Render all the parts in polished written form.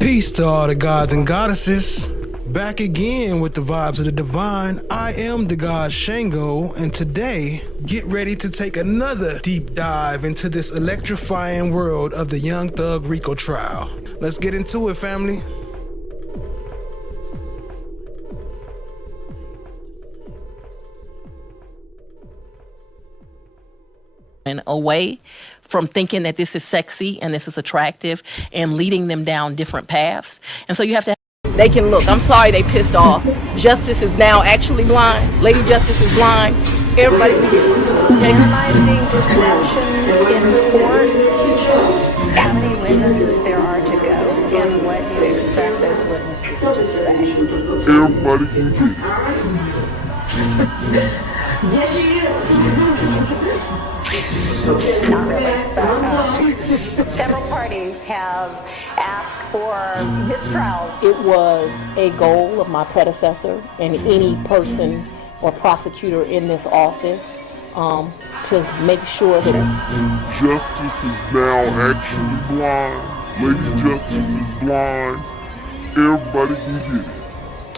Peace to all the gods and goddesses. Back again with the vibes of the divine. I am the god Shango, and today, get ready to take another deep dive into this electrifying world of the Young Thug Rico trial. Let's get into it, family. And away from thinking that this is sexy and this is attractive and leading them down different paths. And so you have to, they can look, I'm sorry they pissed off. Justice is now actually blind. Lady Justice is blind. Everybody can get it. Minimizing disruptions in court, how many witnesses there are to go, and what you expect those witnesses to say. Everybody can get Yes, you do. Not really, but several parties have asked for mistrials. It was a goal of my predecessor and any person or prosecutor in this office to make sure that Justice is now actually blind. Lady Justice is blind. Everybody can get it.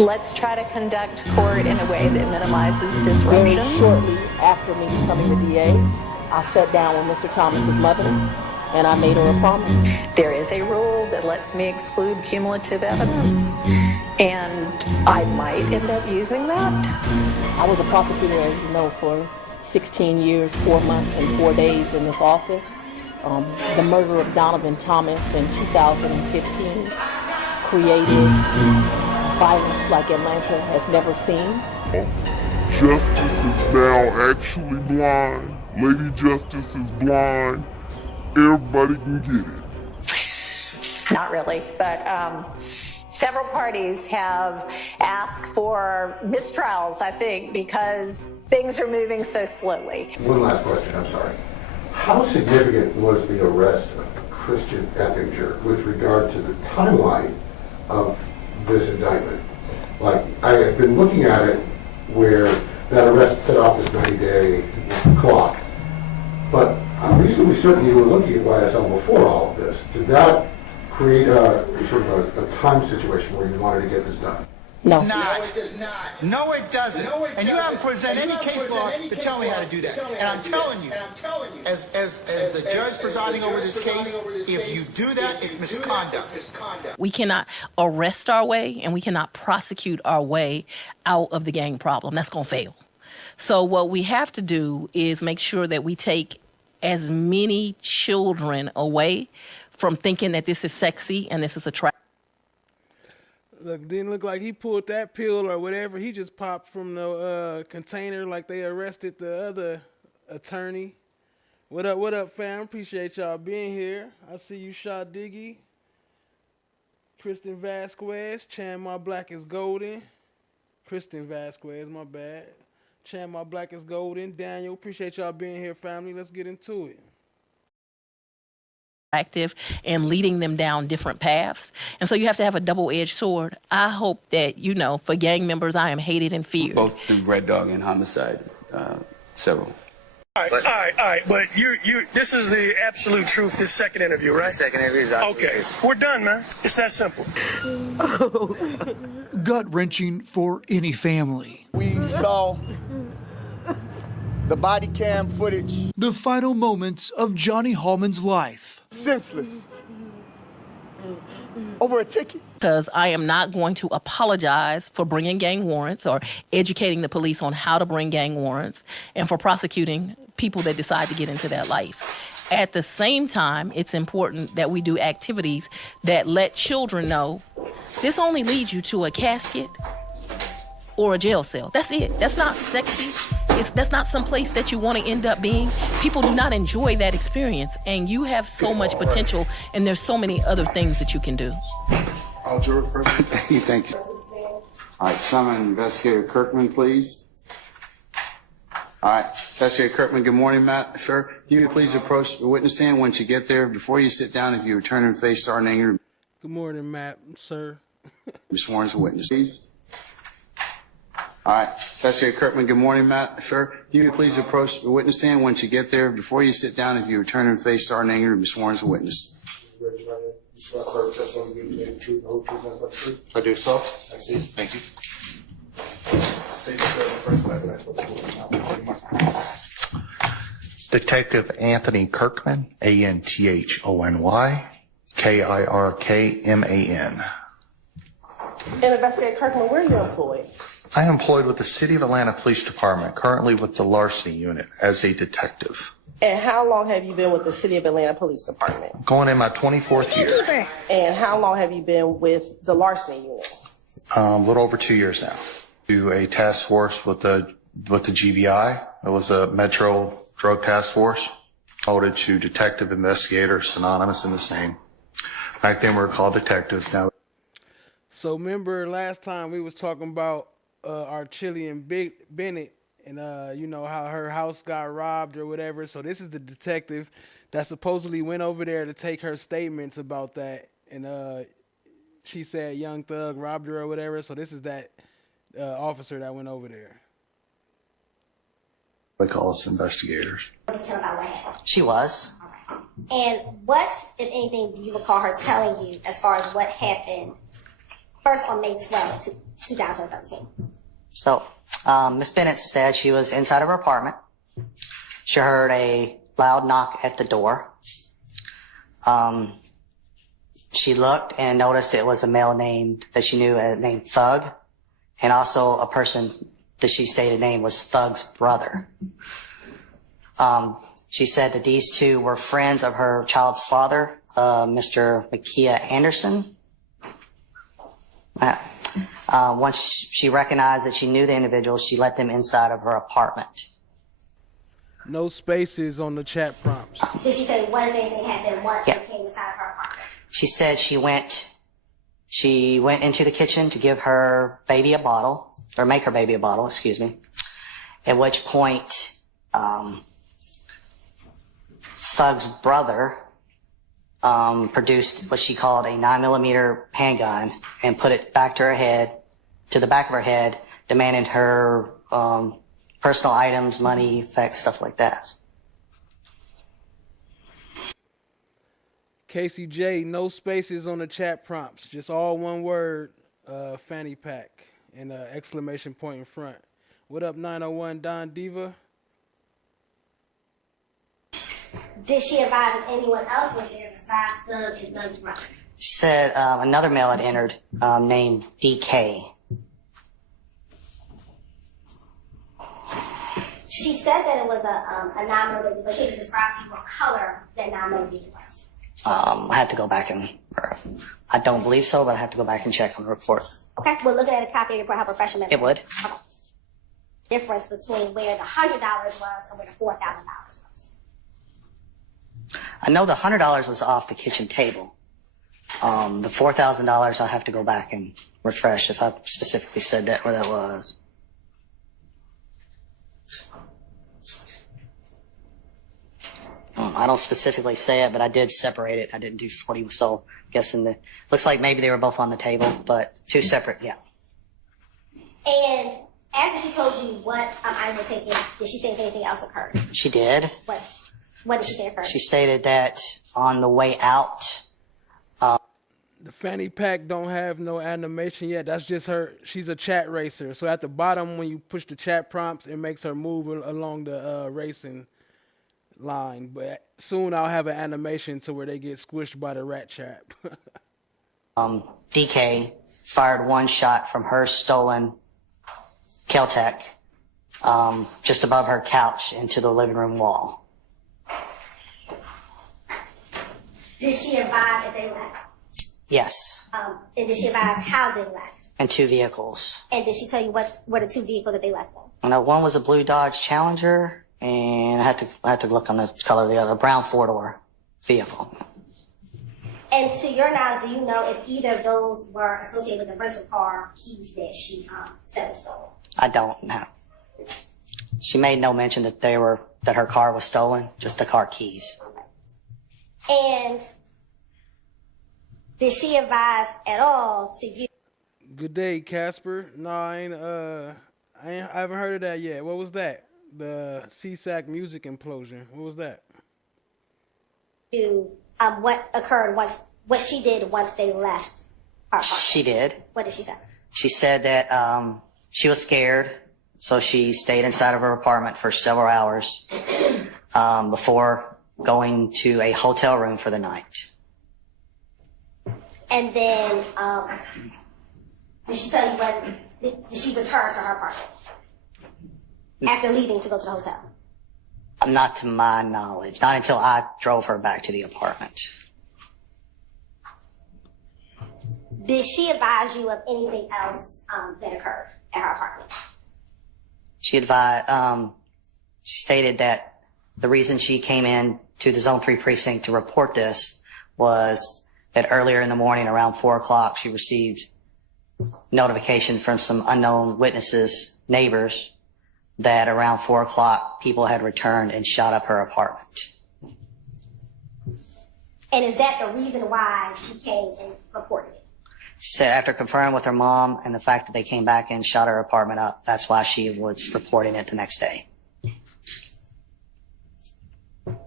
Let's try to conduct court in a way that minimizes disruption. very shortly after me becoming the DA, I sat down with Mr. Thomas's mother and I made her a promise. There is a rule that lets me exclude cumulative evidence, and I might end up using that. I was a prosecutor, as you know, for 16 years, 4 months, and 4 days in this office. The murder of Donovan Thomas in 2015 created violence like Atlanta has never seen. Justice is now actually blind. Lady Justice is blind. Everybody can get it. Not really, but several parties have asked for mistrials, I think, because things are moving so slowly. One last question, I'm sorry. How significant was the arrest of Christian Eppinger with regard to the timeline of this indictment? Like, I have been looking at it where that arrest set off this 90-day clock, but I'm reasonably certain you were looking at YSL before all of this. Did that create a sort of a time situation where you wanted to get this done? No. No, it does not. No, it doesn't. And you haven't presented any case law to tell me how to do that. And I'm telling you, as the judge presiding over this case, if you do that, it's misconduct. We cannot arrest our way and we cannot prosecute our way out of the gang problem. That's going to fail. So what we have to do is make sure that we take as many children away from thinking that this is sexy and this is attractive. Look, didn't look like he pulled that pill or whatever. He just popped from the container like they arrested the other attorney. What up, fam? Appreciate y'all being here. I see you, Shaw Diggy, Kristen Vasquez, Chan My Black is Golden. Kristen Vasquez, my bad. Chan My Black is Golden. Daniel, appreciate y'all being here, family. Let's get into it. Active and leading them down different paths. And so you have to have a double-edged sword. I hope that, you know, for gang members, I am hated and feared. Both through Red Dog and homicide, several. All right. But you. This is the absolute truth. This second interview, right? Second interview is okay. We're done, man. It's that simple. Gut-wrenching for any family. We saw the body cam footage. The final moments of Johnny Hallman's life. Senseless. Over a ticket. Because I am not going to apologize for bringing gang warrants or educating the police on how to bring gang warrants and for prosecuting people that decide to get into that life. At the same time, it's important that we do activities that let children know this only leads you to a casket or a jail cell. That's it. That's not sexy. That's not some place that you want to end up being. People do not enjoy that experience, and you have so much potential, and there's so many other things that you can do. Thank you. All right, summon Investigator Kirkman, please. All right, Investigator Kirkman, good morning, Matt. Sir, you please approach the witness stand. Once you get there, before you sit down, if you return and face Sergeant Anger. Good morning, Matt, sir. Be sworn as a witness, please. All right, Investigator Kirkman, good morning, Matt. Sir, you please approach the witness stand. Once you get there, before you sit down, if you return and face Sergeant Anger, be sworn as a witness. swear for testimony you give the truth, the whole truth, nothing but the truth. I do so. I see. Thank you. State the first class and I swear to God. Detective Anthony Kirkman, Anthony Kirkman. And Investigator Kirkman, where are you employed? I am employed with the City of Atlanta Police Department, currently with the larceny unit as a detective. And how long have you been with the City of Atlanta Police Department? Going in my 24th year. And how long have you been with the larceny unit? A little over 2 years now. To a task force with the GBI. It was a Metro Drug Task Force. Voted to Detective Investigator, synonymous in the same. Back then we were called detectives. Now. So remember last time we was talking about Archillian Bennett and you know how her house got robbed or whatever. So this is the detective that supposedly went over there to take her statements about that, and she said Young Thug robbed her or whatever. So this is that officer that went over there. They call us investigators. She was. And what, if anything, do you recall her telling you as far as what happened first on May 12th, 2013? So, Miss Bennett said she was inside of her apartment. She heard a loud knock at the door. She looked and noticed it was a male that she knew named Thug, and also a person that she stated name was Thug's brother. She said that these two were friends of her child's father, Mr. Makia Anderson. Once she recognized that she knew the individuals, she let them inside of her apartment. No spaces on the chat prompts. Did she say what if anything happened once they came inside of her apartment? She said she went into the kitchen to give her baby a bottle, or make her baby a bottle, excuse me. At which point, Thug's brother produced what she called a 9mm handgun and put it back to the back of her head, demanding her personal items, money, effects, stuff like that. Casey J, no spaces on the chat prompts, just all one word, fanny pack, and an exclamation point in front. What up, 901 Don Diva? Did she advise if anyone else was there besides Thug and Thug's brother? She said another male had entered named DK. She said that it was a 9mm, but she didn't describe to you what color that 9mm was. I have to go back and, I don't believe so, but I have to go back and check on the report. Okay, well, looking at a copy of the report, have a fresh amendment. It would. Okay. Difference between where the $100 was and where the $4,000 was. I know the $100 was off the kitchen table. The $4,000, I'll have to go back and refresh if I specifically said that where that was. I don't specifically say it, but I did separate it. I didn't do 40, so I'm guessing looks like maybe they were both on the table, but two separate, yeah. And after she told you what items were taken, did she say if anything else occurred? She did. What did she say occurred? She stated that on the way out, the fanny pack don't have no animation yet. That's just her. She's a chat racer. So at the bottom, when you push the chat prompts, it makes her move along the racing line. But soon I'll have an animation to where they get squished by the rat trap. DK fired one shot from her stolen Kel-Tec just above her couch into the living room wall. Did she advise if they left? Yes. And did she advise how they left? And two vehicles. And did she tell you what were the two vehicles that they left in? I know one was a blue Dodge Challenger, and I had to look on the color of the other, a brown four-door vehicle. And to your knowledge, do you know if either of those were associated with the rental car keys that she said was stolen? I don't know. She made no mention that her car was stolen, just the car keys. And did she advise at all to you? Good day, Casper. No, I haven't heard of that yet. What was that? The CSAC music implosion. What was that? To what occurred once what she did once they left her apartment? She did. What did she say? She said that she was scared, so she stayed inside of her apartment for several hours before going to a hotel room for the night. And then, did she tell you when, did she return to her apartment after leaving to go to the hotel? Not to my knowledge. Not until I drove her back to the apartment. Did she advise you of anything else that occurred at her apartment? She advised, she stated that the reason she came in to the Zone 3 precinct to report this was that earlier in the morning around 4 o'clock she received notification from some unknown witnesses, neighbors, that around 4 o'clock people had returned and shot up her apartment. And is that the reason why she came and reported it? She said after confirming with her mom and the fact that they came back and shot her apartment up, that's why she was reporting it the next day.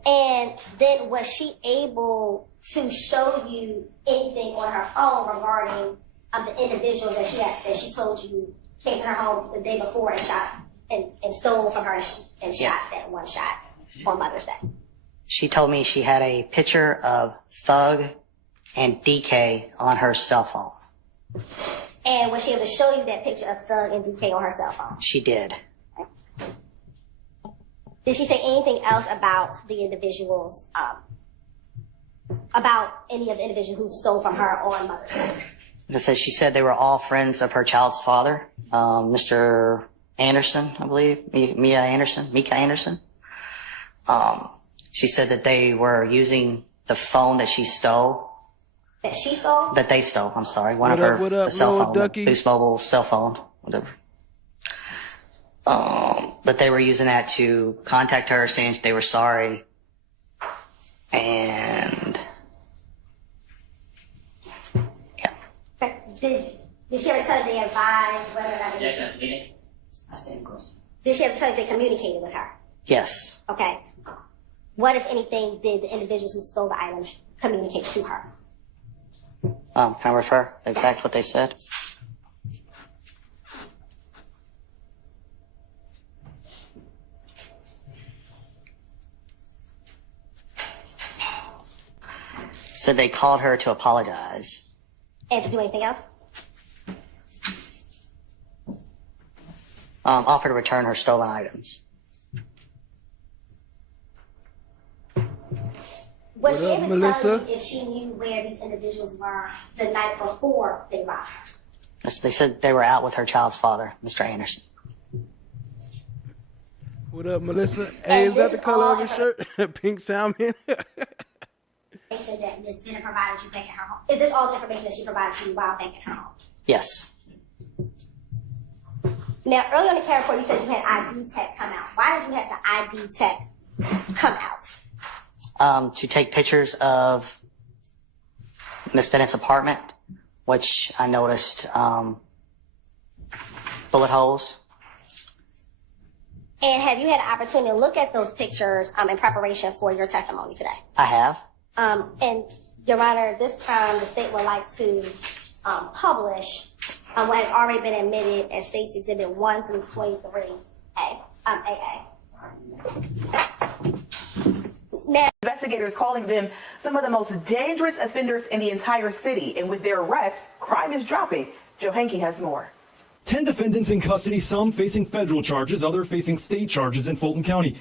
And then was she able to show you anything on her phone regarding the individual that she told you came to her home the day before and shot and stole from her and shot that one shot on Mother's Day? She told me she had a picture of Thug and DK on her cell phone. And was she able to show you that picture of Thug and DK on her cell phone? She did. Did she say anything else about the individuals, about any of the individuals who stole from her on Mother's Day? Like I said, she said they were all friends of her child's father, Mr. Anderson, I believe, Mika Anderson. She said that they were using the phone that she stole. That she stole? That they stole, I'm sorry. What up, the cell phone, Ducky? Boost Mobile cell phone, whatever. That they were using that to contact her saying they were sorry. And yeah. Did she ever tell you they advised whether or not did she ever tell you they communicated with her? Yes. Okay. What, if anything, did the individuals who stole the items communicate to her? Can I refer exactly what they said? Said they called her to apologize. And to do anything else? Offered to return her stolen items. Was she able to Melissa? tell you if she knew where these individuals were the night before they robbed her? Yes, they said they were out with her child's father, Mr. Anderson. What up, Melissa? Hey, is that the color of your shirt? Pink salmon? That Ms. Bennett provided you back at her home. Is this all the information that she provided to you while back at her home? Yes. Now, earlier in the care report, you said you had ID tech come out. Why did you have the ID tech come out? To take pictures of Miss Bennett's apartment, which I noticed bullet holes. And have you had an opportunity to look at those pictures in preparation for your testimony today? I have. And Your Honor, this time the state would like to publish what has already been admitted as State's Exhibit 1 through 23A. AA. Now, investigators calling them some of the most dangerous offenders in the entire city, and with their arrests, crime is dropping. Joe Hankey has more. 10 defendants in custody, some facing federal charges, others facing state charges in Fulton County.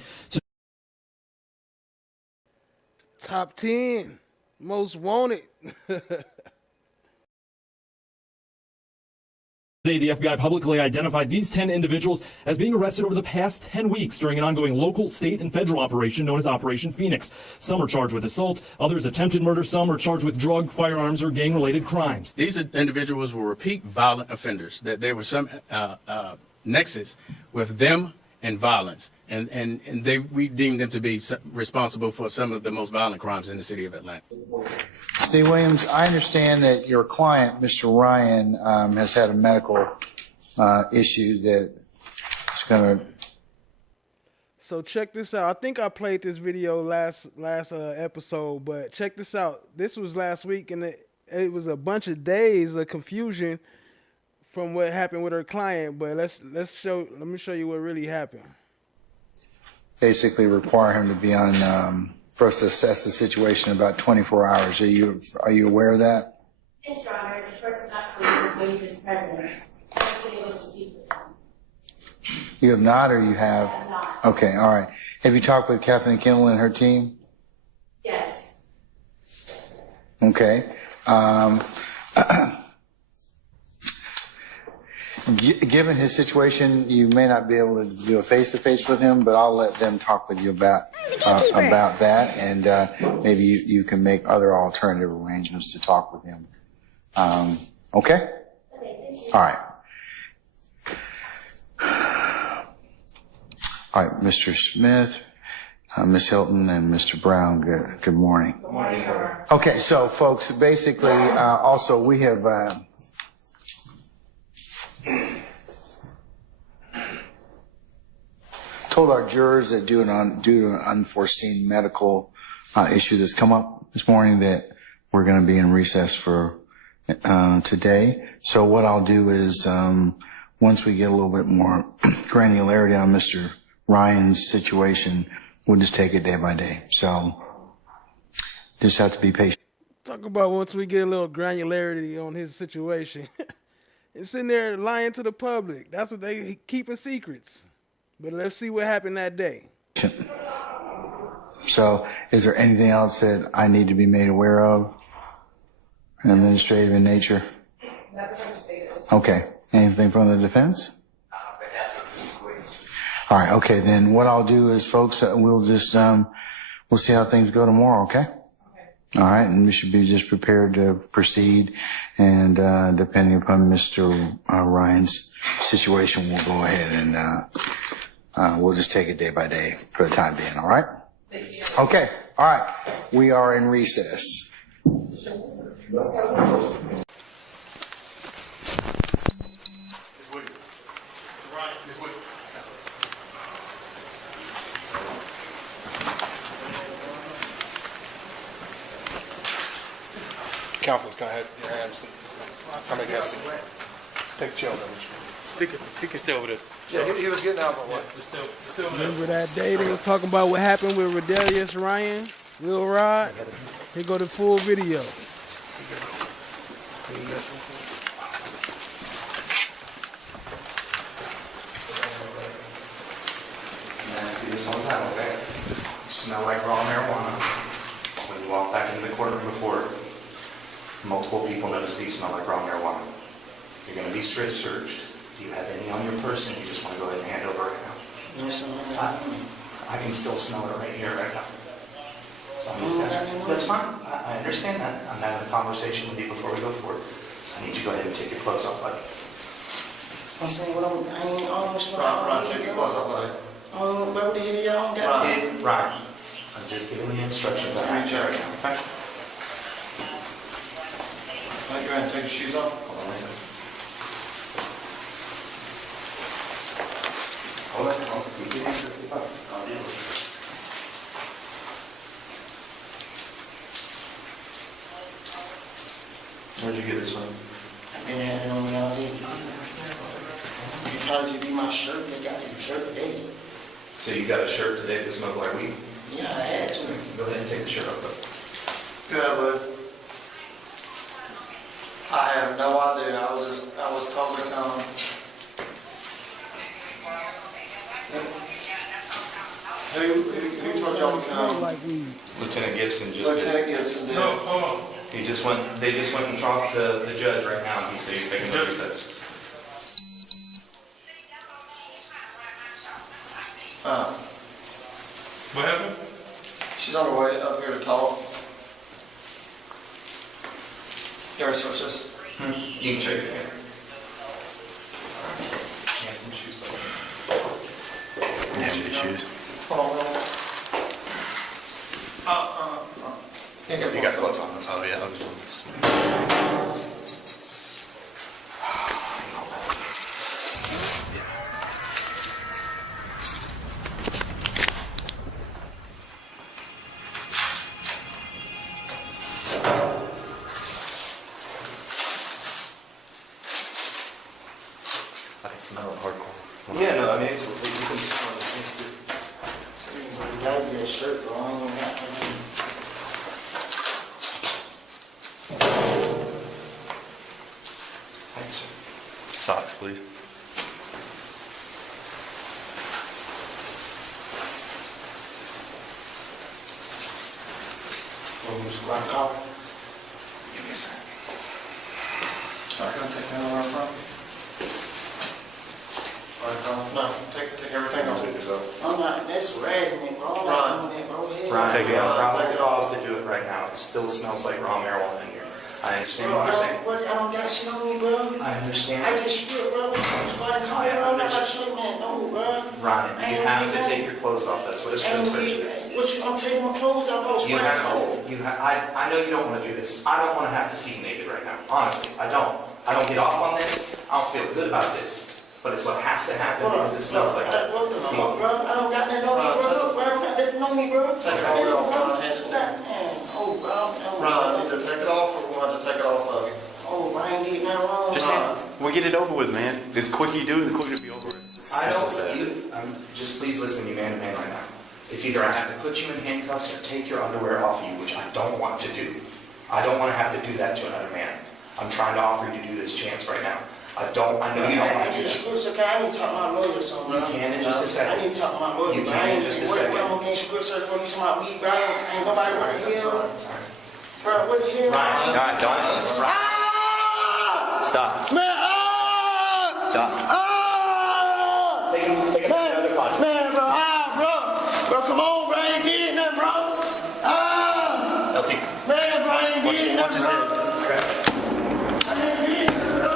Top 10 most wanted. Today, the FBI publicly identified these 10 individuals as being arrested over the past 10 weeks during an ongoing local, state, and federal operation known as Operation Phoenix. Some are charged with assault, others attempted murder, some are charged with drug, firearms, or gang-related crimes. These individuals were repeat violent offenders, that there was some nexus with them and violence. And we deemed them to be responsible for some of the most violent crimes in the city of Atlanta. Steve Williams, I understand that your client, Mr. Ryan, has had a medical issue that is going to So check this out. I think I played this video last episode, but check this out. This was last week, and it was a bunch of days of confusion from what happened with her client. But let me show you what really happened. Basically, require him to be on for us to assess the situation in about 24 hours. Are you aware of that? Yes, Your Honor. The person got from the previous president. You have not, or you have? I have not. Okay, all right. Have you talked with Captain Kendall and her team? Yes. Okay. Given his situation, you may not be able to do a face-to-face with him, but I'll let them talk with you about that, and maybe you can make other alternative arrangements to talk with him. Okay? All right. All right, Mr. Smith, Ms. Hilton, and Mr. Brown, good morning. Good morning. Okay, so folks, basically, also we have told our jurors that due to an unforeseen medical issue that's come up this morning that we're going to be in recess for today. So what I'll do is once we get a little bit more granularity on Mr. Ryan's situation, we'll just take it day by day. So just have to be patient. Talk about once we get a little granularity on his situation. It's sitting there lying to the public. That's what they keeping secrets. But let's see what happened that day. So is there anything else that I need to be made aware of? Administrative in nature? Okay. Anything from the defense? All right. Okay. Then what I'll do is, folks, we'll just, we'll see how things go tomorrow. Okay. All right. And we should be just prepared to proceed. And, depending upon Mr. Ryan's situation, we'll go ahead and, we'll just take it day by day for the time being. All right. Okay. All right. We are in recess. Counselors, can I have your hands? Come and have a seat. Take a chair over there. He can stay over there. Yeah, he was getting out of my way. Remember that day they was talking about what happened with Redelius Ryan, Will Rod? Here go the full video. Ask you this one time, okay? You smell like raw marijuana. When you walk back into the courtroom before, multiple people notice that you smell like raw marijuana. You're going to be strip searched. Do you have any on your person? You just want to go ahead and hand it over right now? Yes, I can still smell it right here, right now. So I'm just asking. That's fine. I understand that. I'm having a conversation with you before we go forward. So I need you to go ahead and take your clothes off, buddy. I'm saying, I ain't almost Ron, take your clothes off, buddy. Where would he y'all got? Right. I'm just giving the instructions. I have right now, okay? Go ahead and take your shoes off. Hold on a second. Hold on. Keep your hands up. I'll deal with it. Where'd you get this from? I've been having it on me all day. You probably give me my shirt. They got your shirt today. So you got a shirt today that smells like weed? Yeah, I had to. Go ahead and take the shirt off, buddy. Good, bud. I have no idea. I was told to come. Who told y'all to come? Lieutenant Gibson just Lieutenant Gibson did. No, hold on. They just went and talked to the judge right now, and he said he's taking the recess. What happened? She's on her way up here to talk. Yard sources. You can check it again. Hand some shoes, buddy. Hand me the shoes. Hold on. You got clothes on. Oh, yeah. I'll just... this shirt, bro. I don't even have Thanks. Socks, please. Squat collar. Give me a second. All right, gonna take that over front. All right, no, take everything off. I'm not, that's razzing me, bro. I'm not doing that, bro. Ryan, take it out. Probably cause to do it right now. It still smells like raw marijuana in here. I understand what you're saying. I don't got shit on me, bro. I understand. I just stripped, bro. I'm squatting collar, bro. I'm not like straight man, no, bro. Ryan, you have to take your clothes off. That's what a strip search is. I'm taking my clothes off, bro. You have to. I know you don't want to do this. I don't want to have to see you naked right now. Honestly, I don't. I don't get off on this. I don't feel good about this. But it's what has to happen because it smells like that. What the fuck, bro? I don't got nothing on me, bro. Look, bro. I don't got nothing on me, bro. Take it all off, oh, bro. Ron, either take it off or we'll have to take it off of you. Oh, I ain't getting that wrong. We'll get it over with, man. The quicker you do it, the quicker it'll be over with. Just please listen to me man to man right now. It's either I have to put you in handcuffs or take your underwear off you, which I don't want to do. I don't want to have to do that to another man. I'm trying to offer you to do this chance right now. I know you don't want to do that. I need to talk to my lawyer or something. You can in just a second. I need to talk to my lawyer. You can in just a second. I'm getting screw search for you talking about weed, bro. Ain't nobody right here. Bro, what the hell? Ryan, don't. Stop. Man, Stop. Take him to the other closet. Man, bro, bro, come on, bro, I ain't getting that, bro. LT. Man, bro, I ain't getting that, bro. I ain't getting that, bro.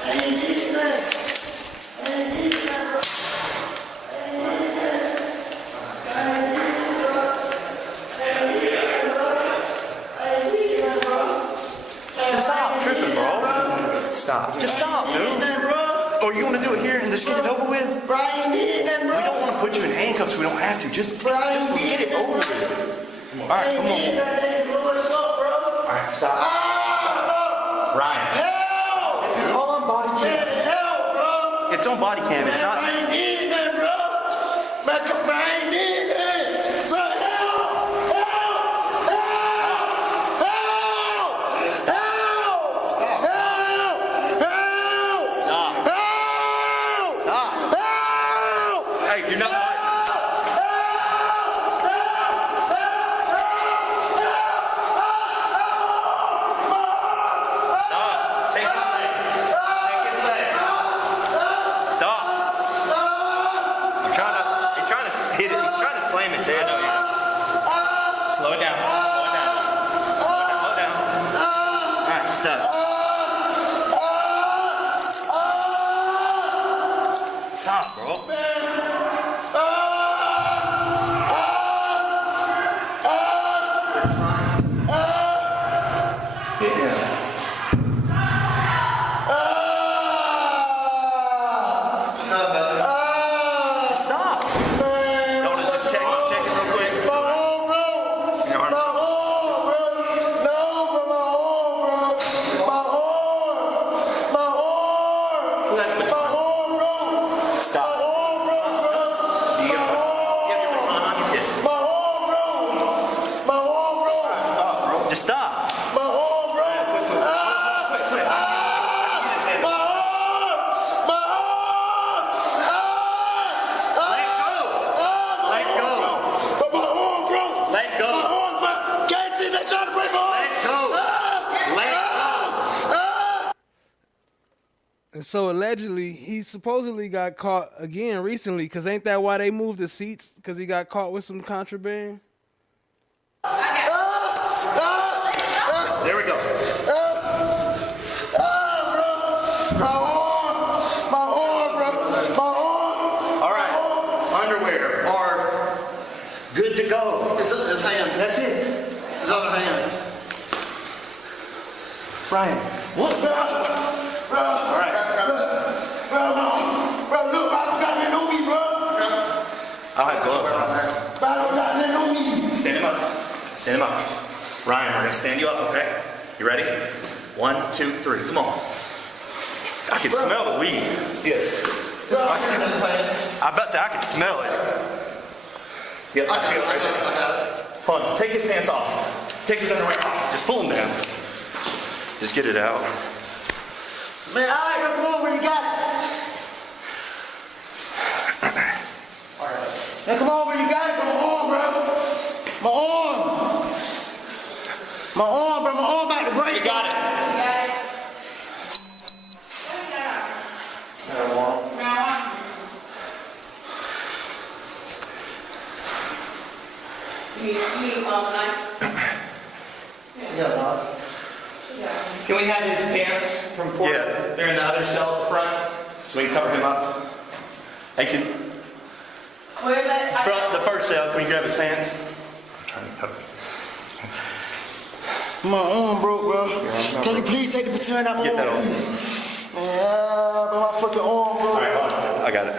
I ain't getting that. I ain't getting that, bro. Just stop tripping, bro. Stop. Just stop, dude. Or you want to do it here and just get it over with? Brian did that, bro. We don't want to put you in handcuffs. We don't have to. Just get it over with. All right, come on. What's up, bro? All right, stop. Ryan. Help! This is all on body cam. Help, bro! It's on body cam. It's not. Brian did that, bro. Brian did that. Bro, help! Hey, you're not. Slow it down. All right, stop. Stop, bro. And so allegedly, he supposedly got caught again recently, because ain't that why they moved the seats? Because he got caught with some contraband? There we go. All right, underwear are good to go. His hand. That's it. His other hand. Ryan, what? All right. Bro, look, I don't got nothing on me, bro. I'll have gloves on. I don't got nothing on me. Stand him up. Stand him up. Ryan, we're going to stand you up, okay? You ready? 1, 2, 3. Come on. I can smell the weed. Yes. I'm about to say, I can smell it. Yep, I feel it right there. I got it. Hold on, take his pants off. Take his underwear off. Just pull him down. Just get it out. Man, all right, man, come on, where you got it? Man, come on, where you got it? My arm, bro. My arm. My arm, bro. My arm about to break. You got it. Can we have his pants from court? Yeah. They're in the other cell at the front, so we can cover him up. Hey, can... Where's that? Front, the first cell, can we grab his pants? I'm trying to cover him. My arm broke, bro. Can you please take the baton out my arm? Get that on. Yeah, but my fucking arm broke. All right, hold on. I got it.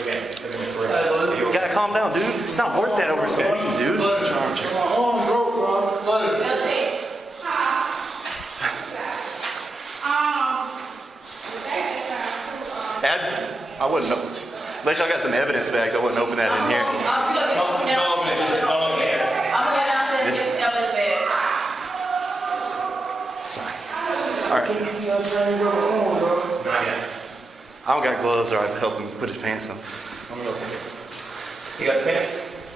Okay. You gotta calm down, dude. It's not worth that over some weed, dude. My arm broke, bro. Blood. I wouldn't know. Unless y'all got some evidence bags, I wouldn't open that in here. Sorry. All right. I don't got gloves, or I'd help him put his pants on. You got pants?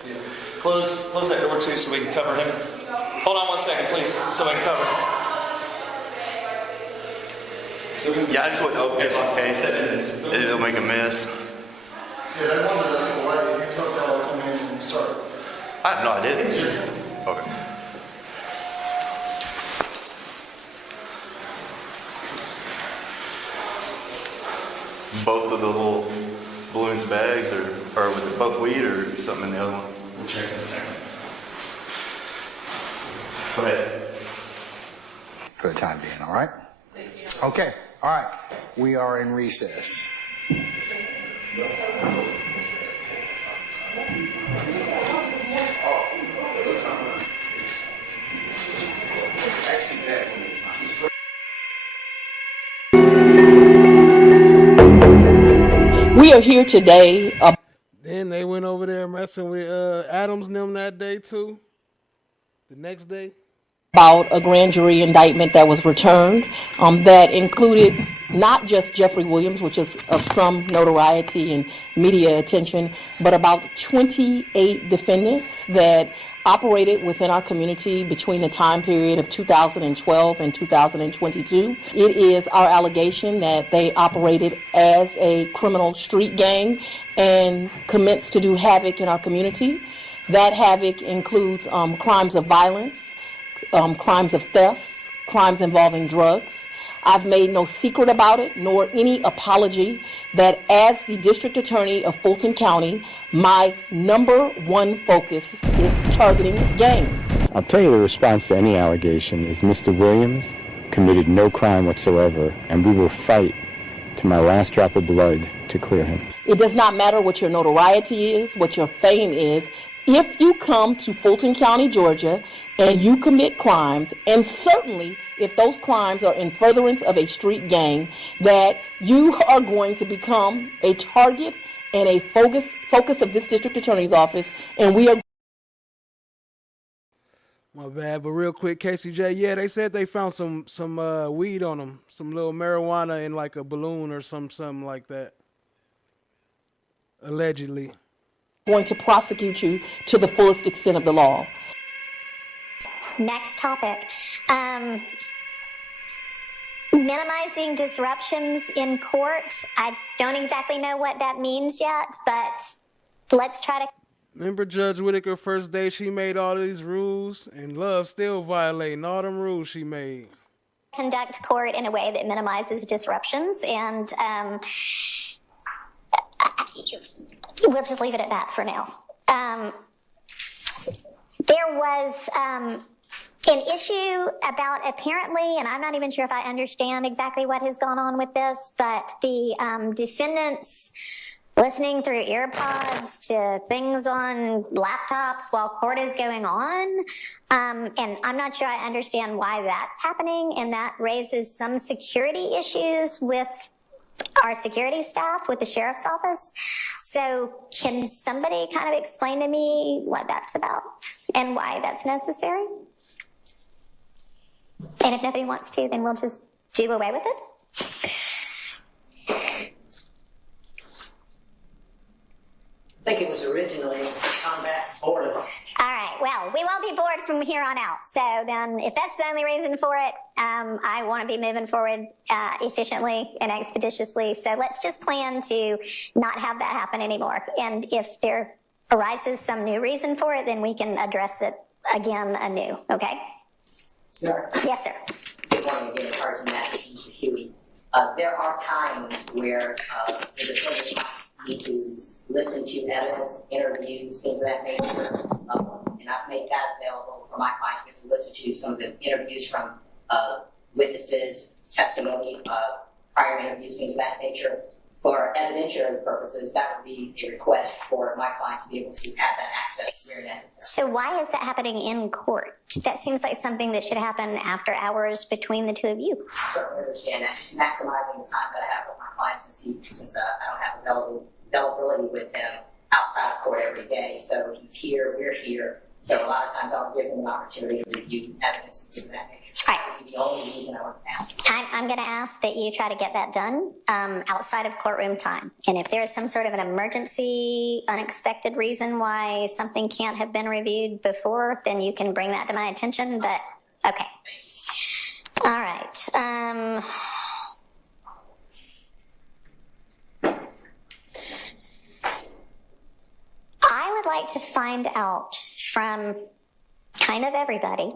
Yeah. Close that door too, so we can cover him. Hold on 1 second, please, so I can cover him. Yeah, I just wouldn't open this in case it'll make a mess. Yeah, they wanted us to wait. He told y'all to come in and start. No, I didn't. Okay. Both of the little balloons bags, or was it both weed or something in the other one? We'll check in a second. Go ahead. For the time being, all right? Okay, all right. We are in recess. We are here today. Then they went over there messing with Adams and them that day too. The next day. About a grand jury indictment that was returned that included not just Jeffrey Williams, which is of some notoriety and media attention, but about 28 defendants that operated within our community between the time period of 2012 and 2022. It is our allegation that they operated as a criminal street gang and commenced to do havoc in our community. That havoc includes crimes of violence, crimes of thefts, crimes involving drugs. I've made no secret about it, nor any apology, that as the District Attorney of Fulton County, my number one focus is targeting gangs. I'll tell you the response to any allegation is Mr. Williams committed no crime whatsoever, and we will fight to my last drop of blood to clear him. It does not matter what your notoriety is, what your fame is. If you come to Fulton County, Georgia, and you commit crimes, and certainly if those crimes are in furtherance of a street gang, that you are going to become a target and a focus of this district attorney's office, and we are... My bad, but real quick, KCJ, yeah, they said they found some weed on them, some little marijuana in like a balloon or something like that, allegedly. Going to prosecute you to the fullest extent of the law. Next topic. Minimizing disruptions in court. I don't exactly know what that means yet, but let's try to... Remember Judge Whitaker first day she made all these rules, and Love still violating all them rules she made. Conduct court in a way that minimizes disruptions, and we'll just leave it at that for now. There was an issue about apparently, and I'm not even sure if I understand exactly what has gone on with this, but the defendants listening through earpods to things on laptops while court is going on. And I'm not sure I understand why that's happening, and that raises some security issues with our security staff with the sheriff's office. So can somebody kind of explain to me what that's about and why that's necessary? And if nobody wants to, then we'll just do away with it. I think it was originally combat order. All right, well, we won't be bored from here on out. So then if that's the only reason for it, I want to be moving forward efficiently and expeditiously. So let's just plan to not have that happen anymore. And if there arises some new reason for it, then we can address it again anew, okay? Sure. Yes, sir. Good morning again, Sergeant Mr. Huey. There are times where the defendant might need to listen to evidence, interviews, things of that nature. And I've made that available for my clients to listen to some of the interviews from witnesses, testimony, prior interviews, things of that nature. For evidentiary purposes, that would be a request for my client to be able to have that access where necessary. So why is that happening in court? That seems like something that should happen after hours between the two of you. I certainly understand that. Just maximizing the time that I have with my clients since I don't have availability with him outside of court every day. So he's here, we're here. So a lot of times I'll give him an opportunity to review evidence and things of that nature. So that would be the only reason I want to ask. I'm going to ask that you try to get that done outside of courtroom time. And if there is some sort of an emergency, unexpected reason why something can't have been reviewed before, then you can bring that to my attention. But okay. All right. I would like to find out from kind of everybody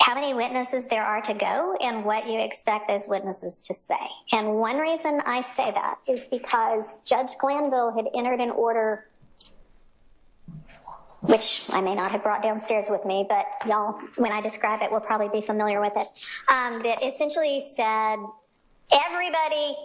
how many witnesses there are to go and what you expect those witnesses to say. And one reason I say that is because Judge Glanville had entered an order, which I may not have brought downstairs with me, but y'all, when I describe it, will probably be familiar with it, that essentially said everybody,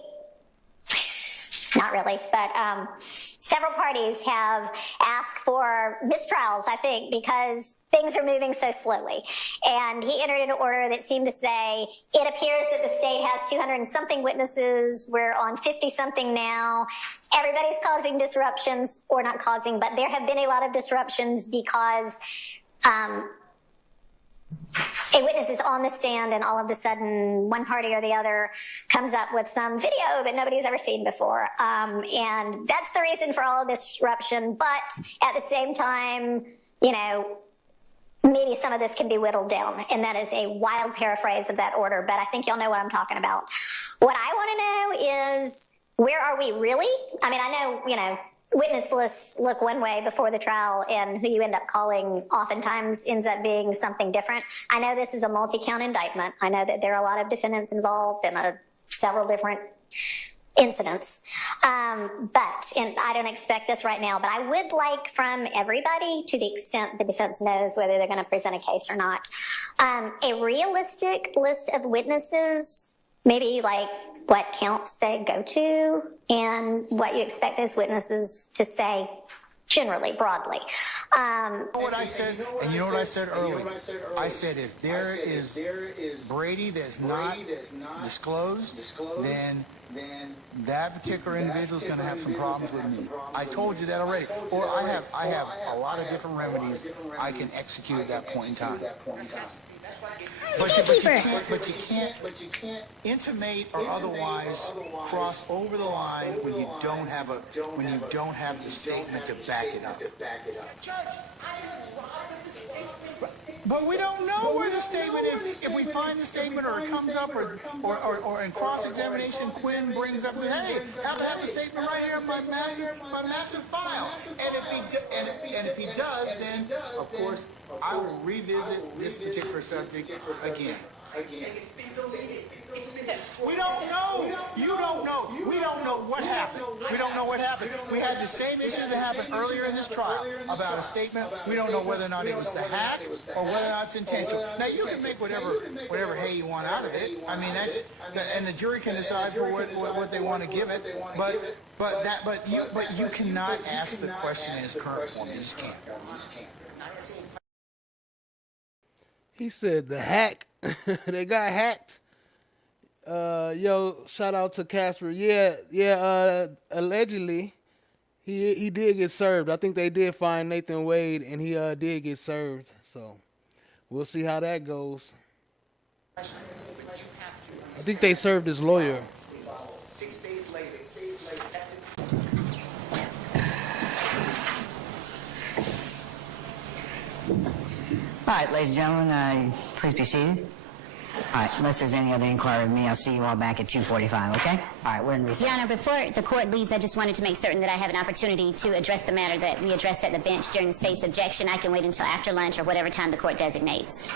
not really, but several parties have asked for mistrials, I think, because things are moving so slowly. And he entered an order that seemed to say, it appears that the state has 200 and something witnesses. We're on 50 something now. Everybody's causing disruptions, or not causing, but there have been a lot of disruptions because a witness is on the stand and all of a sudden one party or the other comes up with some video that nobody's ever seen before. And that's the reason for all of this disruption. But at the same time, you know, maybe some of this can be whittled down. And that is a wild paraphrase of that order, but I think y'all know what I'm talking about. What I want to know is, where are we really? I mean, I know, you know, witness lists look one way before the trial, and who you end up calling oftentimes ends up being something different. I know this is a multi-count indictment. I know that there are a lot of defendants involved in several different incidents. And I don't expect this right now, but I would like from everybody, to the extent the defense knows whether they're going to present a case or not, a realistic list of witnesses, maybe like what counts they go to and what you expect those witnesses to say generally, broadly. You know what I said, and you know what I said earlier? I said if there is Brady that's not disclosed, then that particular individual is going to have some problems with me. I told you that already. Or I have a lot of different remedies I can execute at that point in time. But you can't intimate or otherwise cross over the line when you don't have the statement to back it up. But we don't know where the statement is. If we find the statement or it comes up or in cross-examination, Quinn brings up, hey, I have the statement right here in my massive file. And if he does, then, of course, I will revisit this particular subject again. We don't know. You don't know. We don't know what happened. We don't know what happened. We had the same issue that happened earlier in this trial about a statement. We don't know whether or not it was the hack or whether or not it's intentional. Now you can make whatever hay you want out of it. I mean and the jury can decide for what they want to give it. But you cannot ask the question in its current form. You just can't. He said the hack. They got hacked. Yo, shout out to Casper. Yeah. Allegedly, he did get served. I think they did find Nathan Wade, and he did get served. So we'll see how that goes. I think they served his lawyer. 6 days later. All right, ladies and gentlemen, please be seated. All right, unless there's any other inquiry with me, I'll see you all back at 2:45, okay? All right, we're in recess. Your Honor, before the court leaves, I just wanted to make certain that I have an opportunity to address the matter that we addressed at the bench during the state's objection. I can wait until after lunch or whatever time the court designates.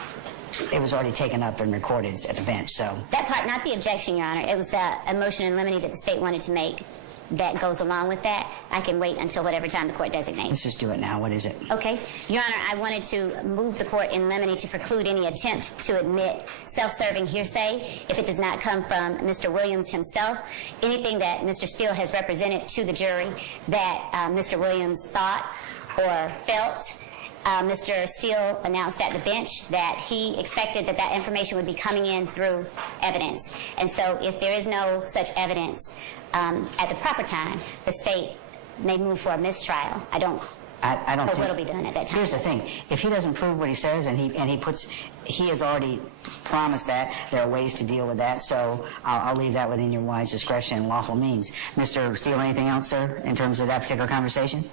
It was already taken up and recorded at the bench, so. That part, not the objection, Your Honor. It was a motion in limine that the state wanted to make that goes along with that. I can wait until whatever time the court designates. Let's just do it now. What is it? Okay. Your Honor, I wanted to move the court in limine to preclude any attempt to admit self-serving hearsay if it does not come from Mr. Williams himself. Anything that Mr. Steele has represented to the jury that Mr. Williams thought or felt. Mr. Steele announced at the bench that he expected that information would be coming in through evidence. And so if there is no such evidence at the proper time, the state may move for a mistrial. I don't know what will be done at that time. Here's the thing. If he doesn't prove what he says and he has already promised that, there are ways to deal with that, so I'll leave that within your wise discretion and lawful means. Mr. Steele, anything else, sir, in terms of that particular conversation?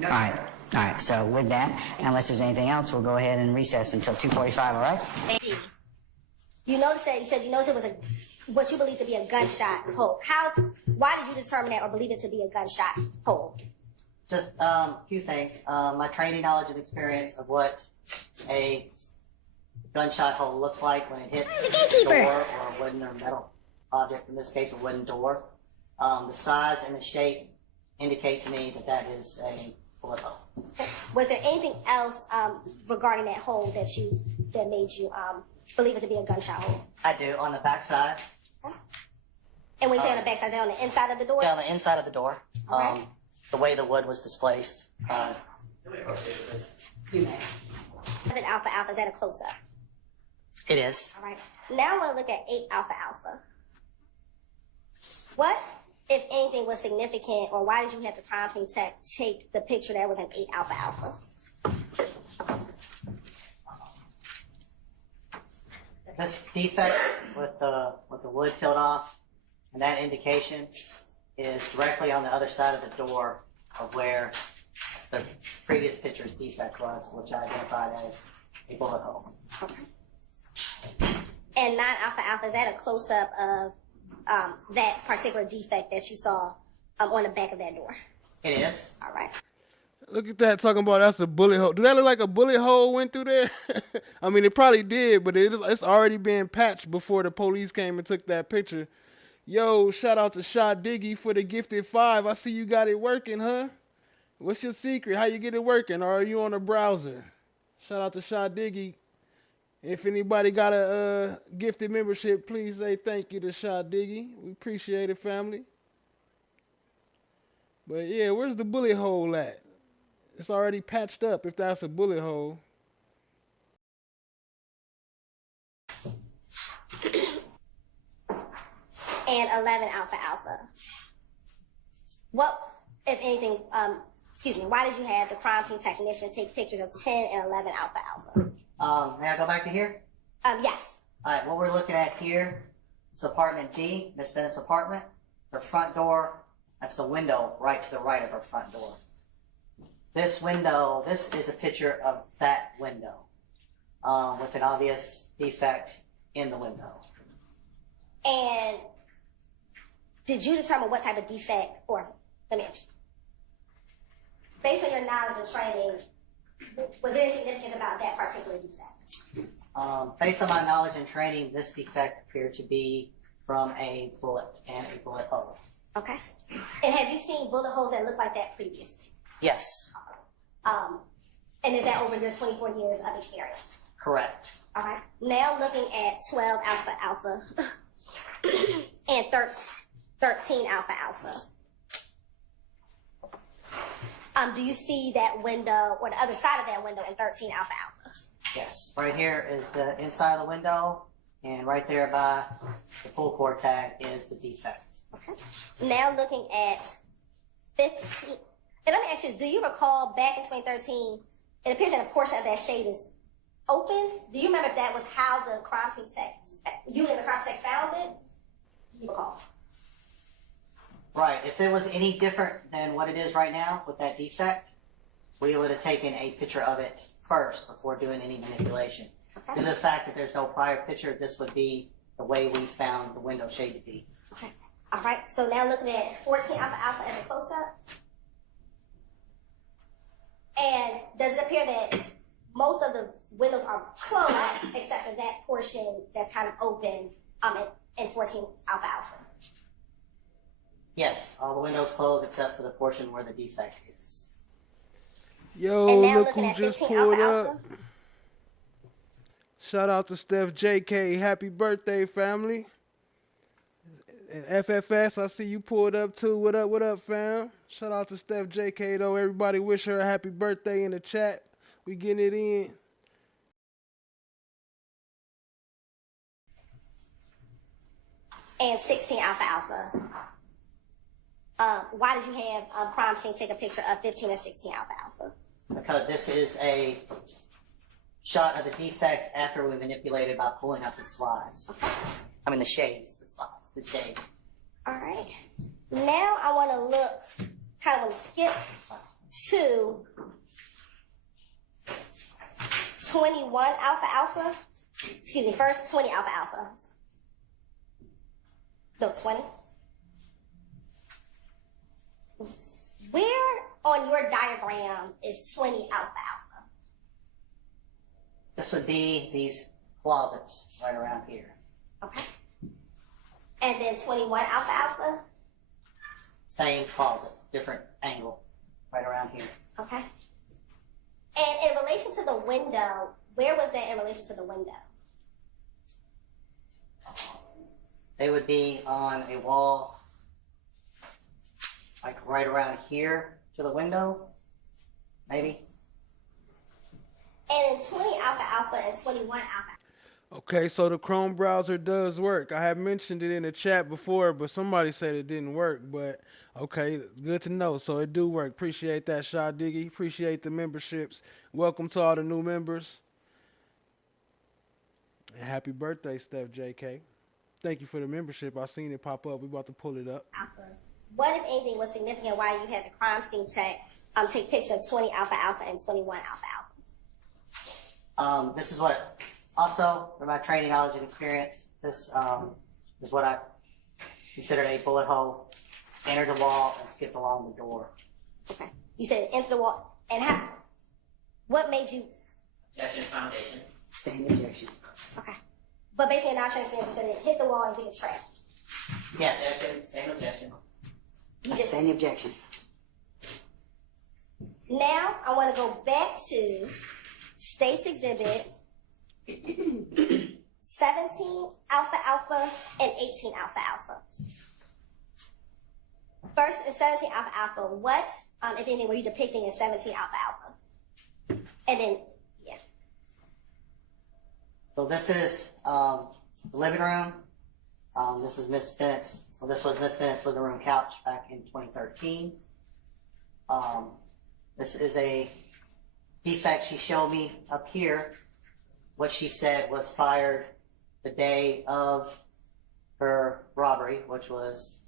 No. All right, so with that, unless there's anything else, we'll go ahead and recess until 2:45, all right? You noticed that you said it was what you believe to be a gunshot hole. Why did you determine that or believe it to be a gunshot hole? Just a few things. My training, knowledge, and experience of what a gunshot hole looks like when it hits a door or a wooden or metal object, in this case a wooden door. The size and the shape indicate to me that is a bullet hole. Was there anything else regarding that hole that made you believe it to be a gunshot hole? I do, on the back side. And when you say on the back side, is that on the inside of the door? Yeah, on the inside of the door. Okay. The way the wood was displaced. 11 alpha alpha, is that a close-up? It is. All right. Now I want to look at 8 alpha alpha. What, if anything, was significant, or why did you have the crime team take the picture that was an 8 alpha alpha? This defect with the wood peeled off, and that indication is directly on the other side of the door of where the previous picture's defect was, which I identified as a bullet hole. Okay. And 9 alpha alpha, is that a close-up of that particular defect that you saw on the back of that door? It is. All right. Look at that, talking about that's a bullet hole. Do that look like a bullet hole went through there? I mean, it probably did, but it's already been patched before the police came and took that picture. Yo, shout out to Shot Diggy for the gifted 5. I see you got it working, huh? What's your secret? How you get it working? Or are you on a browser? Shout out to Shot Diggy. If anybody got a gifted membership, please say thank you to Shot Diggy. We appreciate it, family. But yeah, where's the bullet hole at? It's already patched up if that's a bullet hole. And 11 alpha alpha. What, if anything, why did you have the crime team technician take pictures of 10 and 11 alpha alpha? May I go back to here? Yes. All right, what we're looking at here is apartment D, Miss Bennett's apartment. Her front door, that's the window right to the right of her front door. This window, this is a picture of that window with an obvious defect in the window. And did you determine what type of defect, or let me ask you, based on your knowledge and training, was there any significance about that particular defect? Based on my knowledge and training, this defect appeared to be from a bullet and a bullet hole. Okay. And have you seen bullet holes that look like that previously? Yes. And is that over your 24 years of experience? Correct. All right. Now looking at 12 alpha alpha and 13 alpha alpha. Do you see that window or the other side of that window in 13 alpha alpha? Yes. Right here is the inside of the window, and right there by the full core tag is the defect. Okay. Now looking at 15. And let me ask you this, do you recall back in 2013, it appears that a portion of that shade is open? Do you remember if that was how the crime scene tech, you and the crime tech found it? Do you recall? Right. If it was any different than what it is right now with that defect, we would have taken a picture of it first before doing any manipulation. Okay. Due to the fact that there's no prior picture, this would be the way we found the window shade to be. Okay. All right. So now looking at 14 alpha alpha as a close-up. And does it appear that most of the windows are closed except for that portion that's kind of open in 14 alpha alpha? Yes, all the windows closed except for the portion where the defect is. Yo, And now look looking who at just 15 pulled alpha up. alpha. Shout out to Steph JK. Happy birthday, family. And FFS, I see you pulled up too. What up, fam? Shout out to Steph JK, though. Everybody wish her a happy birthday in the chat. We getting it in. And 16 alpha alpha. Why did you have crime scene take a picture of 15 and 16 alpha alpha? Because this is a shot of the defect after we manipulated by pulling up the slides. Okay. I mean the shades, the slides, the shades. All right. Now I want to look, kind of want to skip to 21 alpha alpha. Excuse me, first 20 alpha alpha. No, 20. Where on your diagram is 20 alpha alpha? This would be these closets right around here. Okay. And then 21 alpha alpha? Same closet, different angle, right around here. Okay. And in relation to the window, where was that in relation to the window? They would be on a wall, like right around here to the window, maybe. And in 20 alpha alpha and 21 alpha. Okay, so the Chrome browser does work. I have mentioned it in the chat before, but somebody said it didn't work. But okay, good to know. So it do work. Appreciate that, Shaw Diggy. Appreciate the memberships. Welcome to all the new members. And happy birthday, Steph JK. Thank you for the membership. I seen it pop up. We about to pull it up. Alpha. What, if anything, was significant why you had the crime scene tech take pictures of 20 alpha alpha and 21 alpha alpha? This is what, also, for my training, knowledge, and experience, this is what I considered a bullet hole. Entered the wall and skipped along the door. Okay. You said enter the wall. And how? What made you? Objection, foundation. Standing objection. Okay. But basically, in our transparency, you said it hit the wall and hit a trap. Yes. Objection, same objection. Standing objection. Now, I want to go back to State's Exhibit 17 alpha alpha and 18 alpha alpha. First, in 17 alpha alpha, what, if anything, were you depicting in 17 alpha alpha? And then, yeah. So this is the living room. This is Miss Bennett's. Well, this was Miss Bennett's living room couch back in 2013. This is a defect she showed me up here. What she said was fired the day of her robbery, which was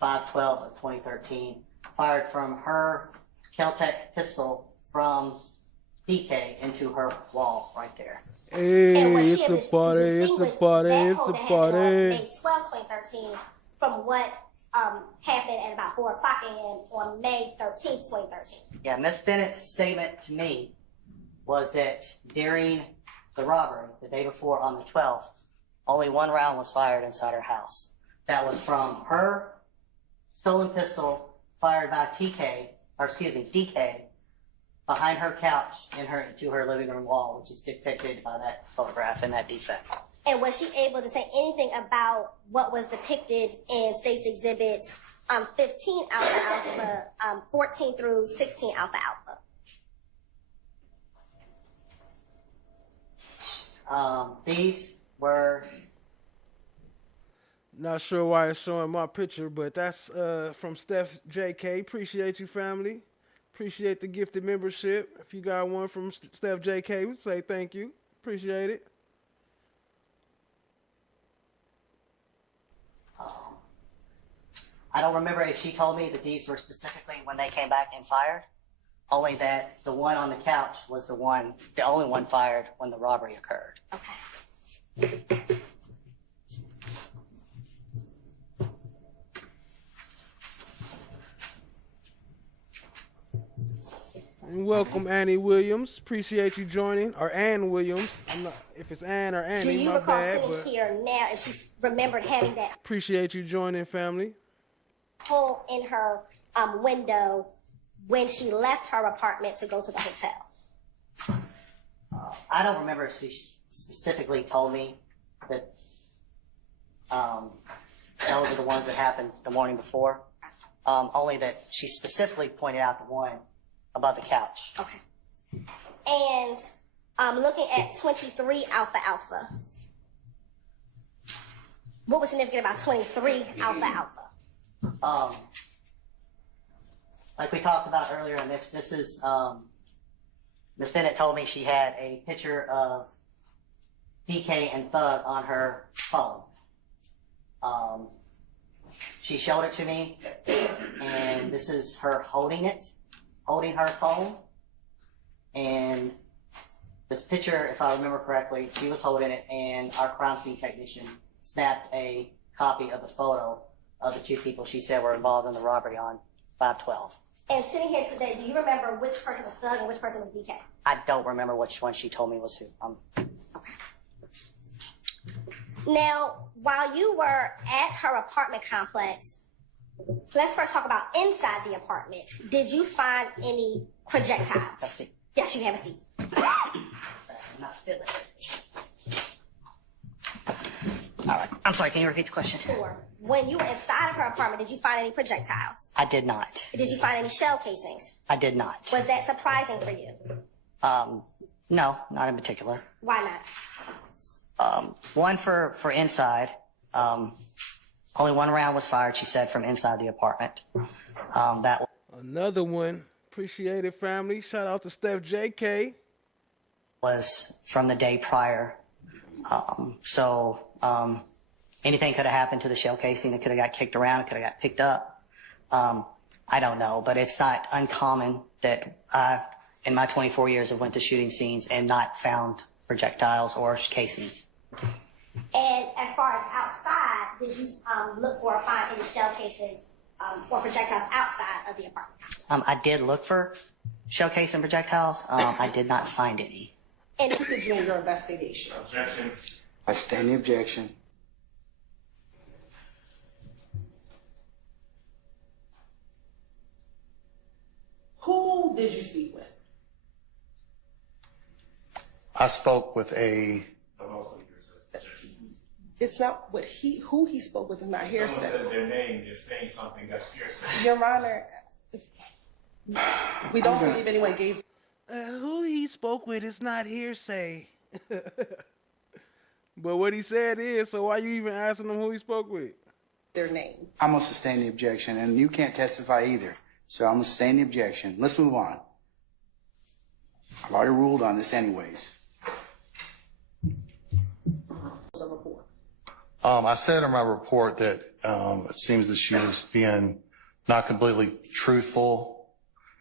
5/12 of 2013. Fired from her Kel-Tec pistol from DK into her wall right there. Hey, it's a party, it's a party, it's a party. May 12, 2013, from what happened at about 4 o'clock a.m. on May 13th, 2013. Yeah, Miss Bennett's statement to me was that during the robbery, the day before on the 12th, only one round was fired inside her house. That was from her stolen pistol fired by DK, behind her couch to her living room wall, which is depicted by that photograph and that defect. And was she able to say anything about what was depicted in State's Exhibits 15 alpha alpha, 14 through 16 alpha alpha? These were Not sure why it's showing my picture, but that's from Steph JK. Appreciate you, family. Appreciate the gifted membership. If you got one from Steph JK, we say thank you. Appreciate it. I don't remember if she told me that these were specifically when they came back and fired. Only that the one on the couch was the only one fired when the robbery occurred. Okay. And welcome, Annie Williams. Appreciate you joining. Or Ann Williams. I'm not, if it's Ann or Annie, Do you my recall bad. sitting But here now and she remembered having that appreciate you joining, family. hole in her window when she left her apartment to go to the hotel? I don't remember if she specifically told me that those are the ones that happened the morning before. Only that she specifically pointed out the one above the couch. Okay. And looking at 23 Alpha Alpha. What was significant about 23 Alpha Alpha? Like we talked about earlier, this is Miss Bennett told me she had a picture of DK and Thug on her phone. She showed it to me, and this is her holding her phone. And this picture, if I remember correctly, she was holding it, and our crime scene technician snapped a copy of the photo of the two people she said were involved in the robbery on 5/12. And sitting here today, do you remember which person was Thug and which person was DK? I don't remember which one she told me was who. Now, while you were at her apartment complex, let's first talk about inside the apartment. Did you find any projectiles? Yes, you have a seat. I'm not feeling it. All right. I'm sorry, can you repeat the question? Sure. When you were inside of her apartment, did you find any projectiles? I did not. Did you find any shell casings? I did not. Was that surprising for you? No, not in particular. Why not? One for inside. Only one round was fired, she said, from inside the apartment. That Another one. Appreciate it, family. Shout out to Steph JK. was from the day prior. Anything could have happened to the shell casing. It could have got kicked around. It could have got picked up. I don't know, but it's not uncommon that I, in my 24 years, have went to shooting scenes and not found projectiles or casings. And as far as outside, did you look for or find any shell casings or projectiles outside of the apartment? I did look for shell case and projectiles. I did not find any. And this is during your investigation. I stand the objection. Who did you speak with? I spoke with a. It's not what who he spoke with is not hearsay. Someone says their name, you're saying something that's hearsay. Your Honor, we don't believe anyone gave. Who he spoke with is not hearsay. But what he said is, so why you even asking him who he spoke with? Their name. I'm going to sustain the objection, and you can't testify either. So I'm going to sustain the objection. Let's move on. I've already ruled on this anyways. I said in my report that it seems that she was being not completely truthful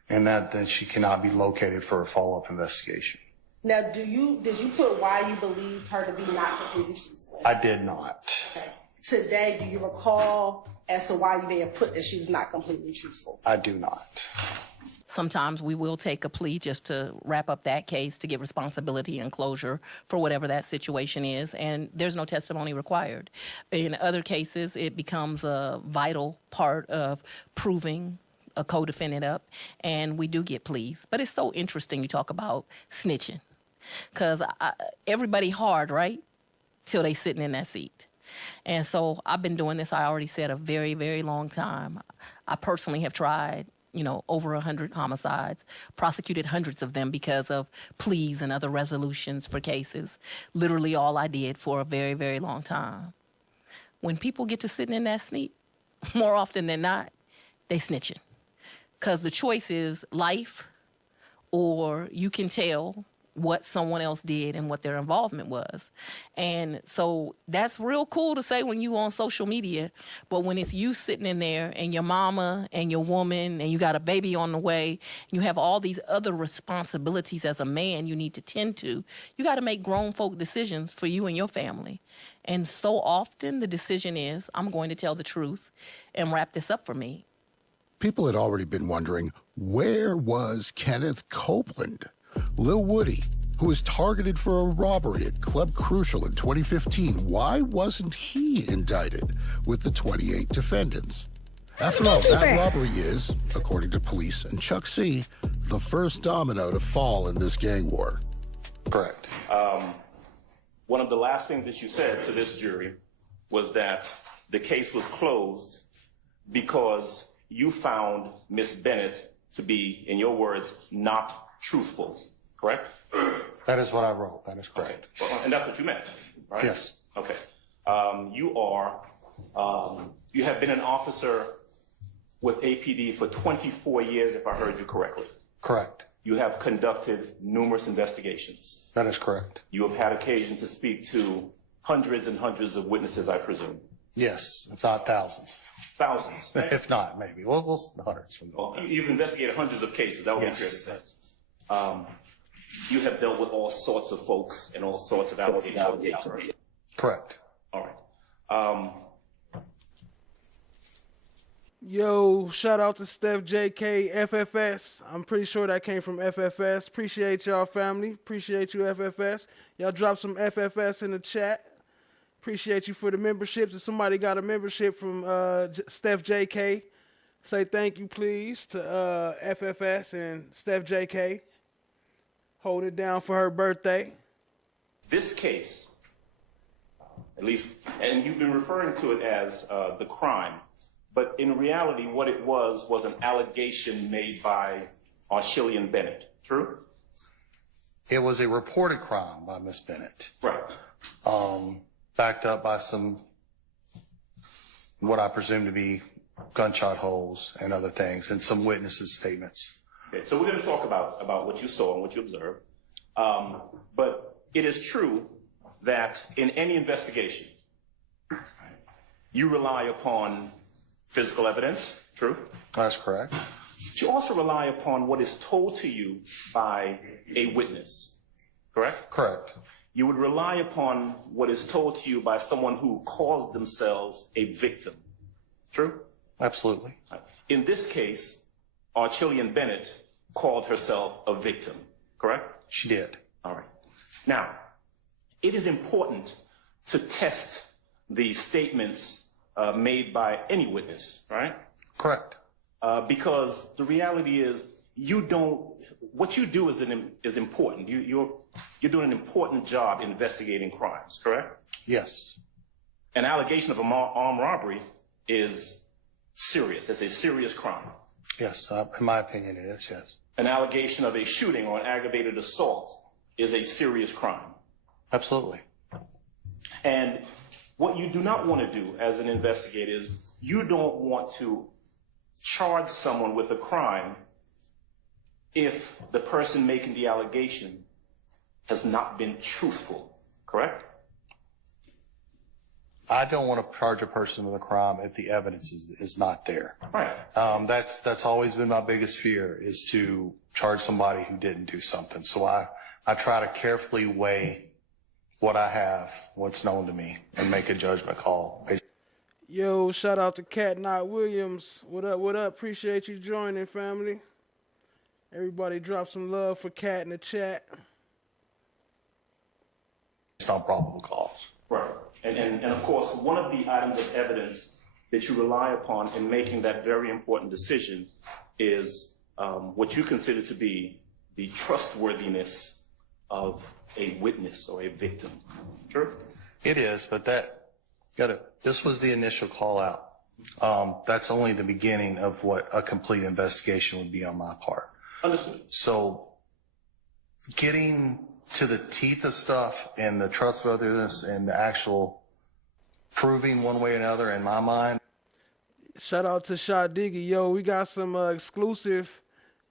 and that she cannot be located for a follow-up investigation. Now, did you put why you believed her to be not completely truthful? I did not. Okay. Today, do you recall as to why you may have put that she was not completely truthful? I do not. Sometimes we will take a plea just to wrap up that case to get responsibility and closure for whatever that situation is, and there's no testimony required. In other cases, it becomes a vital part of proving a co-defendant up, and we do get pleas. But it's so interesting you talk about snitching, because everybody hard, right, till they sitting in that seat. And so I've been doing this, I already said, a very, very long time. I personally have tried over 100 homicides, prosecuted hundreds of them because of pleas and other resolutions for cases. Literally all I did for a very, very long time. when people get to sitting in that seat, more often than not, they snitching. Because the choice is life, or you can tell what someone else did and what their involvement was. And so that's real cool to say when you on social media, but when it's you sitting in there and your mama and your woman and you got a baby on the way, you have all these other responsibilities as a man you need to tend to, you got to make grown folk decisions for you and your family. And so often the decision is, I'm going to tell the truth and wrap this up for me. People had already been wondering, where was Kenneth Copeland? Lil Woody, who was targeted for a robbery at Club Crucial in 2015, why wasn't he indicted with the 28 defendants? After all, that robbery is, according to police and Chuck C., the first domino to fall in this gang war. Correct. One of the last things that you said to this jury was that the case was closed because you found Miss Bennett to be, in your words, not truthful, correct? That is what I wrote. That is correct. Okay. Well, and that's what you meant, right? Yes. Okay. You have been an officer with APD for 24 years, if I heard you correctly. Correct. You have conducted numerous investigations. That is correct. You have had occasion to speak to hundreds and hundreds of witnesses, I presume. Yes, if not thousands. Thousands. If not, maybe. Well, hundreds from Well, you've investigated hundreds of cases. That would be fair to say. You have dealt with all sorts of folks and all sorts of allegations. Right? Correct. All right. Yo, shout out to Steph JK FFS. I'm pretty sure that came from FFS. Appreciate y'all, family. Appreciate you, FFS. Y'all drop some FFS in the chat. Appreciate you for the memberships. If somebody got a membership from Steph JK, say thank you, please, to FFS and Steph JK. Hold it down for her birthday. This case, at least, and you've been referring to it as the crime, but in reality, what it was an allegation made by Archillian Bennett. True? It was a reported crime by Miss Bennett. Right. Backed up by some, what I presume to be gunshot holes and other things, and some witnesses' statements. Okay, so we're going to talk about what you saw and what you observed. But it is true that in any investigation, you rely upon physical evidence. True? That's correct. But you also rely upon what is told to you by a witness. Correct? Correct. You would rely upon what is told to you by someone who calls themselves a victim. True? Absolutely. In this case, Archillian Bennett called herself a victim, correct? She did. All right. Now, it is important to test the statements made by any witness, right? Correct. Because the reality is, what you do is important. You're doing an important job investigating crimes, correct? Yes. An allegation of an armed robbery is serious. It's a serious crime. Yes, in my opinion it is, yes. An allegation of a shooting or an aggravated assault is a serious crime. Absolutely. And what you do not want to do as an investigator is you don't want to charge someone with a crime if the person making the allegation has not been truthful, correct? I don't want to charge a person with a crime if the evidence is not there. Right. That's always been my biggest fear, is to charge somebody who didn't do something. So I try to carefully weigh what I have, what's known to me, and make a judgment call. Yo, shout out to Cat Knott Williams. What up, what up? Appreciate you joining, family. Everybody drop some love for Cat in the chat. It's not probable cause. Right. And of course, one of the items of evidence that you rely upon in making that very important decision is what you consider to be the trustworthiness of a witness or a victim. True? It is, but this was the initial call out. That's only the beginning of what a complete investigation would be on my part. Understood. So getting to the teeth of stuff and the trustworthiness and the actual proving one way or another in my mind. Shout out to Shot Diggy. Yo, we got some exclusive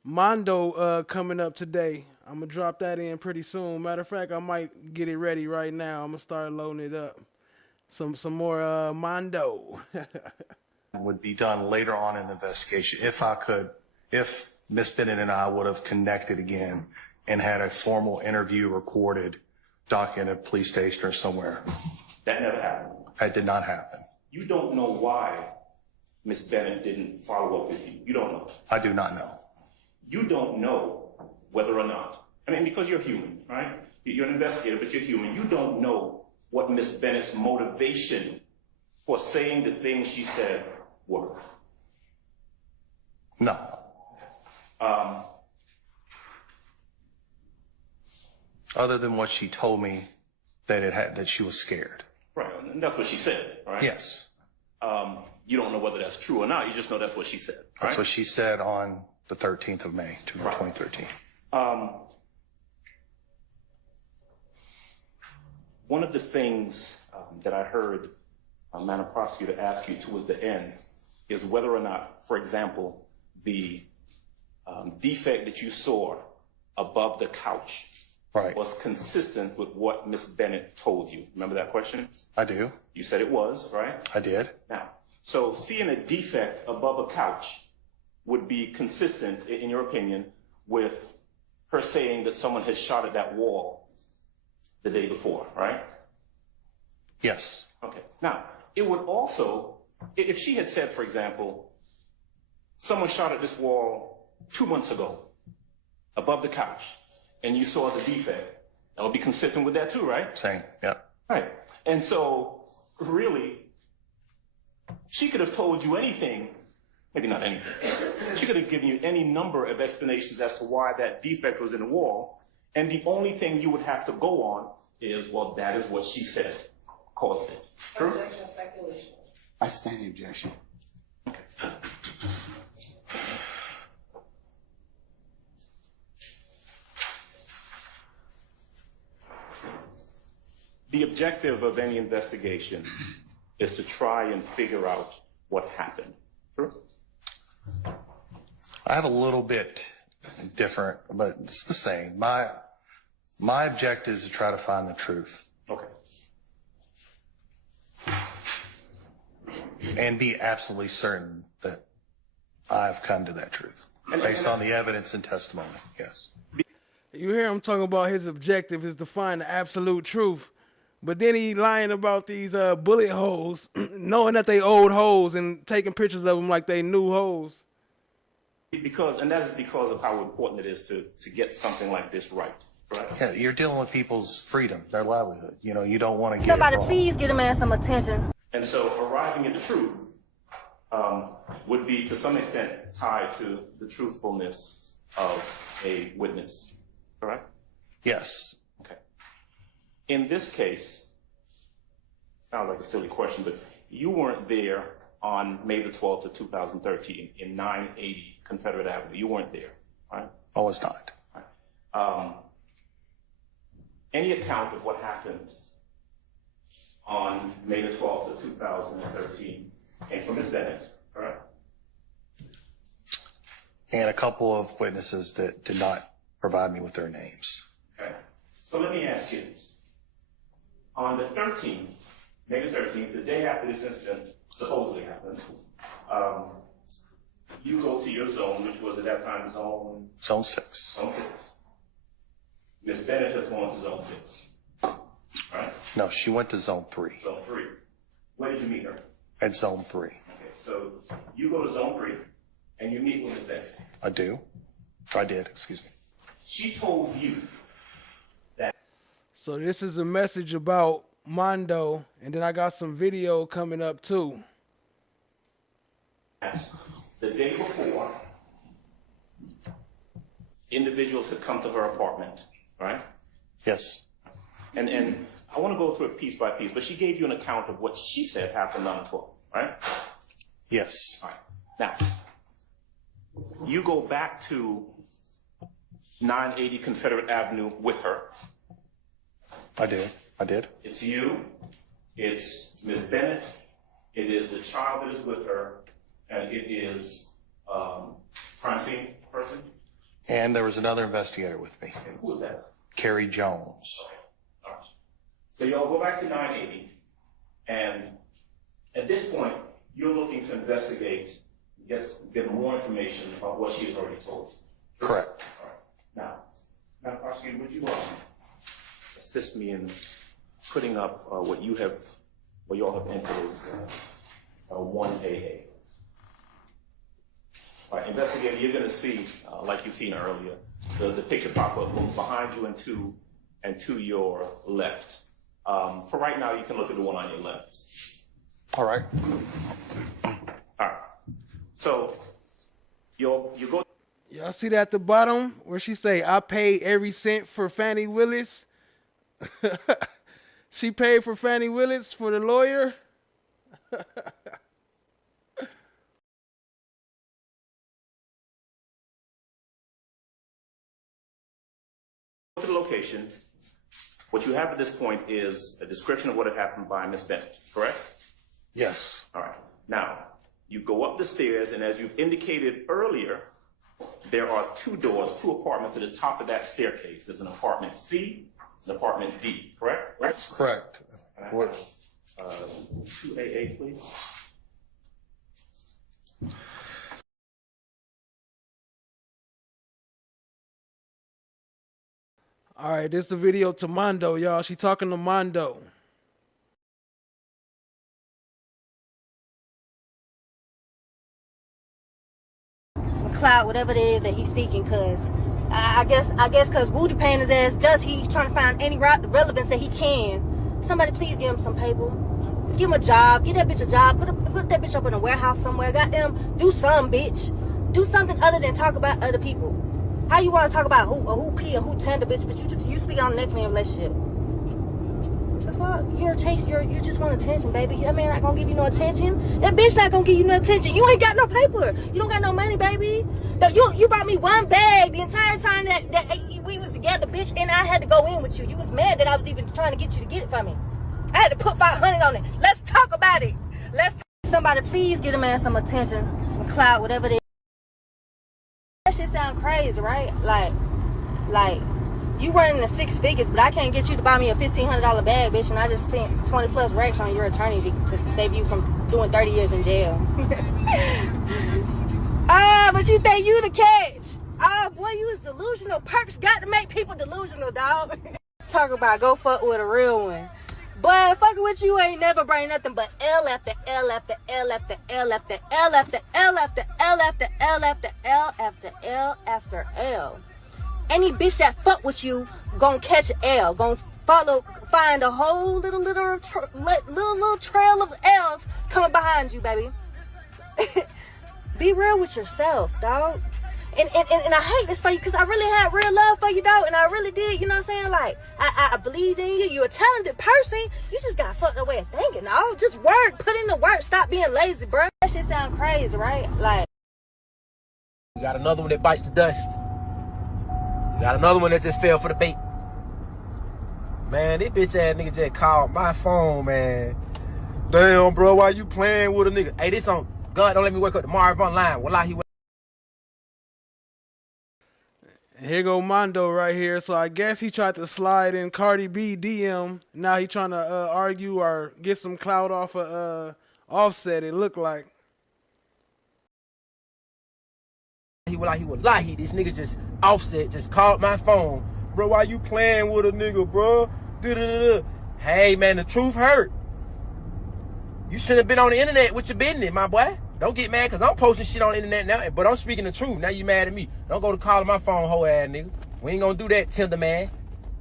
Mondo coming up today. I'm going to drop that in pretty soon. Matter of fact, I might get it ready right now. I'm going to start loading it up. Some more Mondo. Would be done later on in the investigation if Miss Bennett and I would have connected again and had a formal interview recorded, documented at a police station or somewhere. That never happened. That did not happen. You don't know why Miss Bennett didn't follow up with you. You don't know. I do not know. You don't know whether or not. I mean, because you're human, right? You're an investigator, but you're human. You don't know what Miss Bennett's motivation for saying the things she said were. No. Other than what she told me that she was scared. Right, and that's what she said, right? Yes. You don't know whether that's true or not. You just know that's what she said, right? That's what she said on the 13th of May, 2013. One of the things that I heard Madam Prosecutor ask you towards the end is whether or not, for example, the defect that you saw above the couch was consistent with what Miss Bennett told you. Remember that question? I do. You said it was, right? I did. Now, so seeing a defect above a couch would be consistent, in your opinion, with her saying that someone had shot at that wall the day before, right? Yes. Okay. Now, it would also, if she had said, for example, someone shot at this wall 2 months ago above the couch, and you saw the defect, that would be consistent with that too, right? Same, yep. Right. And so, really, she could have told you anything, maybe not anything, she could have given you any number of explanations as to why that defect was in the wall, and the only thing you would have to go on is, well, that is what she said caused it. True? Objection, speculation. I stand the objection. The objective of any investigation is to try and figure out what happened. True? I have a little bit different, but it's the same. My objective is to try to find the truth. Okay. And be absolutely certain that I've come to that truth based on the evidence and testimony. Yes. You hear him talking about his objective is to find the absolute truth. But then he lying about these bullet holes, knowing that they old holes and taking pictures of them like they new holes. And that is because of how important it is to get something like this right. Right? Yeah, you're dealing with people's freedom, their livelihood. You know, you don't want to get Somebody it wrong. please get a man some attention. And so arriving at the truth would be to some extent tied to the truthfulness of a witness. Correct? Yes. Okay. In this case, sounds like a silly question, but you weren't there on May the 12th of 2013 in 980 Confederate Avenue. You weren't there, right? I was not. Right. Any account of what happened on May the 12th of 2013 came from Ms. Bennett, correct? And a couple of witnesses that did not provide me with their names. Okay. So let me ask you this. On the 13th, May the 13th, the day after this incident supposedly happened, you go to your zone, which was at that time Zone 6. Zone 6. Ms. Bennett has gone to Zone 6. Right? No, she went to Zone 3. Zone 3. Where did you meet her? At Zone 3. Okay, so you go to Zone 3 and you meet with Ms. Bennett. I do. I did, excuse me. She told you that. So this is a message about Mondo, and then I got some video coming up too. The day before, individuals had come to her apartment, right? Yes. And I want to go through it piece by piece, but she gave you an account of what she said happened on the 12th, right? Yes. All right. Now, you go back to 980 Confederate Avenue with her. I did. It's you, It's Ms. Bennett, it is the child that is with her, and it is crime scene person. And there was another investigator with me, And who is that? Carrie Jones. Okay. All right. So y'all go back to 980, and at this point, you're looking to investigate, get more information about what she has already told you. Correct. All right. Now, prosecutor, would you assist me in putting up what y'all have entered as 1AA? All right, investigator, you're going to see, like you've seen earlier, the picture pop up both behind you and to your left. For right now, you can look at the one on your left. All right. All right. So you go. Y'all see that at the bottom where she say, "I paid every cent for Fannie Willis." She paid for Fannie Willis for the lawyer. To the location. What you have at this point is a description of what had happened by Miss Bennett, correct? Yes. All right. Now, you go up the stairs, and as you've indicated earlier, there are two doors, two apartments at the top of that staircase. There's an apartment C, an apartment D, correct? Correct. Can I have 2AA, please? All right, this is the video to Mondo, y'all. She talking to Mondo. Some clout, whatever it is that he's seeking, cause I guess cause Woody paying his ass, he's trying to find any relevance that he can. Somebody please give him some paper. Give him a job. Give that bitch a job. Put that bitch up in a warehouse somewhere. Goddamn, do something, bitch. Do something other than talk about other people. How you want to talk about who pee or who tender, bitch? But you speak on the next man relationship. The fuck? You just want attention, baby. That man not gonna give you no attention. That bitch not gonna give you no attention. You ain't got no paper. You don't got no money, baby. You brought me one bag the entire time that we was together, bitch, and I had to go in with you. You was mad that I was even trying to get you to get it for me. I had to put 500 on it. Let's talk about it. Somebody please get a man some attention, some clout, whatever it is. That shit sound crazy, right? Like you running the 6 figures, but I can't get you to buy me a $1,500 bag, bitch, and I just spent 20 plus racks on your attorney to save you from doing 30 years in jail. But you think you the catch? Boy, you was delusional. Perks got to make people delusional, dog. Talk about go fuck with a real one. But fucking with you ain't never bring nothing but L after L after L after L after L after L after L after L after L after L after L. Any bitch that fuck with you gon' catch an L, gon' find a whole little trail of L's coming behind you, baby. Be real with yourself, dog. And I hate this for you because I really had real love for you, dog, and I really did, you know what I'm saying? Like, I believed in you. You're a talented person. You just got fucked up way of thinking, dog. Just work. Put in the work. Stop being lazy, bro. That shit sound crazy, right? Like, you got another one that bites the dust. You got another one that just fell for the bait. Man, this bitch ass nigga just called my phone, man. Damn, bro, why you playing with a nigga? Hey, this on God, don't let me wake up tomorrow online. Wallahi. Here go Mondo right here. So I guess he tried to slide in Cardi B DM. Now he trying to argue or get some clout off of Offset, it looked like. Wallahi, this nigga just Offset just called my phone. Bro, why you playing with a nigga, bro? Da-da-da-da. Hey, man, the truth hurt. You shouldn't have been on the internet with your business, my boy. Don't get mad because I'm posting shit on the internet now, but I'm speaking the truth. Now you mad at me. Don't go to calling my phone, hoe ass nigga. We ain't gonna do that, Tinder man.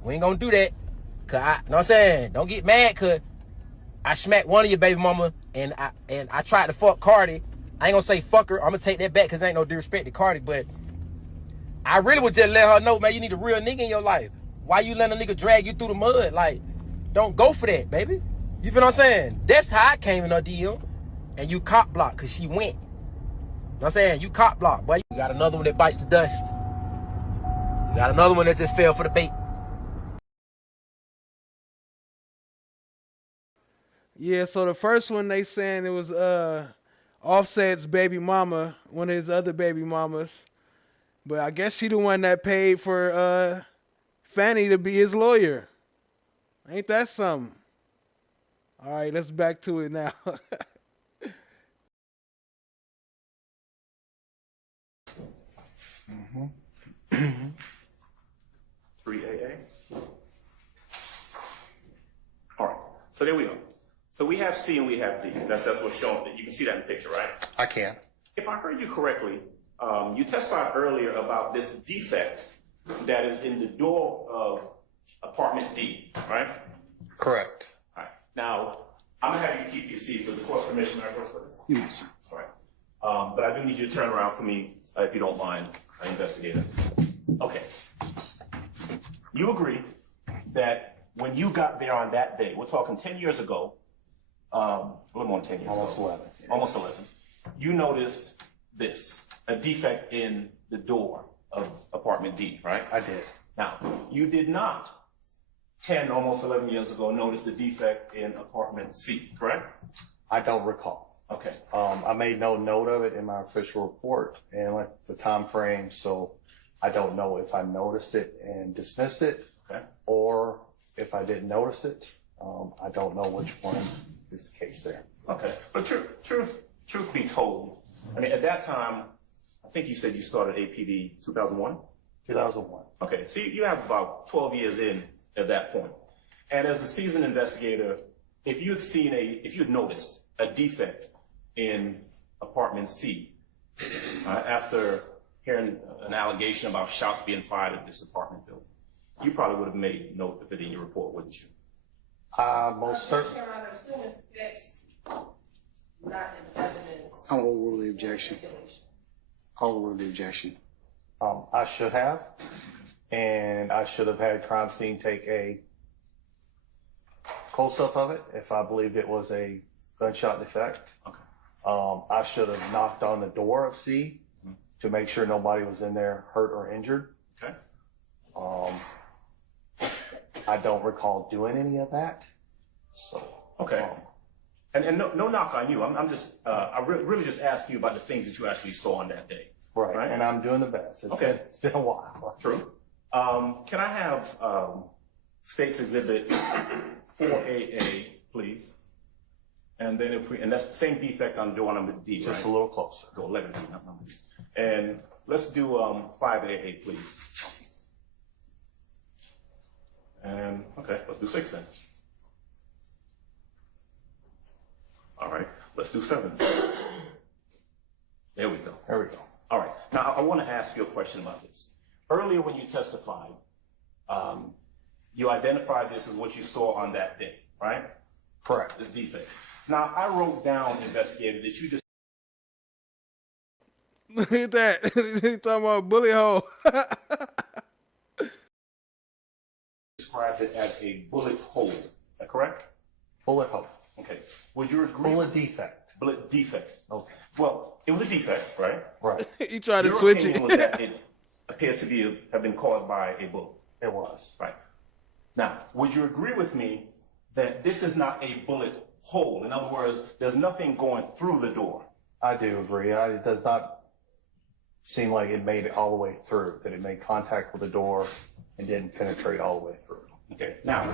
We ain't gonna do that. Cause know what I'm saying? Don't get mad cause I smacked one of your baby mama and I tried to fuck Cardi. I ain't gonna say fuck her. I'm gonna take that back cause there ain't no disrespect to Cardi, but I really would just let her know, man, you need a real nigga in your life. Why you letting a nigga drag you through the mud? Like, don't go for that, baby. You feel what I'm saying? That's how I came in her DM. And you cop block because she went. You know what I'm saying? You cop block, boy. You got another one that bites the dust. You got another one that just fell for the bait. Yeah, so the first one they saying it was Offset's baby mama, one of his other baby mamas. But I guess she the one that paid for Fanny to be his lawyer. Ain't that something? All right, let's back to it now. 3AA. All right, so there we go. So we have C and we have D. That's what's shown. You can see that in the picture, right? I can. If I heard you correctly, you testified earlier about this defect that is in the door of apartment D, right? Correct. All right. Now, I'm gonna have you keep your seat with the court's permission, right, first witness? Yes, sir. All right. But I do need you to turn around for me, if you don't mind, investigator. Okay. You agree that when you got there on that day, we're talking 10 years ago, a little more than 10 years Almost ago. 11. Yes. Almost 11. You noticed this, a defect in the door of apartment D, right? I did. Now, you did not 10, almost 11 years ago, notice the defect in apartment C, correct? I don't recall. Okay. I made no note of it in my official report and like the time frame, so I don't know if I noticed it and dismissed it, okay, or if I didn't notice it. I don't know which one is the case there. Okay. But truth be told, I mean, at that time, I think you said you started APD 2001? 2001. Okay, so you have about 12 years in at that point. And as a seasoned investigator, if you had noticed a defect in apartment C, after hearing an allegation about shots being fired at this apartment building, you probably would have made note of it in your report, wouldn't you? Most certainly. I'll overrule the objection. I'll overrule the objection. I should have, and I should have had crime scene take a close-up of it if I believed it was a gunshot defect. Okay. I should have knocked on the door of C to make sure nobody was in there hurt or injured. Okay. I don't recall doing any of that. So. Okay. And no knock on you. I'm just, I really just asked you about the things that you actually saw on that day. Right. And I'm doing the best. It's been a while. True. Can I have State's Exhibit 4AA, please? And then and that's the same defect on door number D, Just right? a little closer. Go 11, not number D. And let's do 5AA, please. And okay, let's do 6 then. All right, let's do 7. There we go. There we go. All right. Now, I want to ask you a question about this. Earlier when you testified, you identified this as what you saw on that day, right? Correct. This defect. Now, I wrote down, investigator, that you just Look at that. He's talking about a bully hole. described it as a bullet hole. Is that correct? Bullet hole. Okay. Would you agree? Bullet defect. Bullet defect. Okay. Well, it was a defect, right? Right. He tried to Your switch opinion it. was that it appeared to have been caused by a bullet. It was. Right. Now, would you agree with me that this is not a bullet hole? In other words, there's nothing going through the door. I do agree. It does not seem like it made it all the way through, that it made contact with the door and didn't penetrate all the way through. Okay. Now,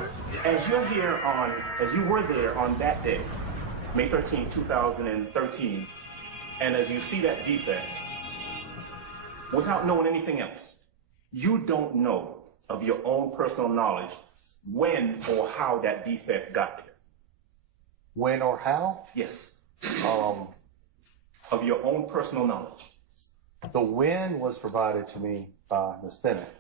as you were there on that day, May 13, 2013, and as you see that defect, without knowing anything else, you don't know of your own personal knowledge when or how that defect got there. When or how? Yes. Of your own personal knowledge. The when was provided to me by Ms. Bennett.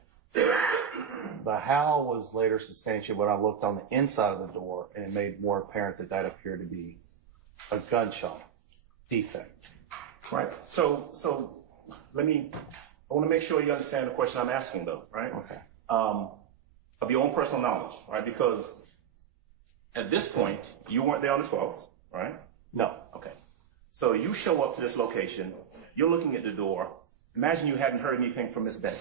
The how was later substantiated when I looked on the inside of the door, and it made more apparent that that appeared to be a gunshot defect. Right. So I want to make sure you understand the question I'm asking, though, right? Okay. Of your own personal knowledge, right? Because at this point, you weren't there on the 12th, right? No. Okay. So you show up to this location, you're looking at the door. Imagine you hadn't heard anything from Miss Bennett,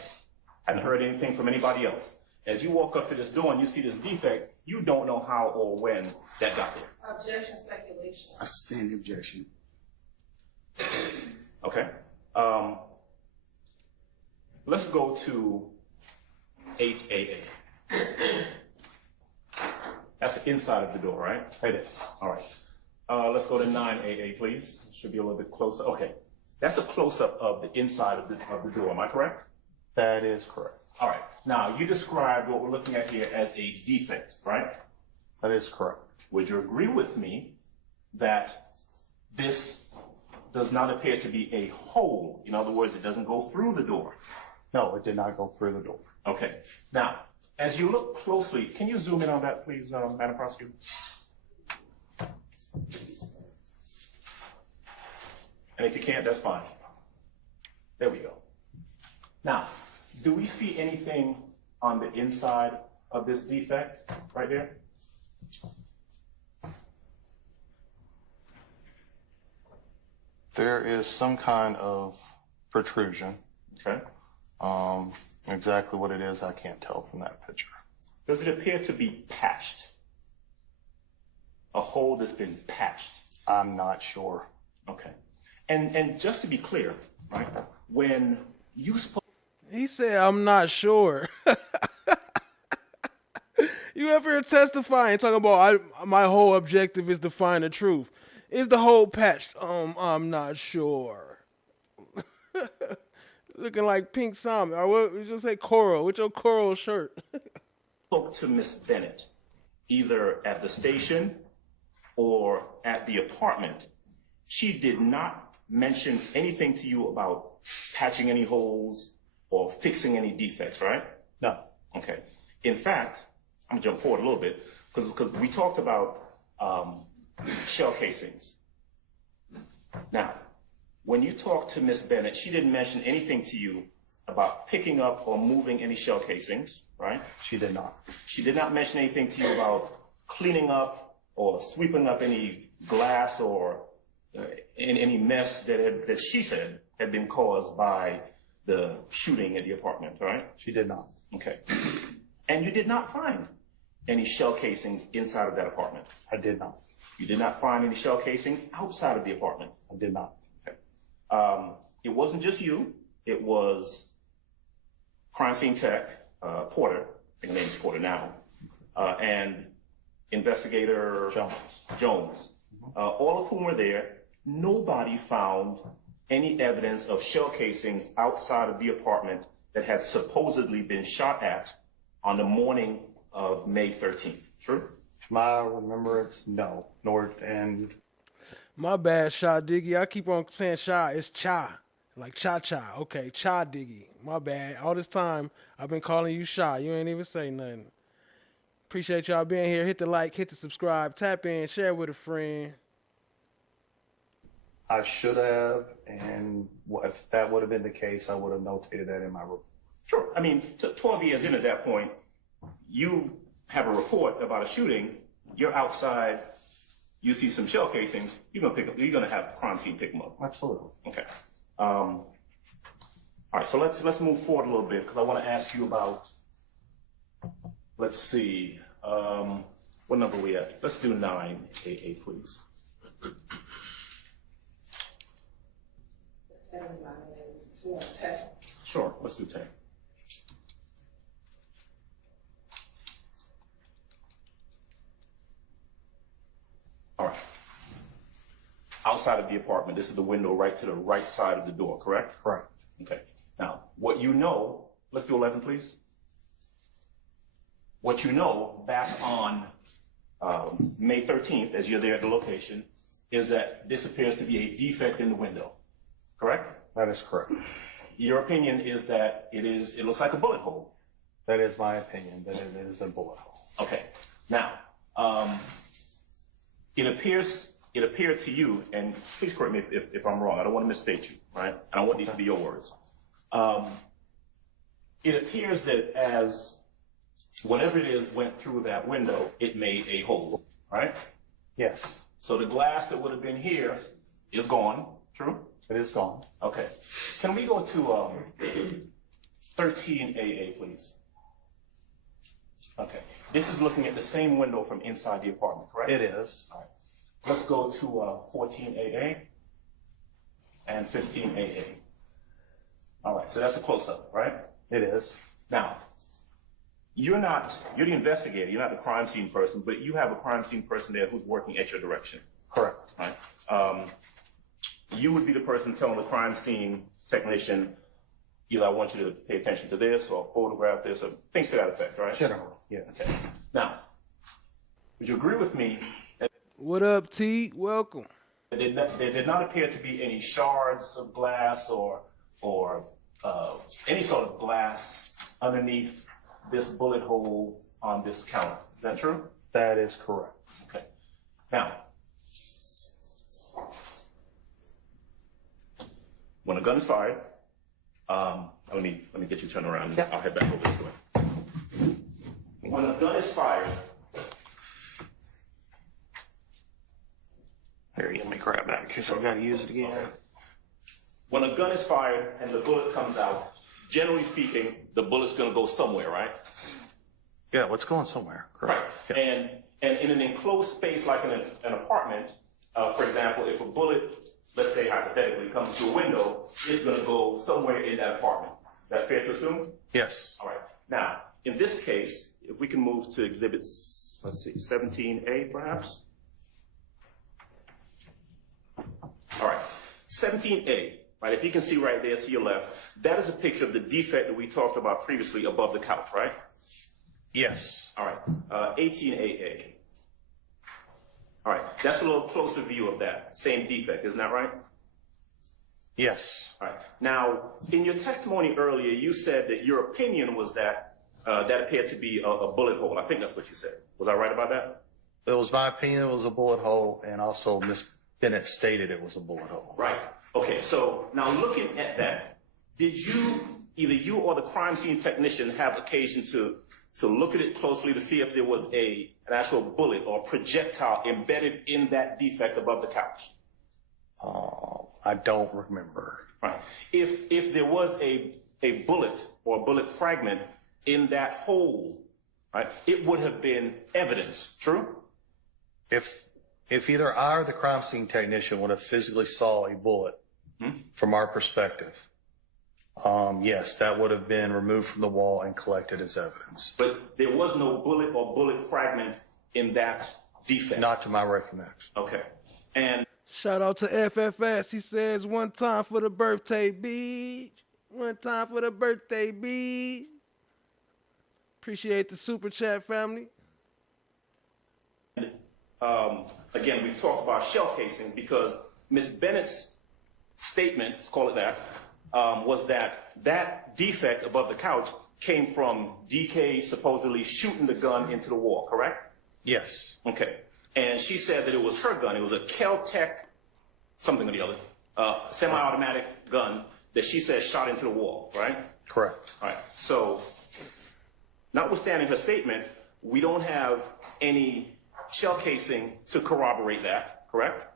hadn't heard anything from anybody else. As you walk up to this door and you see this defect, you don't know how or when that got there. Objection, speculation. I stand the objection. Okay. Let's go to 8AA. That's the inside of the door, right? It is. All right. Let's go to 9AA, please. Should be a little bit closer. Okay. That's a close-up of the inside of the door. Am I correct? That is correct. All right. Now, you described what we're looking at here as a defect, right? That is correct. Would you agree with me that this does not appear to be a hole? In other words, it doesn't go through the door. No, it did not go through the door. Okay. Now, as you look closely, can you zoom in on that, please, Madam Prosecutor? And if you can't, that's fine. There we go. Now, do we see anything on the inside of this defect right there? There is some kind of protrusion. Okay. Exactly what it is, I can't tell from that picture. Does it appear to be patched? A hole that's been patched? I'm not sure. Okay. And just to be clear, right, when you spoke... He said, I'm not sure. You ever here testifying, talking about my whole objective is to find the truth. Is the hole patched? I'm not sure. Looking like Pink Salmon, or what? You just say coral with your coral shirt. Spoke to Miss Bennett, either at the station or at the apartment. She did not mention anything to you about patching any holes or fixing any defects, right? No. Okay. In fact, I'm gonna jump forward a little bit because we talked about shell casings. Now, when you talked to Miss Bennett, she didn't mention anything to you about picking up or moving any shell casings, right? She did not. She did not mention anything to you about cleaning up or sweeping up any glass or any mess that she said had been caused by the shooting at the apartment, right? She did not. Okay. And you did not find any shell casings inside of that apartment? I did not. You did not find any shell casings outside of the apartment? I did not. Okay. It wasn't just you. It was crime scene tech, Porter, I think her name's Porter now, and investigator Jones. All of whom were there. Nobody found any evidence of shell casings outside of the apartment that had supposedly been shot at on the morning of May 13th. True? My remembrance, no. My bad, Sha Diggy. I keep on saying Sha. It's Cha. Like Cha-Cha. Okay, Cha Diggy. My bad. All this time, I've been calling you Sha. You ain't even say nothing. Appreciate y'all being here. Hit the like, hit the subscribe, tap in, share with a friend. I should have, and if that would have been the case, I would have notated that in my report. Sure. I mean, 12 years in at that point, you have a report about a shooting, you're outside, you see some shell casings, you're gonna have crime scene pick them up. Absolutely. Okay. All right, so let's move forward a little bit because I want to ask you about, let's see, what number are we at? Let's do 9AA, please. Sure, let's do 10. All right. Outside of the apartment, this is the window right to the right side of the door, correct? Correct. Okay. Now, what you know, let's do 11, please. What you know back on May 13th, as you're there at the location, is that this appears to be a defect in the window, correct? That is correct. Your opinion is that it looks like a bullet hole. That is my opinion, that it is a bullet hole. Okay. Now, it appeared to you, and please correct me if I'm wrong, I don't want to misstate you, right? I don't want these to be your words. It appears that as whatever it is went through that window, it made a hole, right? Yes. So the glass that would have been here is gone, true? It is gone. Okay. Can we go to 13AA, please? Okay. This is looking at the same window from inside the apartment, correct? It is. All right. Let's go to 14AA and 15AA. All right, so that's a close-up, right? It is. Now, you're the investigator, you're not the crime scene person, but you have a crime scene person there who's working at your direction. Correct. Right? You would be the person telling the crime scene technician, either I want you to pay attention to this or photograph this or things to that effect, right? Generally, yeah. Okay. Now, would you agree with me that What up, T? Welcome. there did not appear to be any shards of glass or any sort of glass underneath this bullet hole on this counter. Is that true? That is correct. Okay. Now, when a gun is fired, let me get you turned around. I'll head back over this way. When a gun is fired, Here, let me grab that in case I've got to use it again. when a gun is fired and the bullet comes out, generally speaking, the bullet's going to go somewhere, right? Yeah, what's going somewhere? Correct. Right. And in an enclosed space like in an apartment, for example, if a bullet, let's say hypothetically, comes through a window, it's going to go somewhere in that apartment. Is that fair to assume? Yes. All right. Now, in this case, if we can move to exhibits, let's see, 17A perhaps. All right. 17A, right? If you can see right there to your left, that is a picture of the defect that we talked about previously above the couch, right? Yes. All right. 18AA. All right. That's a little closer view of that same defect, isn't that right? Yes. All right. Now, in your testimony earlier, you said that your opinion was that that appeared to be a bullet hole. I think that's what you said. Was I right about that? It was my opinion it was a bullet hole, and also Miss Bennett stated it was a bullet hole. Right. Okay. So now looking at that, did you, either you or the crime scene technician, have occasion to look at it closely to see if there was an actual bullet or projectile embedded in that defect above the couch? I don't remember. Right. If there was a bullet or a bullet fragment in that hole, right, it would have been evidence. True? If either I or the crime scene technician would have physically saw a bullet from our perspective, yes, that would have been removed from the wall and collected as evidence. But there was no bullet or bullet fragment in that defect? Not to my recollection. Okay. And shout out to FFS. He says, one time for the birthday, beach. One time for the birthday, beach. Appreciate the super chat, family. Again, we've talked about shell casing because Miss Bennett's statement, let's call it that, was that defect above the couch came from DK supposedly shooting the gun into the wall, correct? Yes. Okay. And she said that it was her gun. It was a Kel-Tec, something or the other, semi-automatic gun that she said shot into the wall, right? Correct. All right. So, notwithstanding her statement, we don't have any shell casing to corroborate that, correct?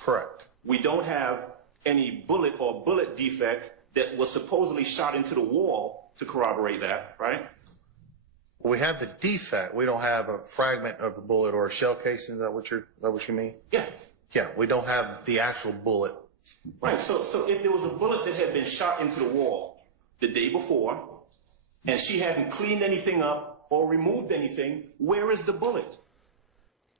Correct. We don't have any bullet or bullet defect that was supposedly shot into the wall to corroborate that, right? We have the defect. We don't have a fragment of a bullet or a shell casing. Is that what you mean? Yeah. Yeah, we don't have the actual bullet. Right. So if there was a bullet that had been shot into the wall the day before, and she hadn't cleaned anything up or removed anything, where is the bullet?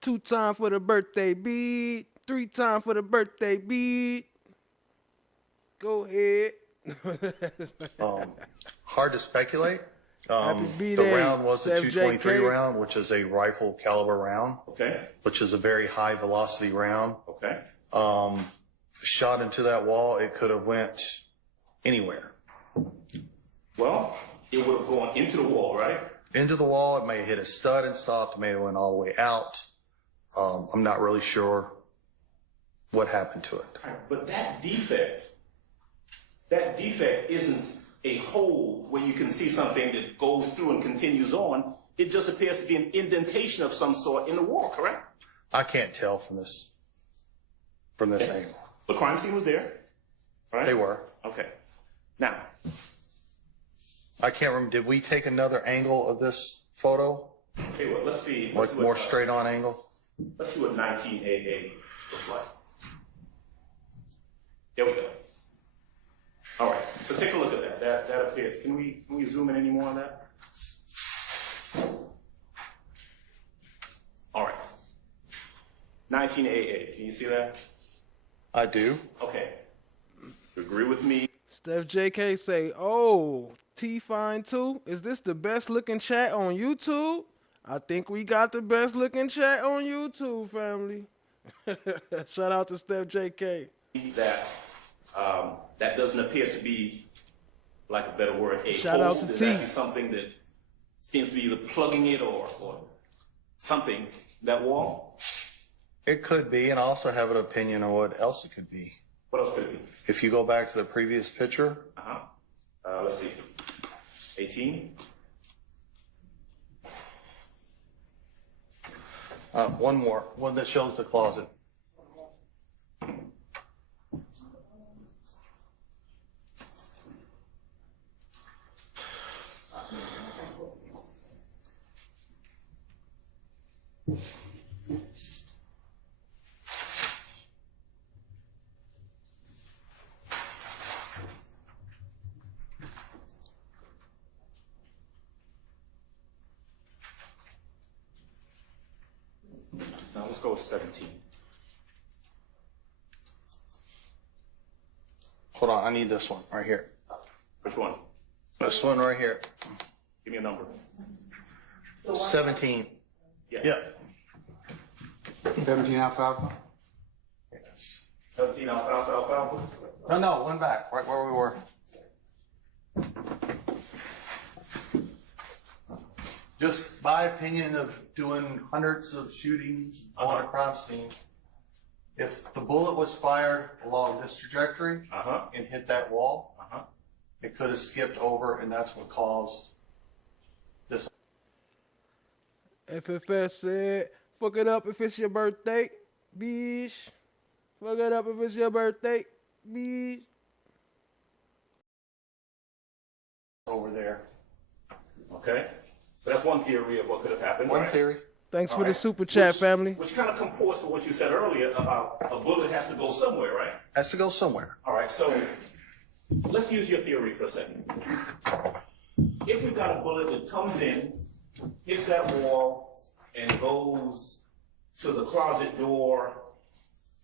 2 times for the birthday beat. 3 times for the birthday beat. Go ahead. Hard to speculate. Happy The B-Day, round was the Steph 223 JK. round, which is a rifle caliber round. Okay. Which is a very high velocity round. Okay. Shot into that wall, it could have went anywhere. Well, it would have gone into the wall, right? Into the wall, it may have hit a stud and stopped, it may have went all the way out. I'm not really sure what happened to it. But that defect isn't a hole where you can see something that goes through and continues on. It just appears to be an indentation of some sort in the wall, correct? I can't tell from this angle. The crime scene was there, right? They were. Okay. Now, I can't remember, did we take another angle of this photo Okay, well, let's see. More straight on angle. Let's see what 19AA looks like. There we go. All right, so take a look at that. That appears. Can we zoom in any more on that? All right. 19AA. Can you see that? I do. Okay. You agree with me? Steph JK say, "Oh, T Fine 2, is this the best looking chat on YouTube? I think we got the best looking chat on YouTube, family." Shout out to Steph JK. That that doesn't appear to be, like a better word, a Shout out to There's T. actually something that seems to be either plugging it or something. That wall? It could be, and I also have an opinion on what else it could be. What else could it be? If you go back to the previous picture. Let's see. 18. One more. One that shows the closet. Now let's go with 17. Hold on, I need this one right here. Which one? This one right here. Give me a number. 17. Yeah. 17 alfalfa? Yes. 17 alfalfa. No, one back, right where we were. Just my opinion of doing hundreds of shootings on a crime scene. If the bullet was fired along this trajectory and hit that wall, it could have skipped over, and that's what caused this. FFS said, "Fuck it up if it's your birthday, bitch. Fuck it up if it's your birthday, bitch." Over there. Okay. So that's one theory of what could have happened. One right? theory. Thanks for the super chat, family. Which kind of comports with what you said earlier about a bullet has to go somewhere, right? Has to go somewhere. All right, so let's use your theory for a second. If we've got a bullet that comes in, hits that wall, and goes to the closet door,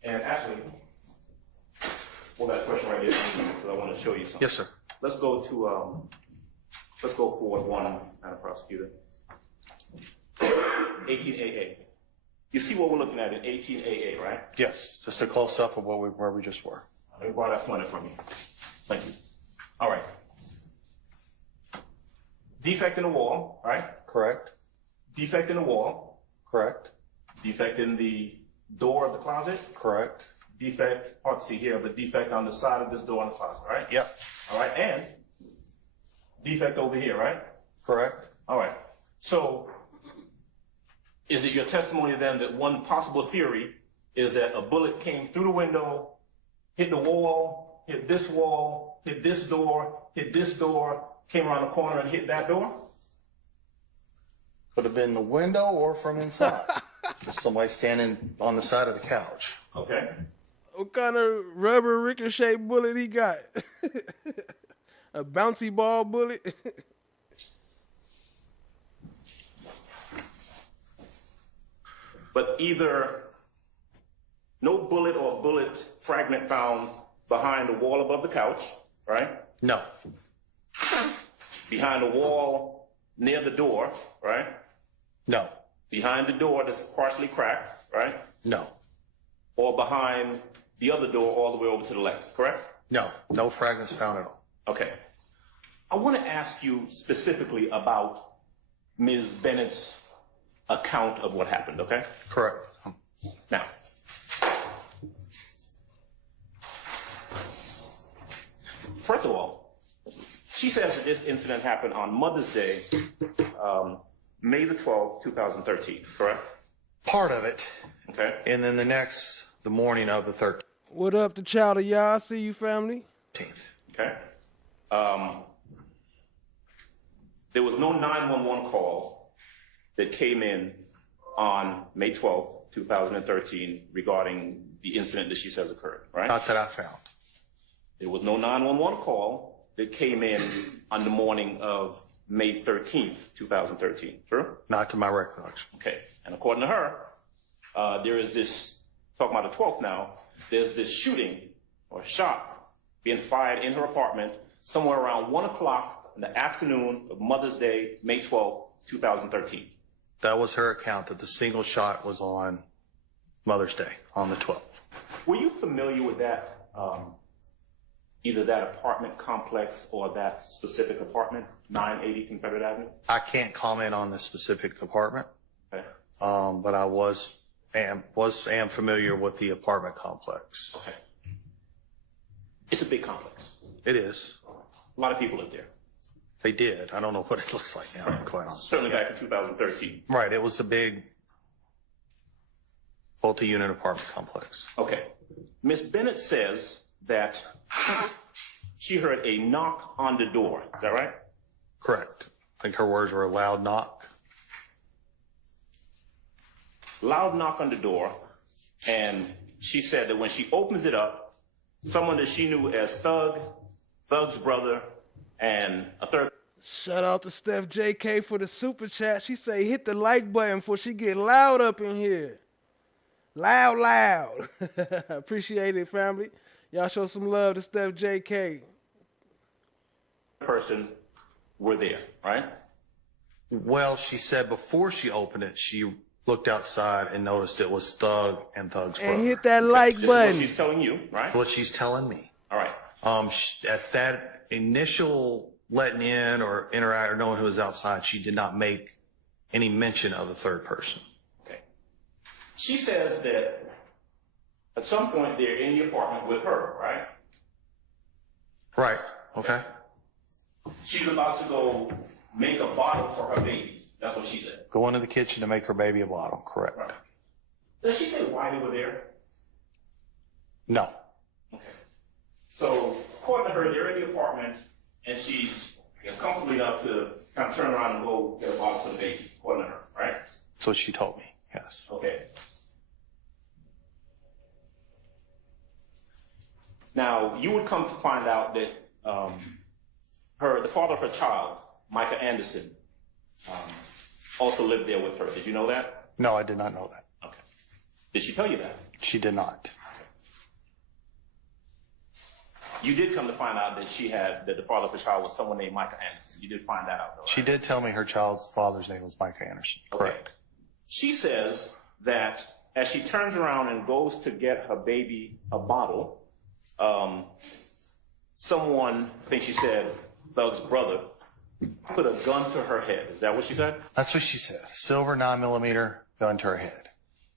and actually, well, that question right here, because I want to show you something. Yes, sir. Let's go to, let's go forward one, Madam Prosecutor. 18AA. You see what we're looking at in 18AA, right? Yes, just a close-up of where we just were. Let me borrow that pointer from you. Thank you. All right. Defect in the wall, right? Correct. Defect in the wall. Correct. Defect in the door of the closet. Correct. Defect, hard to see here, but defect on the side of this door in the closet, right? Yep. All right, and defect over here, right? Correct. All right. So, is it your testimony then that one possible theory is that a bullet came through the window, hit the wall, hit this wall, hit this door, came around the corner and hit that door? Could have been the window or from inside. Just somebody standing on the side of the couch. Okay. What kind of rubber ricochet bullet he got? A bouncy ball bullet? But either no bullet or bullet fragment found behind the wall above the couch, right? No. Behind the wall near the door, right? No. Behind the door that's partially cracked, right? No. Or behind the other door all the way over to the left, correct? No. No fragments found at all. Okay. I want to ask you specifically about Ms. Bennett's account of what happened, okay? Correct. Now, first of all, she says that this incident happened on Mother's Day, May the 12th, 2013, correct? Part of it. Okay. And then the morning of the 13th. What up, the child of y'all? See you, family. Okay. There was no 911 call. that came in on May 12th, 2013 regarding the incident that she says occurred, right? Not that I found. There was no 911 call that came in on the morning of May 13th, 2013, true? Not to my recollection. Okay, and according to her, there is this, talking about the 12th now, there's this shooting or shot being fired in her apartment somewhere around 1 o'clock in the afternoon of Mother's Day, May 12th, 2013. That was her account, that the single shot was on Mother's Day, on the 12th. Were you familiar with that, either that apartment complex or that specific apartment, 980 Confederate Avenue? I can't comment on the specific apartment, Okay. but I am familiar with the apartment complex. Okay. It's a big complex. It is. A lot of people live there. They did. I don't know what it looks like now, to be quite honest. Certainly back in 2013. Right. It was a big multi-unit apartment complex. Okay. Ms. Bennett says that she heard a knock on the door. Is that right? Correct. I think her words were a loud knock. Loud knock on the door. And she said that when she opens it up, someone that she knew as Thug's brother, and a third. Shout out to Steph JK for the super chat. She say hit the like button before she get loud up in here. Loud. Appreciate it, family. Y'all show some love to Steph JK. Person were there, right? Well, she said before she opened it, she looked outside and noticed it was Thug and Thug's brother. And hit that like This button. is what she's telling you, right? What she's telling me. All right. At that initial letting in or interact or knowing who was outside, she did not make any mention of a third person. Okay. She says that at some point they're in the apartment with her, right? Right. Okay. She's about to go make a bottle for her baby. That's what she said. Go into the kitchen to make her baby a bottle. Correct. Right. Does she say why they were there? No. Okay. So, according to her, they're in the apartment, and she's, I guess, comfortable enough to kind of turn around and go get a bottle for the baby, according to her, right? That's what she told me. Yes. Okay. Now, you would come to find out that the father of her child, Micah Anderson, also lived there with her. Did you know that? No, I did not know that. Okay. Did she tell you that? She did not. You did come to find out that the father of her child was someone named Micah Anderson. You did find that out, though, right? She did tell me her child's father's name was Micah Anderson. Okay. Correct. She says that as she turns around and goes to get her baby a bottle, someone, I think she said Thug's brother, put a gun to her head. Is that what she said? That's what she said. Silver 9mm gun to her head.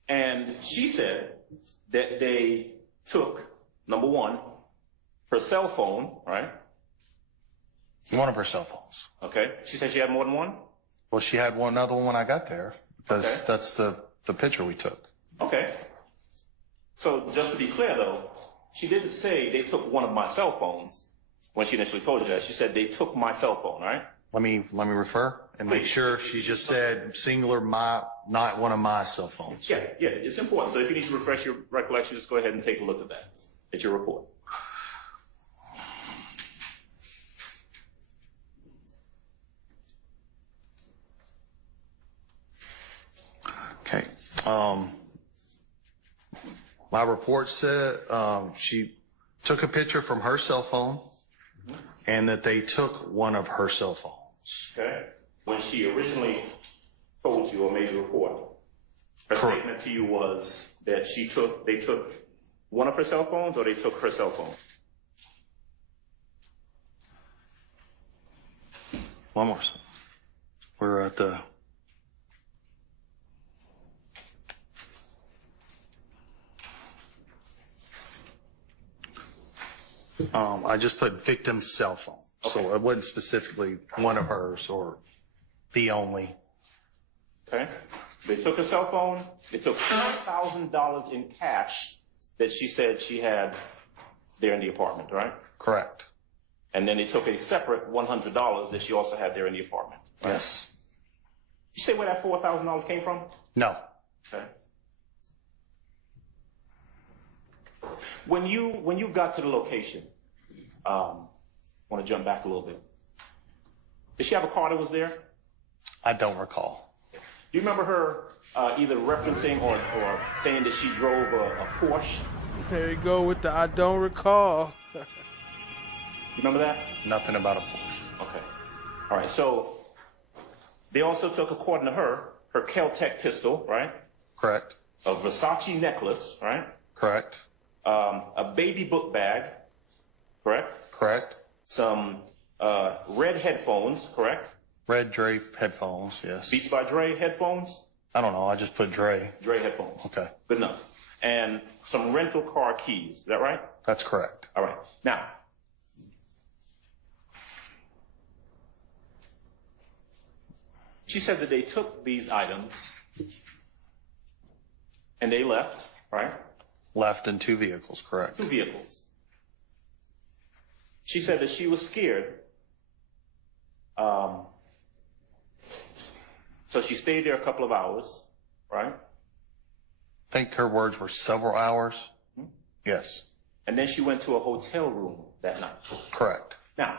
And she said that they took, number one, her cell phone, right? One of her cell phones. Okay. She said she had more than one? Well, she had another one when I got there because Okay. that's the picture we took. Okay. So just to be clear, though, she didn't say they took one of my cell phones when she initially told you that. She said they took my cell phone, right? Let me refer and make sure she just said singular, not one of my cell phones. Yeah, it's important. So if you need to refresh your recollection, just go ahead and take a look at that, at your report. Okay. My report said she took a picture from her cell phone and that they took one of her cell phones. Okay. When she originally told you or made the report, her statement to you was that they took one of her cell phones or they took her cell phone? One more. We're at the... I just put victim's cell phone. Okay. So it wasn't specifically one of hers or the only. Okay. They took her cell phone. They took $4,000 in cash that she said she had there in the apartment, right? Correct. And then they took a separate $100 that she also had there in the apartment. Right? Yes. You say where that $4,000 came from? No. Okay. When you got to the location, I want to jump back a little bit. Did she have a car that was there? I don't recall. Do you remember her either referencing or saying that she drove a Porsche? There you go with the I don't recall. You remember that? Nothing about a Porsche. Okay. All right. So they also took, according to her Kel-Tec pistol, right? Correct. A Versace necklace, right? Correct. A baby book bag, correct? Correct. Some red headphones, correct? Red Dre headphones, yes. Beats by Dre headphones? I don't know, I just put Dre. Dre headphones. Okay. Good enough. And some rental car keys, is that right? That's correct. All right. Now, she said that they took these items and they left, right? Left in 2 vehicles, correct. 2 vehicles. She said that she was scared. So she stayed there a couple of hours, right? I think her words were several hours. Yes. And then she went to a hotel room that night. Correct. Now,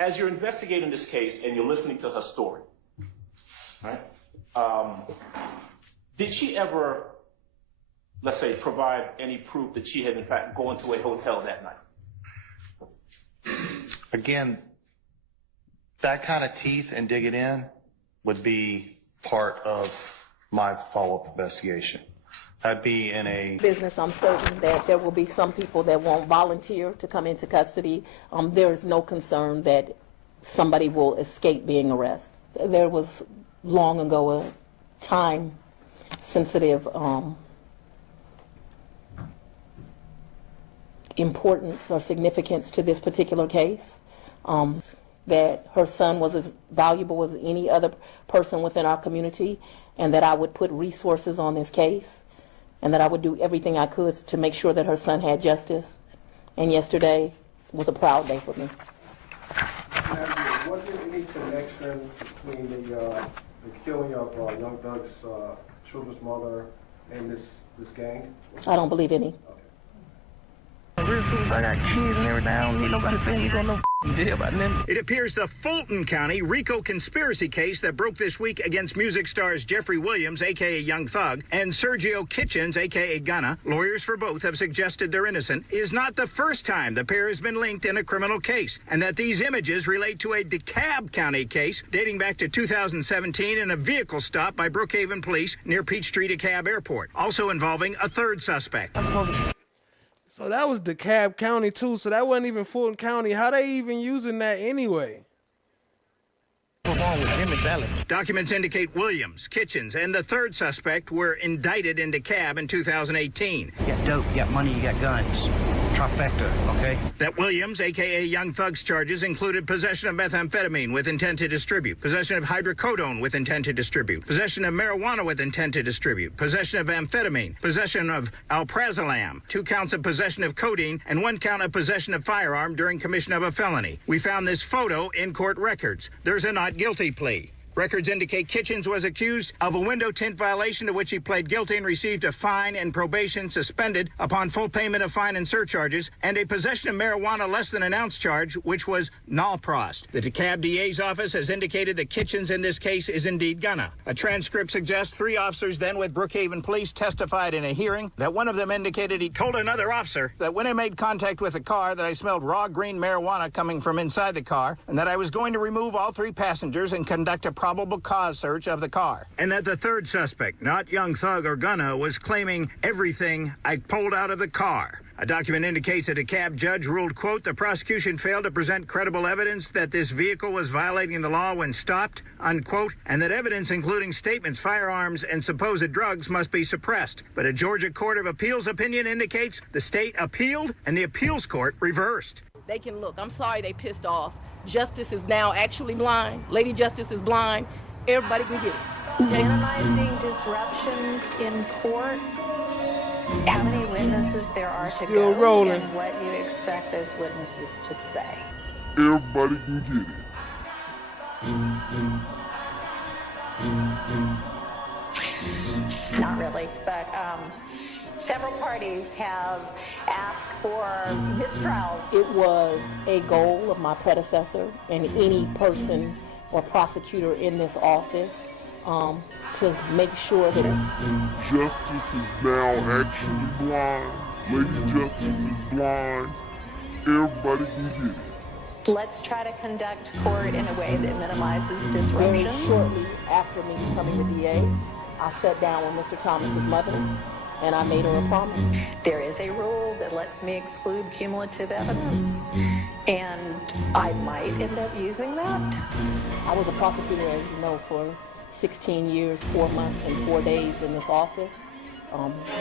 as you're investigating this case and you're listening to her story, right? Did she ever, let's say, provide any proof that she had in fact gone to a hotel that night? Again, that kind of teeth and dig it in would be part of my follow-up investigation. I'd be in a business. I'm certain that there will be some people that won't volunteer to come into custody. There is no concern that somebody will escape being arrested. There was long ago a time-sensitive importance or significance to this particular case. That her son was as valuable as any other person within our community, and that I would put resources on this case, and that I would do everything I could to make sure that her son had justice. And yesterday was a proud day for me. Was there any connection between the killing of Young Thug's children's mother and this gang? I don't believe any. Real soon as I got kids and everything, I don't need nobody saying me going to jail about nothing. It appears the Fulton County RICO conspiracy case that broke this week against music stars Jeffrey Williams, a.k.a. Young Thug, and Sergio Kitchens, a.k.a. Gunna, lawyers for both have suggested they're innocent, is not the first time the pair has been linked in a criminal case, and that these images relate to a DeKalb County case dating back to 2017 and a vehicle stop by Brookhaven Police near Peachtree DeKalb Airport, also involving a third suspect. So that was DeKalb County too. So that wasn't even Fulton County. How they even using that anyway? Documents indicate Williams, Kitchens, and the third suspect were indicted in DeKalb in 2018. You got dope, you got money, you got guns. Trifecta, okay? That Williams, a.k.a. Young Thug's charges included possession of methamphetamine with intent to distribute, possession of hydrocodone with intent to distribute, possession of marijuana with intent to distribute, possession of amphetamine, possession of alprazolam, 2 counts of possession of codeine, and 1 count of possession of firearm during commission of a felony. We found this photo in court records. There's a not guilty plea. Records indicate Kitchens was accused of a window tint violation to which he pled guilty and received a fine and probation suspended upon full payment of fine and surcharges, and a possession of marijuana less than an ounce charge, which was nalprost. The DeKalb DA's office has indicated that Kitchens in this case is indeed Gunna. A transcript suggests 3 officers then with Brookhaven Police testified in a hearing that one of them indicated he told another officer that when I made contact with the car that I smelled raw green marijuana coming from inside the car, and that I was going to remove all 3 passengers and conduct a probable cause search of the car. And that the third suspect, not Young Thug or Gunna, was claiming everything I pulled out of the car. A document indicates that a DeKalb judge ruled, quote, the prosecution failed to present credible evidence that this vehicle was violating the law when stopped, unquote, and that evidence including statements, firearms, and supposed drugs must be suppressed. But a Georgia Court of Appeals opinion indicates the state appealed and the appeals court reversed. They can look. I'm sorry they pissed off. Justice is now actually blind. Lady Justice is blind. Everybody can get it. Minimizing disruptions in court, how many witnesses there are to Still go, rolling. and what you expect those witnesses to say. Everybody can get it. Not really, but several parties have asked for mistrials. It was a goal of my predecessor and any person or prosecutor in this office to make sure that Justice is now actually blind. Lady Justice is blind. Everybody can get it. Let's try to conduct court in a way that minimizes disruption. very shortly after me becoming the DA, I sat down with Mr. Thomas's mother and I made her a promise. There is a rule that lets me exclude cumulative evidence, and I might end up using that. I was a prosecutor, as you know, for 16 years, 4 months, and 4 days in this office.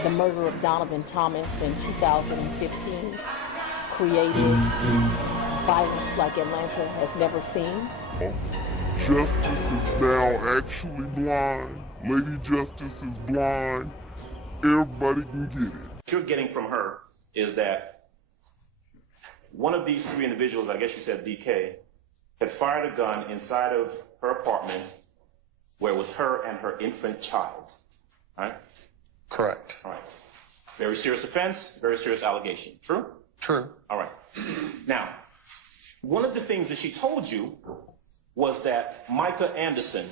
The murder of Donovan Thomas in 2015 created violence like Atlanta has never seen. Justice is now actually blind. Lady Justice is blind. Everybody can get it. What you're getting from her is that one of these three individuals, I guess you said DK, had fired a gun inside of her apartment where it was her and her infant child, right? Correct. All right. Very serious offense, very serious allegation. True? True. All right. Now, one of the things that she told you was that Micah Anderson,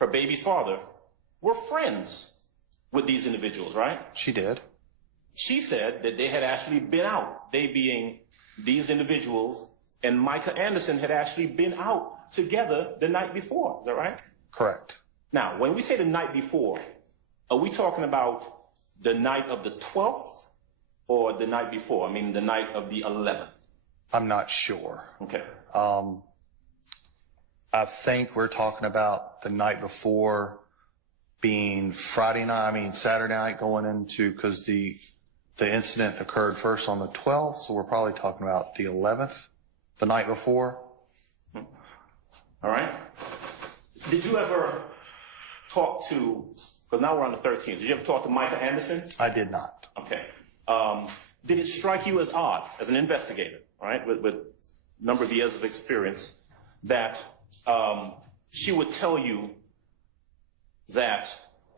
her baby's father, were friends with these individuals, right? She did. She said that they had actually been out, they being these individuals, and Micah Anderson had actually been out together the night before. Is that right? Correct. Now, when we say the night before, are we talking about the night of the 12th or the night before? I mean, the night of the 11th? I'm not sure. Okay. I think we're talking about the night before being Saturday night going into, because the incident occurred first on the 12th, so we're probably talking about the 11th, the night before. All right. Did you ever talk to, because now we're on the 13th, did you ever talk to Micah Anderson? I did not. Okay. Did it strike you as odd, as an investigator, right, with a number of years of experience, that she would tell you that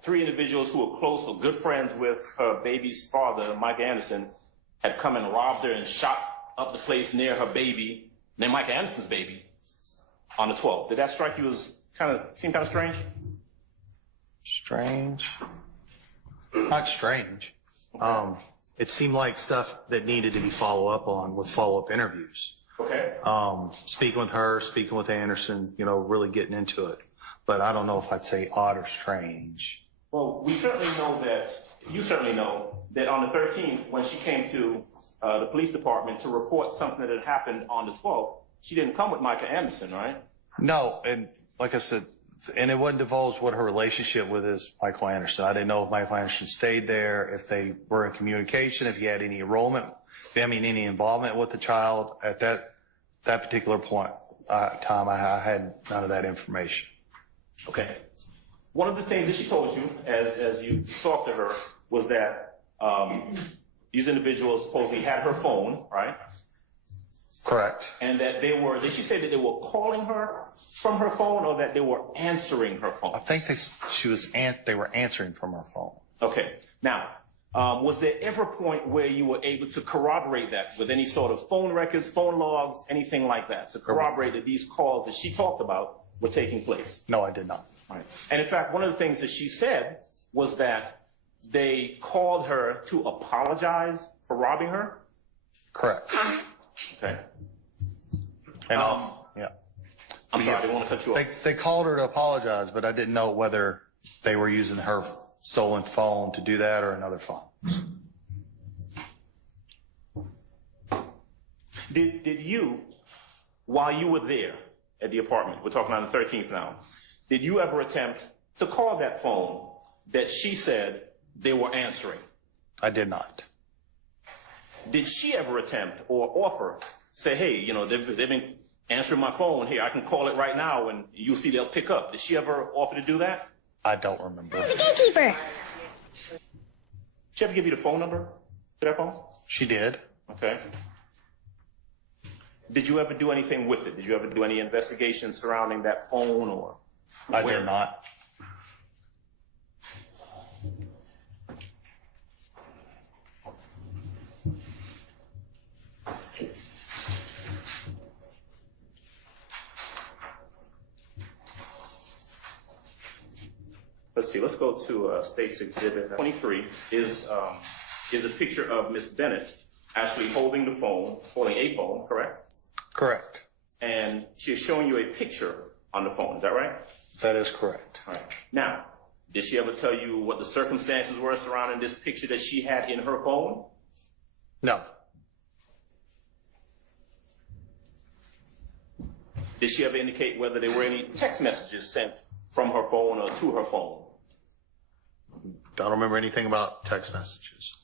three individuals who were close or good friends with her baby's father, Mike Anderson, had come and robbed her and shot up the place near her baby, near Mike Anderson's baby, on the 12th? Did that strike you as seem kind of strange? Strange? Not strange. Okay. It seemed like stuff that needed to be followed up on with follow-up interviews. Okay. Speaking with her, speaking with Anderson, really getting into it. But I don't know if I'd say odd or strange. Well, you certainly know that on the 13th, when she came to the police department to report something that had happened on the 12th, she didn't come with Micah Anderson, right? No, and like I said, and it wasn't divulged what her relationship with is Michael Anderson. I didn't know if Michael Anderson stayed there, if they were in communication, if he had any any involvement with the child at that particular point time. I had none of that information. Okay. One of the things that she told you as you talked to her was that these individuals supposedly had her phone, right? Correct. And that did she say that they were calling her from her phone or that they were answering her phone? I think they were answering from her phone. Okay. Now, was there ever a point where you were able to corroborate that with any sort of phone records, phone logs, anything like that, to corroborate that these calls that she talked about were taking place? No, I did not. Right. And in fact, one of the things that she said was that they called her to apologize for robbing her? Correct. Okay. And yeah. I'm sorry, I didn't want to cut you off. They called her to apologize, but I didn't know whether they were using her stolen phone to do that or another phone. Did you, while you were there at the apartment, we're talking on the 13th now, did you ever attempt to call that phone that she said they were answering? I did not. Did she ever attempt or offer, say, hey, they've been answering my phone here, I can call it right now and you'll see they'll pick up? Did she ever offer to do that? I don't remember. I'm the gatekeeper. Did she ever give you the phone number to that phone? She did. Okay. Did you ever do anything with it? Did you ever do any investigation surrounding that phone or? I did not. let's see, let's go to State's Exhibit 23 is a picture of Miss Bennett actually holding a phone, correct? Correct. And she is showing you a picture on the phone, is that right? That is correct. All right. Now, did she ever tell you what the circumstances were surrounding this picture that she had in her phone? No. Did she ever indicate whether there were any text messages sent from her phone or to her phone? Don't remember anything about text messages.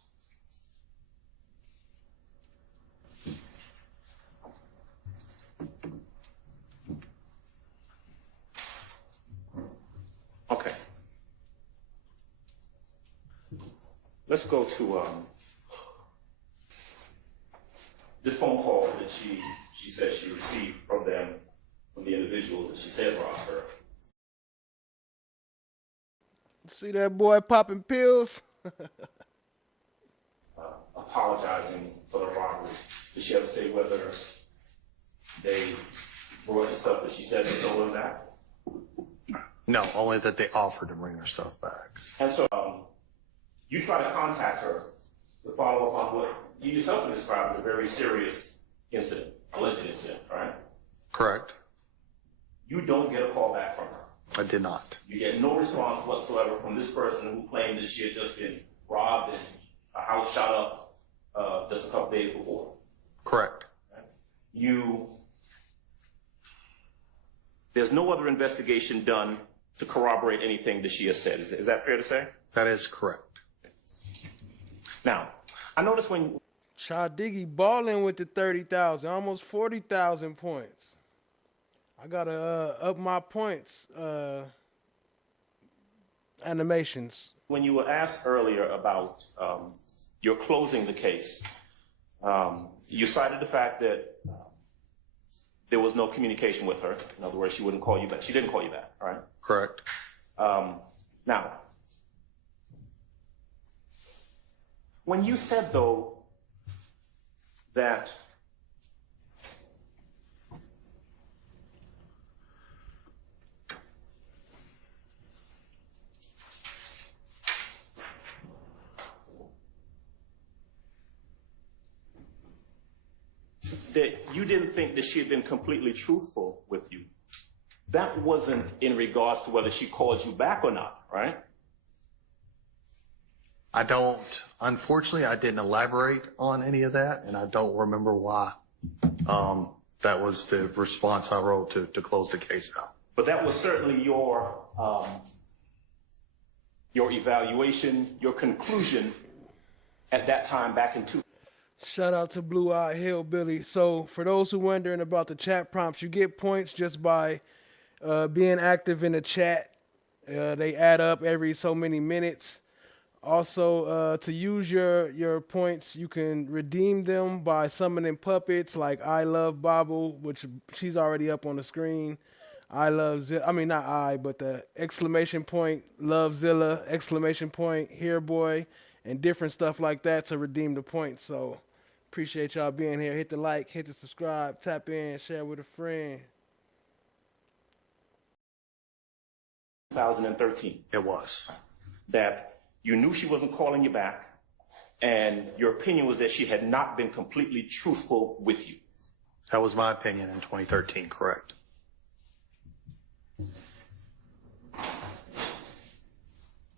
Okay. Let's go to this phone call that she said she received from them, from the individuals that she said robbed her. See that boy popping pills? Apologizing for the robbery. Did she ever say whether they brought the stuff that she said they told her that? No, only that they offered to bring her stuff back. And so you try to contact her to follow up on what you yourself described as a very serious incident, alleged incident, right? Correct. You don't get a call back from her. I did not. You get no response whatsoever from this person who claimed that she had just been robbed and a house shot up just a couple days before. Correct. There's no other investigation done to corroborate anything that she has said. Is that fair to say? That is correct. Now, I noticed when Diggy balling with the 30,000, almost 40,000 points. I gotta up my points animations. When you were asked earlier about your closing the case, you cited the fact that there was no communication with her. In other words, she wouldn't call you back. She didn't call you back, right? Correct. Now, when you said, though, that you didn't think that she had been completely truthful with you, that wasn't in regards to whether she called you back or not, right? Unfortunately, I didn't elaborate on any of that, and I don't remember why. That was the response I wrote to close the case out. But that was certainly your evaluation, your conclusion at that time back in 2000. Shout out to Blue Eyed Hillbilly. So for those who wondering about the chat prompts, you get points just by being active in the chat. They add up every so many minutes. Also, to use your points, you can redeem them by summoning puppets like I Love Bobble, which she's already up on the screen. I love Zilla. I mean, not I, but the exclamation point, Love Zilla, exclamation point, Here Boy, and different stuff like that to redeem the points. So appreciate y'all being here. Hit the like, hit the subscribe, tap in, share with a friend. 2013. It was. That you knew she wasn't calling you back, and your opinion was that she had not been completely truthful with you. That was my opinion in 2013, correct.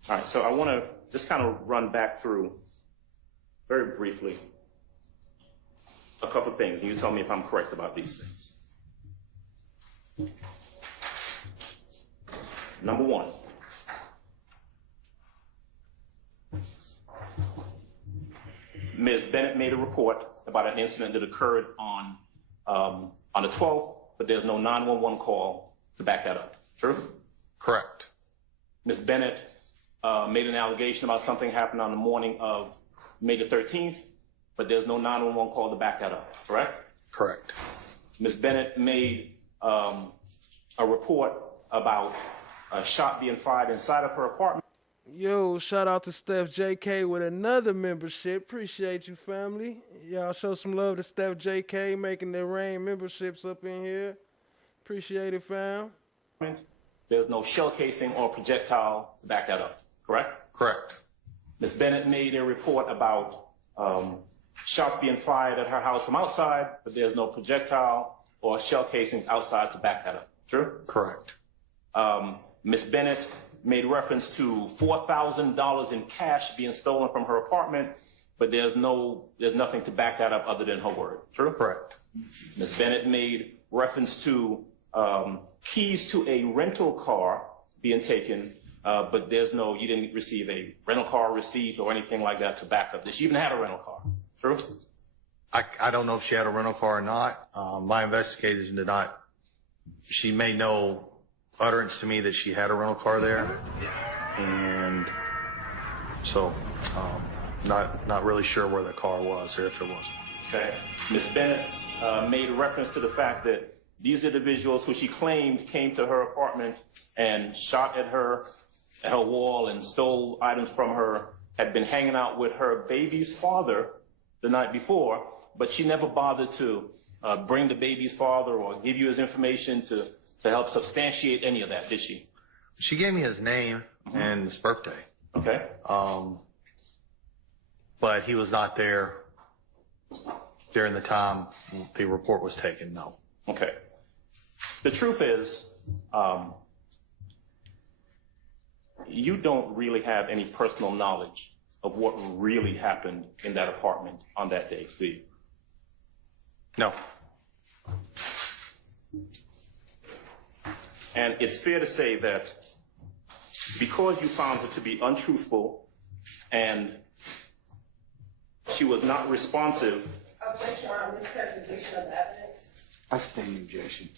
All right, so I want to just kind of run back through, very briefly, a couple things, and you tell me if I'm correct about these things. Number one, Ms. Bennett made a report about an incident that occurred on the 12th, but there's no 911 call to back that up. True? Correct. Ms. Bennett made an allegation about something happened on the morning of May the 13th, but there's no 911 call to back that up. Correct? Correct. Ms. Bennett made a report about a shot being fired inside of her apartment. Yo, shout out to Steph JK with another membership. Appreciate you, family. Y'all show some love to Steph JK making their rain memberships up in here. Appreciate it, fam. there's no shell casing or projectile to back that up, correct? Correct. Ms. Bennett made a report about shots being fired at her house from outside, but there's no projectile or shell casings outside to back that up. True? Correct. Ms. Bennett made reference to $4,000 in cash being stolen from her apartment, but there's nothing to back that up other than her word. True? Correct. Ms. Bennett made reference to keys to a rental car being taken, but you didn't receive a rental car receipt or anything like that to back up this. She even had a rental car. True? I don't know if she had a rental car or not. My investigation did not. She made no utterance to me that she had a rental car there, and so not really sure where the car was or if it was. Okay. Ms. Bennett made reference to the fact that these individuals who she claimed came to her apartment and shot at her wall and stole items from her had been hanging out with her baby's father the night before, but she never bothered to bring the baby's father or give you his information to help substantiate any of that, did she? She gave me his name and his birthday. Okay. But he was not there during the time the report was taken, no. Okay. The truth is, you don't really have any personal knowledge of what really happened in that apartment on that day, do you? No. And it's fair to say that because you found her to be untruthful and she was not responsive. Objection on mischaracterization of evidence. I stand objection.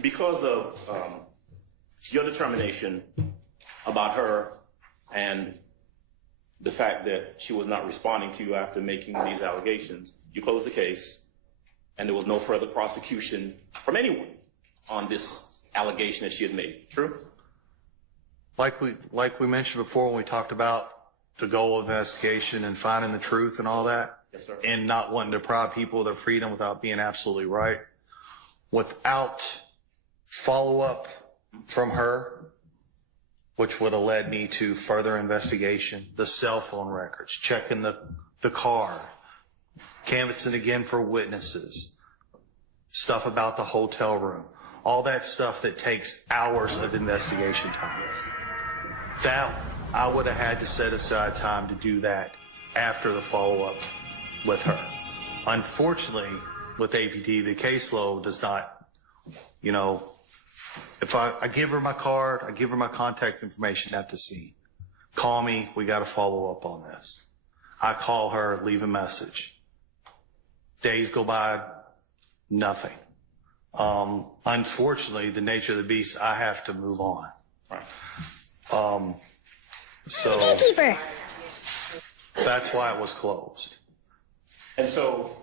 Because of your determination about her and the fact that she was not responding to you after making these allegations, you closed the case and there was no further prosecution from anyone on this allegation that she had made. True? Like we mentioned before when we talked about the goal of investigation and finding the truth and all that. Yes, sir. And not wanting to deprive people of their freedom without being absolutely right. Without follow-up from her, which would have led me to further investigation, the cell phone records, checking the car, canvassing again for witnesses, stuff about the hotel room, all that stuff that takes hours of investigation time. That I would have had to set aside time to do that after the follow-up with her. Unfortunately, with APT, the caseload does not, if I give her my card, I give her my contact information at the scene. Call me, we got to follow up on this. I call her, leave a message. Days go by, nothing. Unfortunately, the nature of the beast, I have to move on. Right. So that's why it was closed. And so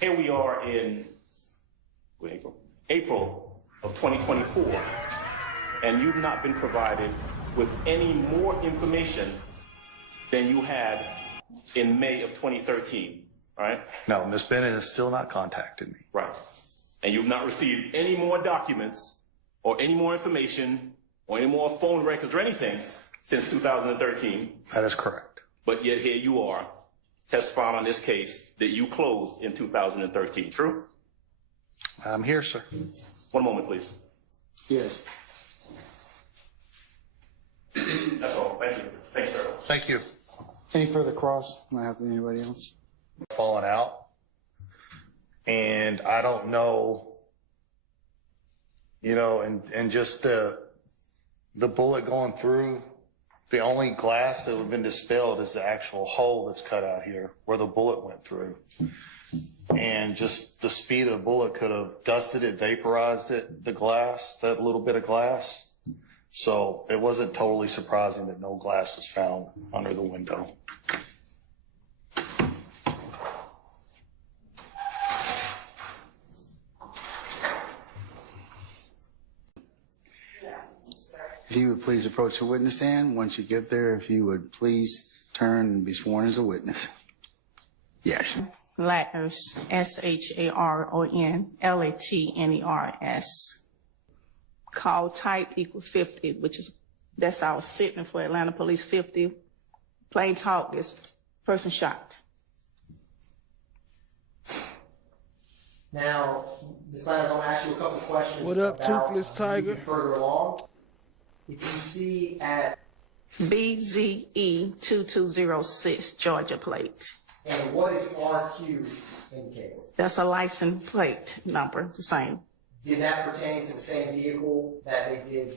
here we are in April of 2024, and you've not been provided with any more information than you had in May of 2013, right? No, Ms. Bennett has still not contacted me. Right. And you've not received any more documents or any more information or any more phone records or anything since 2013. That is correct. But yet here you are testifying on this case that you closed in 2013. True? I'm here, sir. One moment, please. Yes. That's all. Thank you. Thank you, sir. Thank you. Any further cross? Am I helping anybody else? Falling out. And I don't know, and just the bullet going through, the only glass that would have been dispelled is the actual hole that's cut out here where the bullet went through. And just the speed of the bullet could have dusted it, vaporized it, the glass, that little bit of glass. So it wasn't totally surprising that no glass was found under the window. If you would please approach the witness stand. Once you get there, if you would please turn and be sworn as a witness. Yes. Latners, SHARON, LATNERS. Call type equals 50, that's our signal for Atlanta Police 50. Plain talk is person shot. Now, Ms. Lyons, I'm going to ask you a couple questions. What up, about Toothless Tiger? Further along, if you see at BZE 2206 Georgia plate. and what is RQ indicating? That's a license plate number, the same. Did that pertain to the same vehicle that they did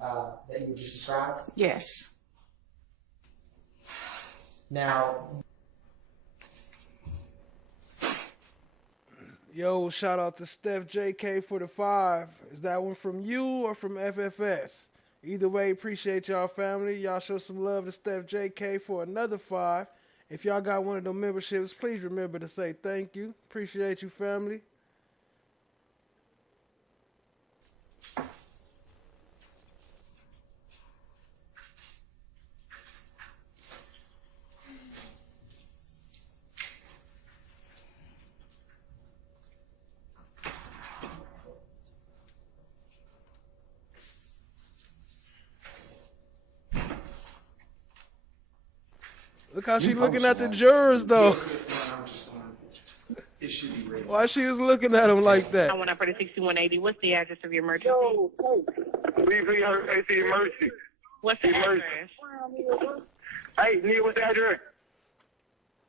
that you just described? Yes. Now, Yo, shout out to Steph JK for the 5. Is that one from you or from FFS? Either way, appreciate y'all, family. Y'all show some love to Steph JK for another 5. If y'all got one of them memberships, please remember to say thank you. Appreciate you, family. Look how she looking at the jurors, though. It should be ready. Why she was looking at him like that? I went up for the 6180. What's the address of your emergency? Please, it's the emergency. What's the address? Hey, Neil, what's the address?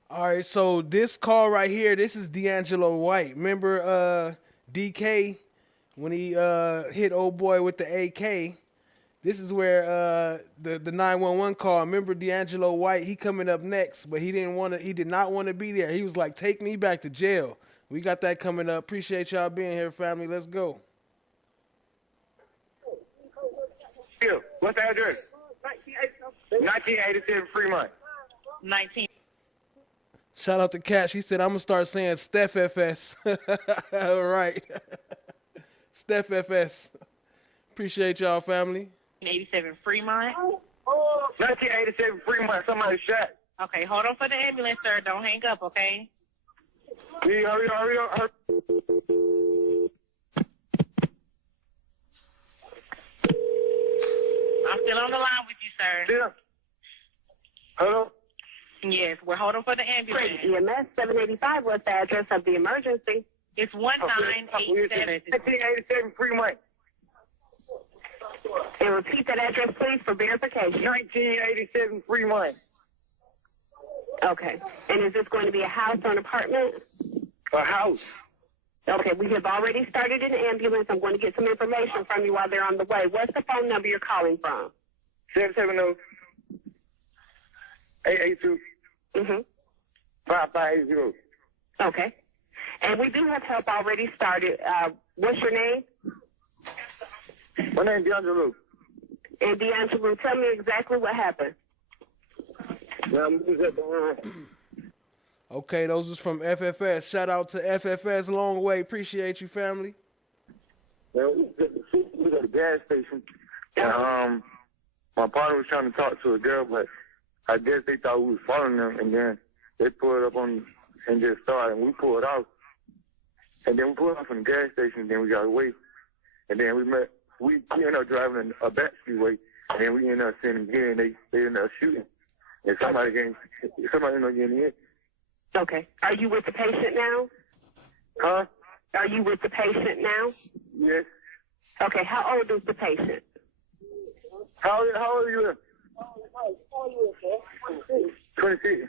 All right, so this call right here, this is D'Angelo White. Remember DK when he hit old boy with the AK? This is where the 911 call. Remember D'Angelo White? He coming up next, but he did not want to be there. He was like, "Take me back to jail." We got that coming up. Appreciate y'all being here, family. Let's go. Yeah, what's the address? 1987 Fremont. 19. Shout out to Cat. She said, "I'm gonna start saying Steph FS." All right, Steph FS. Appreciate y'all, family. 87 Fremont. 1987 Fremont. Somebody shot. Okay, hold on for the ambulance, sir. Don't hang up, okay? Yeah, hurry up. I'm still on the line with you, sir. Yeah. Hello? Yes, we're holding for the ambulance. EMS 785, what's the address of the emergency? It's 1987. 1987 Fremont. And repeat that address, please, for verification. 1987 Fremont. Okay. And is this going to be a house or an apartment? A house. Okay, we have already started an ambulance. I'm going to get some information from you while they're on the way. What's the phone number you're calling from? 770-882. 5580. Okay. And we do have help already started. What's your name? My name's D'Angelo. And D'Angelo, tell me exactly what happened. Okay, those was from FFS. Shout out to FFS Long Way. Appreciate you, family. Well, we was at a gas station. And, my partner was trying to talk to a girl, but I guess they thought we was following them, and then they pulled up on and just started, and we pulled off. And then we pulled off from the gas station, and then we got away. And then we ended up driving a back freeway, and then we ended up seeing them here, and they ended up shooting. And somebody ended up getting hit. Okay. Are you with the patient now? Huh? Are you with the patient now? Yes. Okay. How old is the patient? How old are you? 26.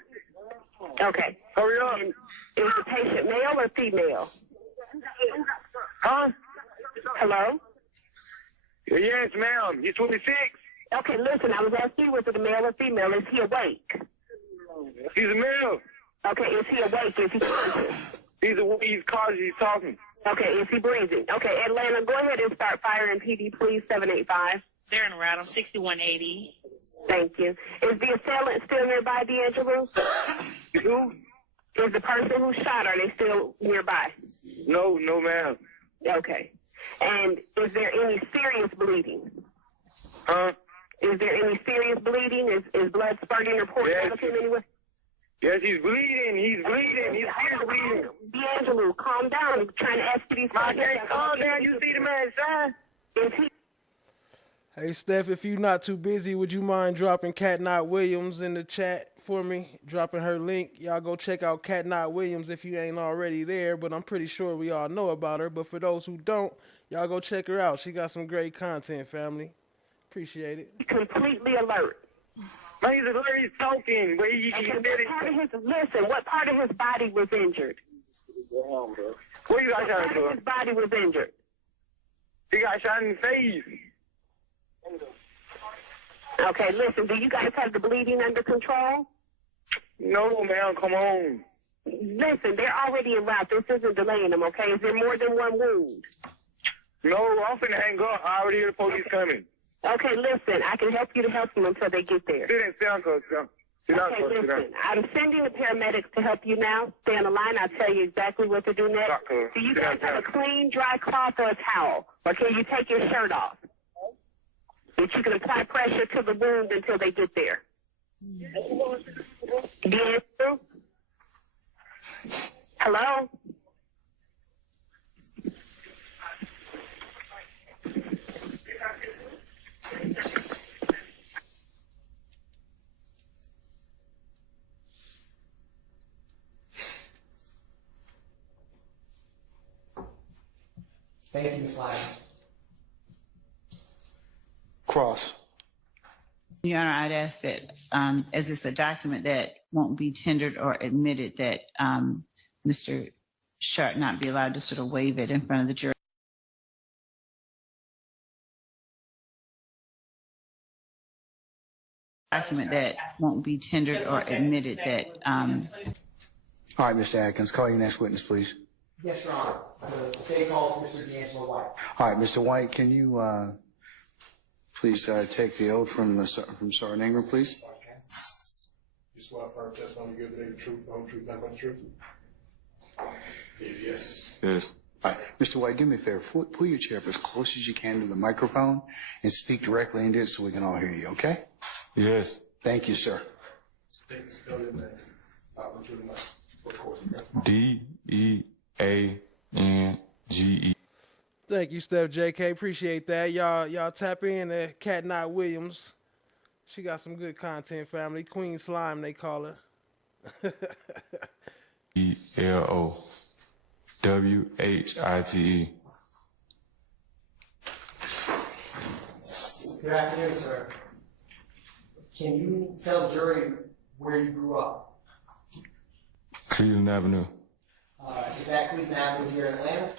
Okay. Hurry up. And is the patient male or female? Huh? Hello? Yes, ma'am. He's 26. Okay, listen, I was asking you, was it a male or female? Is he awake? He's a male. Okay, is he awake? Is he conscious? He's conscious. He's talking. Okay, is he breathing? Okay, Atlanta, go ahead and start firing PD, please, 785. They're in route on 6180. Thank you. Is the assailant still nearby, D'Angelo? Who? Is the person who shot, are they still nearby? No, ma'am. Okay. And is there any serious bleeding? Huh? Is there any serious bleeding? Is blood spurting or pouring out of him anywhere? Yes, he's bleeding. He's bleeding. He's bleeding. D'Angelo, calm down. I'm trying to ask you these questions. Calm down. You see the man inside? Is he Hey, Steph, if you're not too busy, would you mind dropping Cat Knot Williams in the chat for me? Dropping her link. Y'all go check out Cat Knot Williams if you ain't already there, but I'm pretty sure we all know about her. But for those who don't, y'all go check her out. She got some great content, family. Appreciate it. Completely alert. Man, he's already talking. Where you Okay, get it? listen, what part of his body was injured? What you got shot What part of his body was injured? He got shot in the face. Okay, listen, do you guys have the bleeding under control? No, man, come on. Listen, they're already en route. This isn't delaying them, okay? Is there more than one wound? No, I'm finna hang up. I already hear the police coming. Okay, listen, I can help you to help them until they get there. Sit in, sit down, cuz. Sit down, Okay, cuz. Sit down. listen, I'm sending the paramedics to help you now. Stay on the line. I'll tell you exactly what to do next. Stop, cuz. Do you Sit guys down, have a clean, dry cloth or a towel? Or can you take your shirt off? That you can apply pressure to the wound until they get there. Yes. Hello? Thank you, Ms. Lyman. Cross. Your Honor, I'd ask that, as it's a document that won't be tendered or admitted, that Mr. Sharp not be allowed to sort of waive it in front of the jury. Document that won't be tendered or admitted, that. All right, Mr. Atkins, call your next witness, please. Yes, Your Honor. The state calls Mr. D'Angelo White. All right, Mr. White, can you please take the oath from Sergeant Ingram, please? You swear firm testimony to give the truth, the whole truth, nothing but the truth? Yes. Yes. All right, Mr. White, do me a favor. Pull your chair up as close as you can to the microphone and speak directly into it so we can all hear you, okay? Yes. Thank you, sir. State spell your name. I'll do the mic. Of course. D-E-A-N-G-E. Thank you, Steph JK. Appreciate that. Y'all tap in to Cat Knot Williams. She got some good content, family. Queen Slime, they call her. E-L-O-W-H-I-T-E. Good afternoon, sir. Can you tell the jury where you grew up? Cleveland Avenue. Is that Cleveland Avenue here in Atlanta?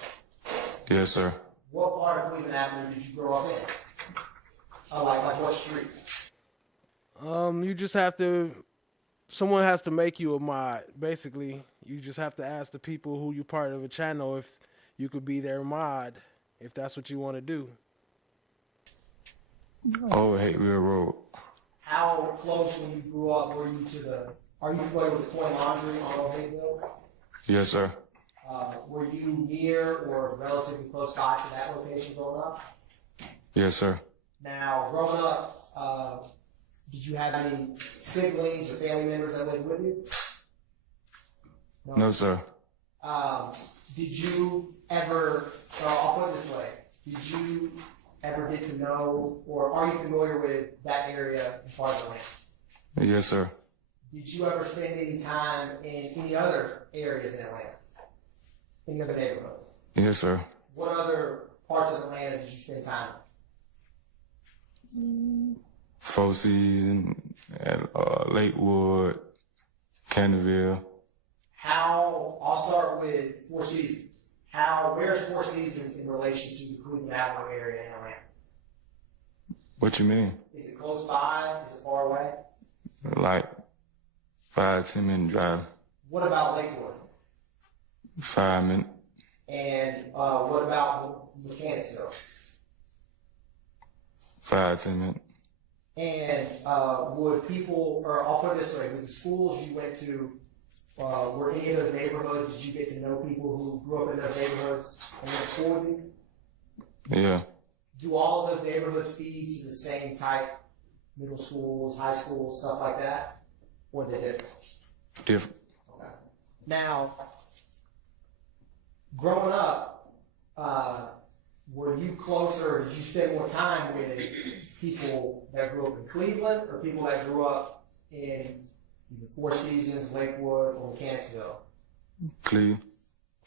Yes, sir. What part of Cleveland Avenue did you grow up in? Like what street? You just have to, someone has to make you a mod. Basically, you just have to ask the people who you part of a channel if you could be their mod, if that's what you want to do. Oh, Hateville Road. How close when you grew up were you to the, are you familiar with the Coin Laundry on Old Hayville? Yes, sir. Were you near or relatively close by to that location growing up? Yes, sir. Now, growing up, did you have any siblings or family members that lived with you? No, sir. Did you ever, I'll put it this way, did you ever get to know, or are you familiar with that area and part of the land? Yes, sir. Did you ever spend any time in any other areas in Atlanta? Any other neighborhoods? Yes, sir. What other parts of Atlanta did you spend time in? Four Seasons, Lakewood, Canterville. I'll start with Four Seasons. Where's Four Seasons in relation to the Cleveland Avenue area in Atlanta? What you mean? Is it close by? Is it far away? Like 5-10 minute drive. What about Lakewood? 5 minutes. And what about Mechanicsville? 5-10 minutes. And would people, or I'll put it this way, with the schools you went to, were any of those neighborhoods, did you get to know people who grew up in those neighborhoods and went to school with you? Yeah. Do all of those neighborhoods feed to the same type, middle schools, high schools, stuff like that? Or are they different? Different. Okay. Now, growing up, were you closer, or did you spend more time with people that grew up in Cleveland or people that grew up in either Four Seasons, Lakewood, or Mechanicsville? Cleveland.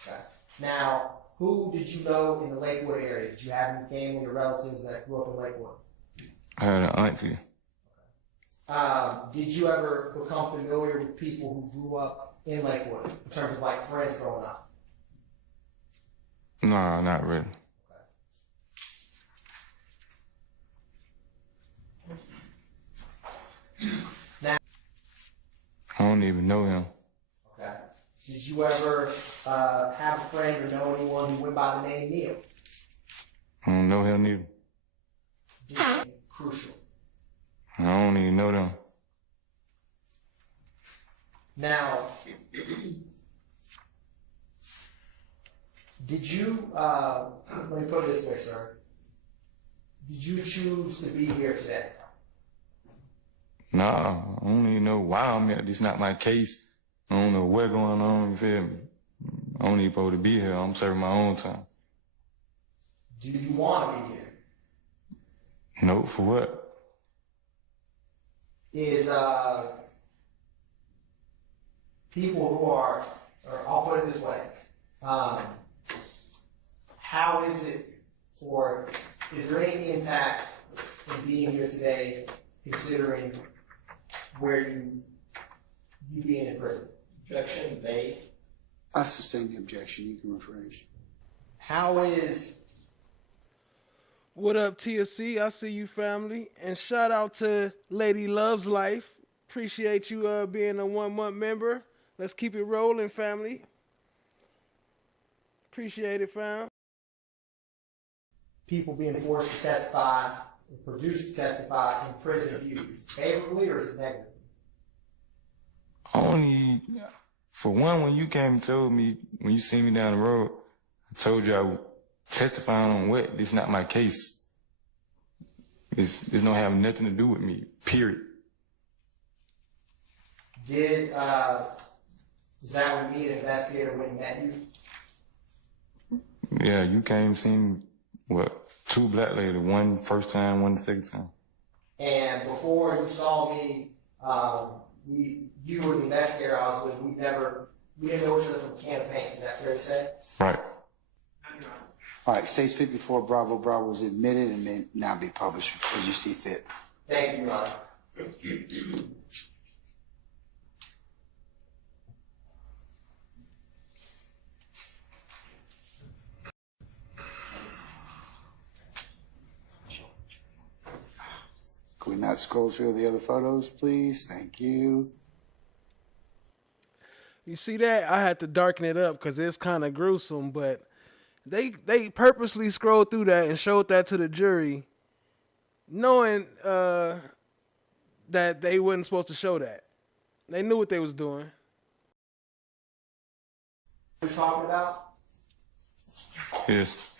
Okay. Now, who did you know in the Lakewood area? Did you have any family or relatives that grew up in Lakewood? I had an auntie. Did you ever become familiar with people who grew up in Lakewood in terms of like friends growing up? No, not really. Now, I don't even know him. okay. Did you ever have a friend or know anyone who went by the name Neil? I don't know him either. Crucial. I don't even know them. Now, did you, let me put it this way, sir. Did you choose to be here today? Nah, I don't even know why I'm here. This not my case. I don't know what's going on, you feel me? I don't even supposed to be here. I'm serving my own time. Do you want to be here? No, for what? Is people who are, or I'll put it this way, how is it, or is there any impact in being here today, considering where you being in prison? Objection made. I sustain the objection. You can rephrase. How is... What up, TSC? I see you, family. And shout out to Lady Loves Life. Appreciate you being a 1 month member. Let's keep it rolling, family. Appreciate it, fam. People being forced to testify, or produced to testify in prison views, favorably or is it negative? Only, for one, when you came and told me, when you see me down the road, I told you I would testify on what? This is not my case. This don't have nothing to do with me, period. Did Zach meet an investigator when he met you? Yeah, you came see me, what, 2 black ladies, one first time, one the second time. And before you saw me, you were the investigator I was with. We didn't know each other from a can of paint. Is that fair to say? Right. All right, States 54 Bravo Bravo is admitted and may now be published as you see fit. Thank you, Your Honor. Can we not scroll through the other photos, please? Thank you. You see that? I had to darken it up because it's kind of gruesome, but they purposely scrolled through that and showed that to the jury, knowing that they wasn't supposed to show that. They knew what they was doing. What are you talking about? Yes.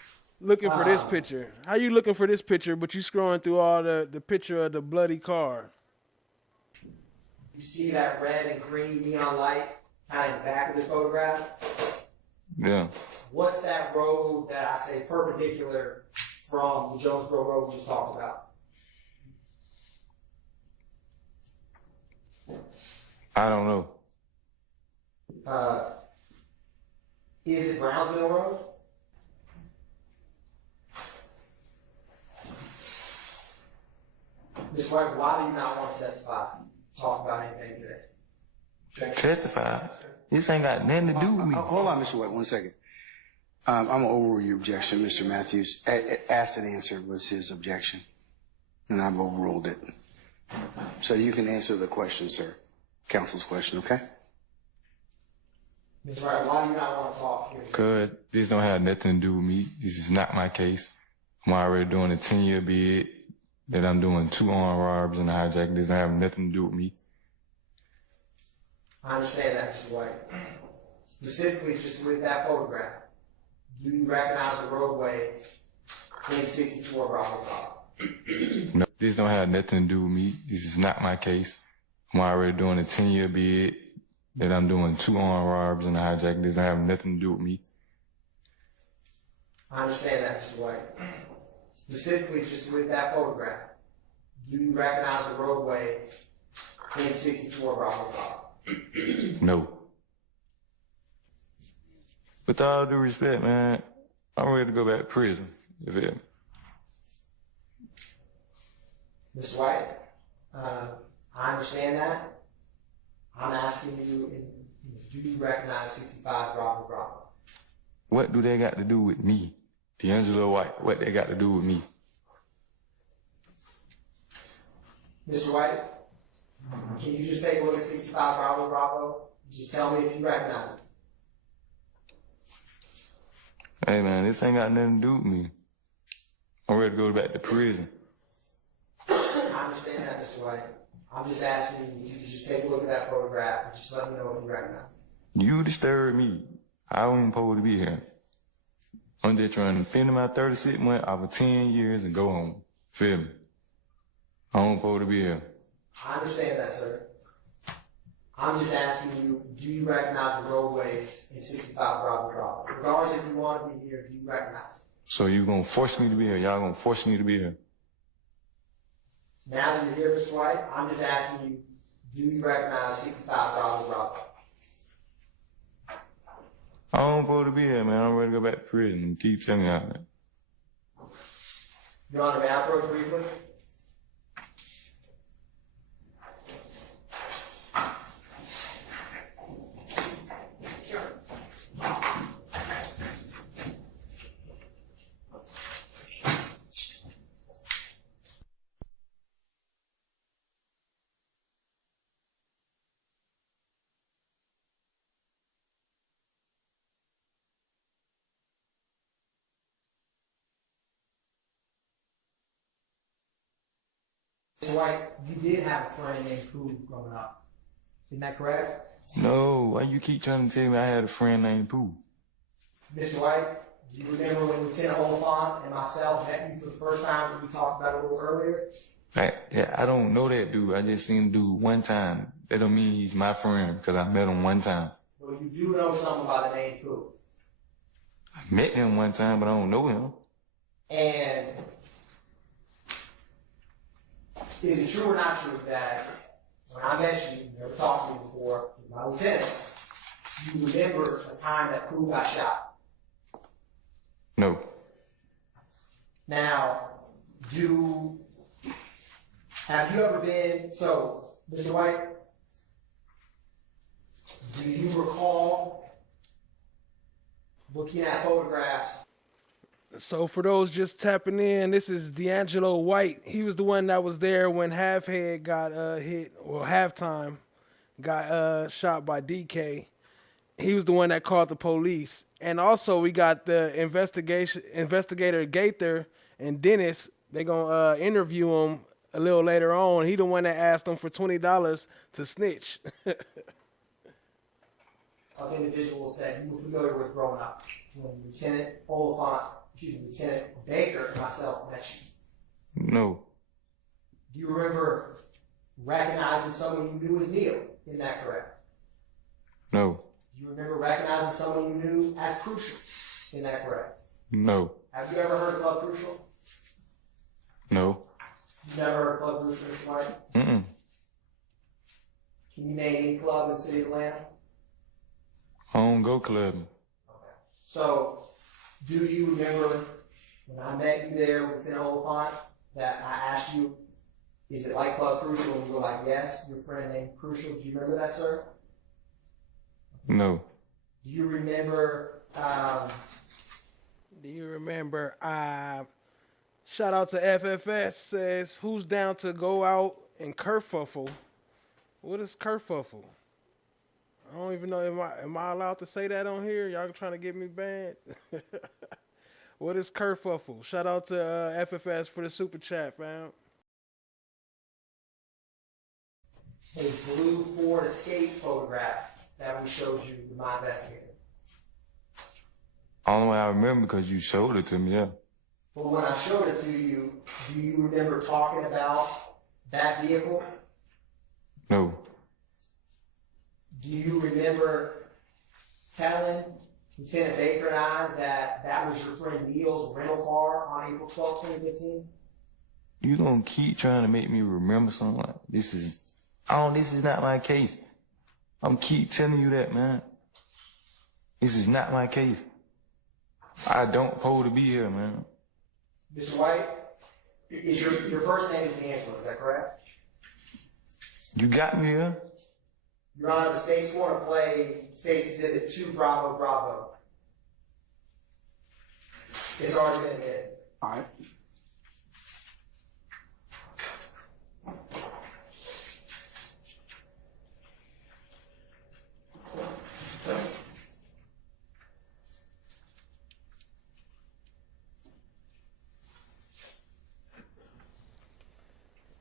Looking for this picture. How you looking for this picture, but you scrolling through all the picture of the bloody car? You see that red and green neon light kind of in the back of this photograph? Yeah. What's that road that I say perpendicular from the Jonesboro Road we just talked about? I don't know. Is it Brownsville Road? Ms. White, why do you not want to testify, talk about anything today? Testify? This ain't got nothing to do with me. Hold on, Mr. White, 1 second. I'm going to overrule your objection, Mr. Matthews. Asked and answered was his objection, and I've overruled it. So you can answer the question, sir. Counsel's question, okay? Ms. White, why do you not want to talk here? Because this don't have nothing to do with me. This is not my case. I'm already doing a 10-year bid that I'm doing 2 armed robberies and a hijack. This don't have nothing to do with me. I understand that, Mr. White. Specifically, just with that photograph, do you recognize the roadway in 64 Bravo Bravo? No, this don't have nothing to do with me. This is not my case. I'm already doing a 10-year bid that I'm doing 2 armed robberies and a hijack. This don't have nothing to do with me. I understand that, Mr. White. Specifically, just with that photograph, do you recognize the roadway in 64 Bravo Drive? No. With all due respect, man, I'm ready to go back to prison. You feel me? Mr. White, I understand that. I'm asking you, do you recognize 65 Bravo? What do they got to do with me? D'Angelo White, what they got to do with me? Mr. White, can you just take a look at 65 Bravo? Just tell me if you recognize it. Hey, man, this ain't got nothing to do with me. I'm ready to go back to prison. I understand that, Mr. White. I'm just asking you if you could just take a look at that photograph and just let me know if you recognize it. You disturb me. I don't even supposed to be here. I'm just trying to finish my 36 months off of 10 years and go home. Feel me? I don't supposed to be here. I understand that, sir. I'm just asking you, do you recognize the roadways in 65 Bravo? Regardless if you want to be here, do you recognize it? So you gonna force me to be here? Y'all gonna force me to be here? Now that you're here, Mr. White, I'm just asking you, do you recognize 65 Bravo? I don't supposed to be here, man. I'm ready to go back to prison. Keep telling me all that. Your Honor, may I approach briefly? Mr. White, you did have a friend named Pooh growing up. Isn't that correct? No, why you keep trying to tell me I had a friend named Pooh? Mr. White, do you remember when Lieutenant Oliphant and myself met you for the first time that we talked about it a little earlier? I don't know that dude. I just seen the dude one time. That don't mean he's my friend because I met him one time. Well, you do know someone by the name Pooh. I met him one time, but I don't know him. And is it true or not true that when I met you never talked to you before, my lieutenant, you remember a time that Pooh got shot? No. Now, have you ever been, so, Mr. White, do you recall looking at photographs? So for those just tapping in, this is D'Angelo White. He was the one that was there when Halfhead got hit, or Halftime got shot by DK. He was the one that called the police. And also we got the investigator Gaither and Dennis. They're gonna interview him a little later on. He the one that asked them for $20 to snitch. Of individuals that you were familiar with growing up, when Lieutenant Baker and myself met you. No. Do you remember recognizing someone you knew as Neil? Isn't that correct? No. Do you remember recognizing someone you knew as Crucial? Isn't that correct? No. Have you ever heard of Club Crucial? No. You never heard of Club Crucial, Mr. White? Mm-mm. Can you name any club in the city of Atlanta? I don't go clubbing. So, do you remember when I met you there with Lieutenant Oliphant that I asked you, is it like Club Crucial? And you were like, yes, your friend named Crucial. Do you remember that, sir? No. Do you remember, Shout out to FFS says, who's down to go out and kerfuffle? What is kerfuffle? I don't even know. Am I allowed to say that on here? Y'all trying to get me banned? What is kerfuffle? Shout out to FFS for the super chat, fam. a blue Ford Escape photograph that we showed you with my investigator? Only way I remember because you showed it to me, yeah. But when I showed it to you, do you remember talking about that vehicle? No. Do you remember telling Lieutenant Baker and I that that was your friend Neil's rental car on April 12, 2015? You gonna keep trying to make me remember something like this is not my case. I'm keep telling you that, man. This is not my case. I don't supposed to be here, man. Mr. White, is your first name is D'Angelo, is that correct? You got me here? Your Honor, the state's going to play State's Exhibit 2, Bravo, Bravo. It's already been admitted. All right.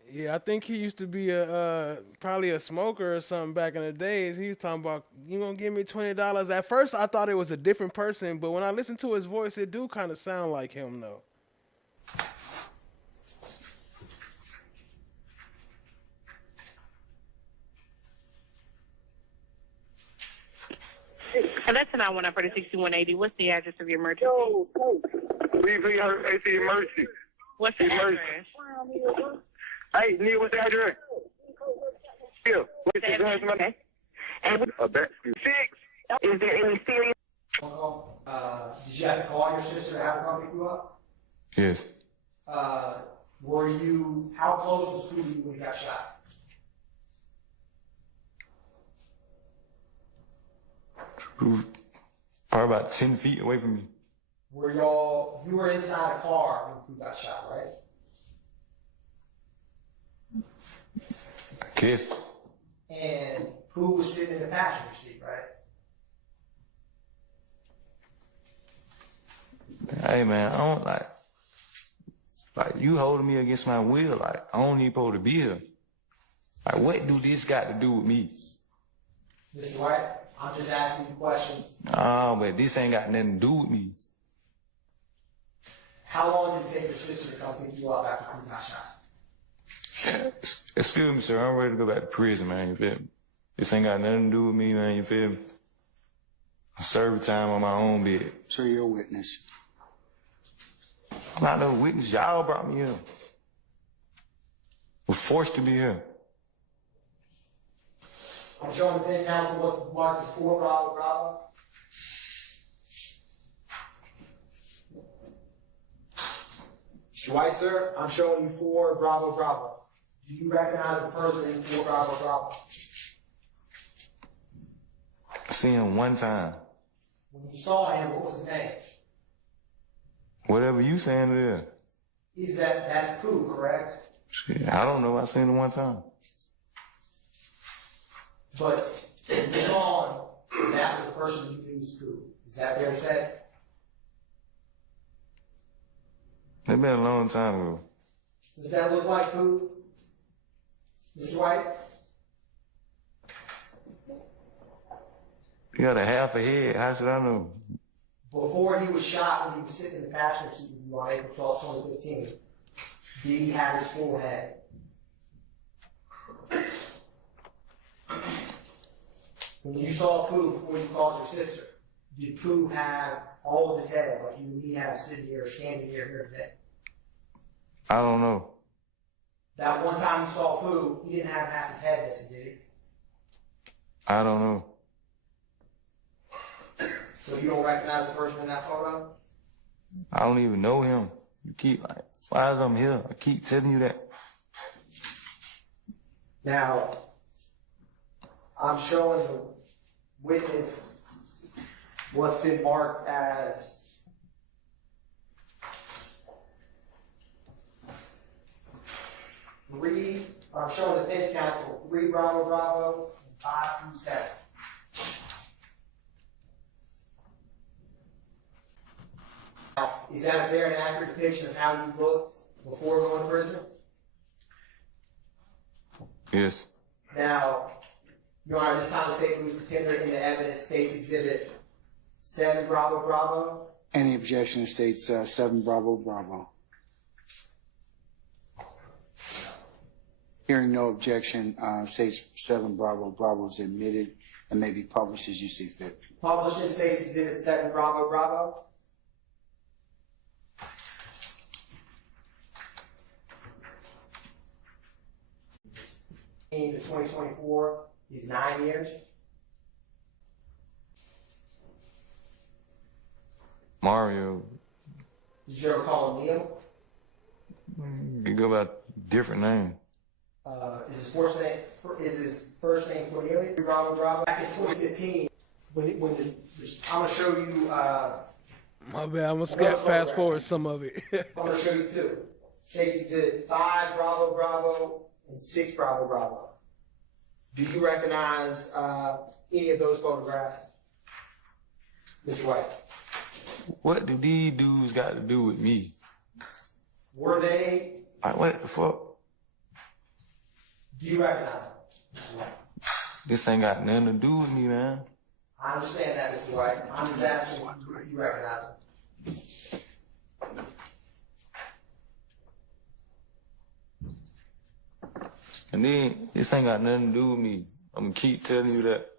Yeah, I think he used to be a probably a smoker or something back in the days. He was talking about, you gonna give me $20. At first, I thought it was a different person, but when I listened to his voice, it do kind of sound like him, though. And that's an I-1 for the 6180. What's the address of your emergency? Please, emergency. What's the address? Hey, Neil, what's the address? Neil, what's the address? Okay. And Is there any serious? Did you have to call your sister to have her come pick you up? Yes. How close was Pooh to you when he got shot? Probably about 10 feet away from me. You were inside a car when Pooh got shot, right? I guess. And Pooh was sitting in the passenger seat, right? Hey, man, I don't like you holding me against my will. Like, I don't even supposed to be here. Like, what do this got to do with me? Mr. White, I'm just asking you questions. Oh, but this ain't got nothing to do with me. How long did it take your sister to come pick you up after Pooh got shot? Excuse me, sir. I'm ready to go back to prison, man. You feel me? This ain't got nothing to do with me, man. You feel me? I served time on my own bed. Sir, you're a witness. I'm not no witness. Y'all brought me here. We're forced to be here. I'm showing the defense counsel what's marked as 4 Bravo Bravo. Mr. White, sir, I'm showing you 4 Bravo Bravo. Do you recognize the person in 4 Bravo Bravo? I seen him one time. When you saw him, what was his name? Whatever you saying it is. That's Pooh, correct? Shit, I don't know. I seen him one time. But you saw him, that was the person you knew was Pooh. Is that fair to say? It's been a long time ago. Does that look like Pooh? Mr. White? You got a half a head. How should I know? Before he was shot, when he was sitting in the passenger seat with you on April 12, 2015, did he have his full head? When you saw Pooh before you called your sister, did Pooh have all of his head like you and me have sitting here or standing here today? I don't know. That one time you saw Pooh, he didn't have half his head missing, did he? I don't know. So you don't recognize the person in that photo? I don't even know him. You keep like, why is I'm here? I keep telling you that. Now, I'm showing the witness what's been marked as I'm showing the defense counsel 3 Bravo Bravo and 5 through 7. Now, is that a fair and accurate depiction of how you looked before going to prison? Yes. Now, Your Honor, this time the state moves to tender in the evidence states exhibit 7 Bravo Bravo. Any objection states 7 Bravo Bravo. Hearing no objection, states 7 Bravo Bravo is admitted and may be published as you see fit. Published in States Exhibit 7, Bravo, Bravo. To 2024 is 9 years. Mario. Did you ever call him Neil? You go by different name. Is his first name Cornelius? Bravo, Bravo. Back in 2015, I'm gonna show you. My bad. I'm gonna fast forward some of it. I'm gonna show you two. States Exhibit 5, Bravo, Bravo, and 6, Bravo, Bravo. Do you recognize any of those photographs, Mr. White? What do these dudes got to do with me? Were they? What the fuck? Do you recognize them, Mr. White? This ain't got nothing to do with me, man. I understand that, Mr. White. I'm just asking if you recognize them. And then, this ain't got nothing to do with me. I'm gonna keep telling you that.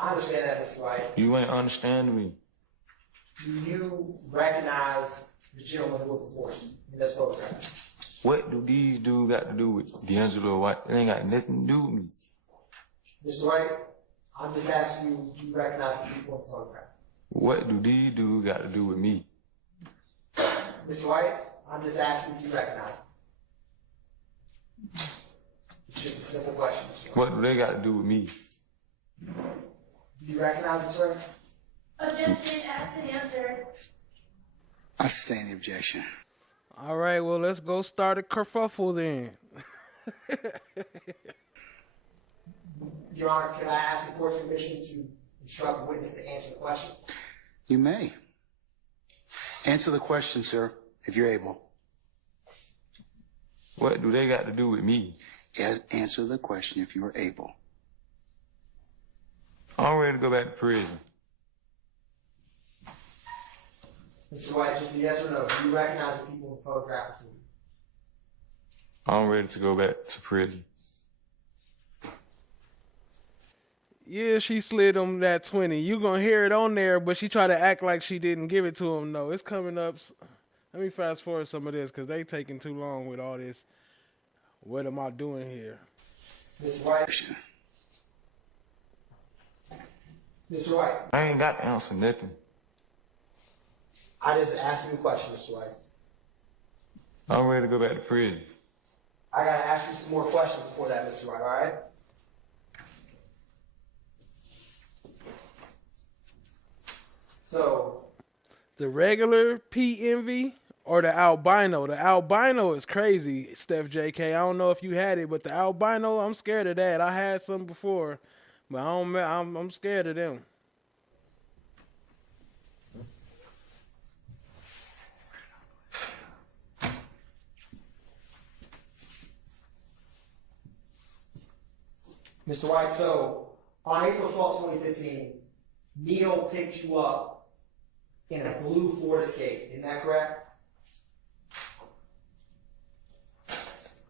I understand that, Mr. White. You ain't understanding me. Do you recognize the gentleman who was before you in this photograph? What do these dudes got to do with D'Angelo White? It ain't got nothing to do with me. Mr. White, I'm just asking you, do you recognize the people in the photograph? What do these dudes got to do with me? Mr. White, I'm just asking you, do you recognize them? It's just a simple question, Mr. White. What do they got to do with me? Do you recognize them, sir? Objection, ask and answer. I sustain the objection. All right, well, let's go start a kerfuffle then. Your Honor, can I ask the court's permission to instruct the witness to answer the question? You may. Answer the question, sir, if you're able. What do they got to do with me? Yes, answer the question if you are able. I'm ready to go back to prison. Mr. White, just a yes or no. Do you recognize the people in the photograph before you? I'm ready to go back to prison. Yeah, she slid him that 20. You gonna hear it on there, but she tried to act like she didn't give it to him. No, it's coming up. Let me fast forward some of this because they taking too long with all this. What am I doing here? Mr. White. Mr. White. I ain't got to answer nothing. I just asked you a question, Mr. White. I'm ready to go back to prison. I gotta ask you some more questions before that, Mr. White, all right? So. The regular PMV or the albino? The albino is crazy, Steph JK. I don't know if you had it, but the albino, I'm scared of that. I had some before, but I'm scared of them. Mr. White, so on April 12, 2015, Neil picked you up in a blue Ford Escape. Isn't that correct?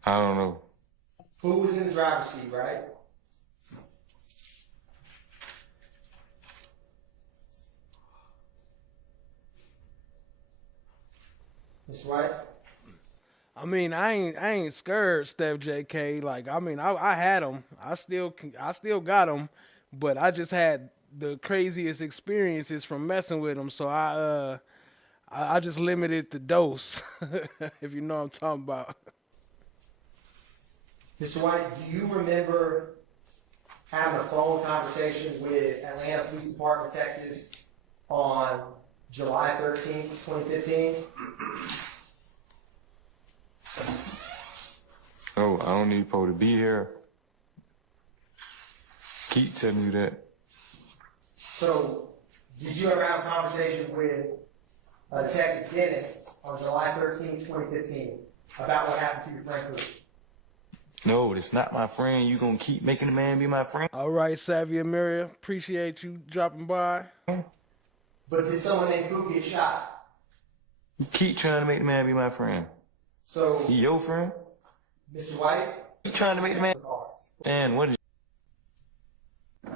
I don't know. Who was in the driver's seat, right? Mr. White? I mean, I ain't scared, Steph JK. Like, I mean, I had them. I still got them, but I just had the craziest experiences from messing with them. So I just limited the dose, if you know what I'm talking about. Mr. White, do you remember having a phone conversation with Atlanta Police Department detectives on July 13th, 2015? Oh, I don't need Poe to be here. Keep telling you that. So, did you ever have a conversation with Detective Dennis on July 13th, 2015 about what happened to your friend Cruz? No, it's not my friend. You gonna keep making the man be my friend? All right, Savvy Amiria, appreciate you dropping by. But did someone named Pooh get shot? You keep trying to make the man be my friend. So, He your friend? Mr. White? You trying to make the man? And what is?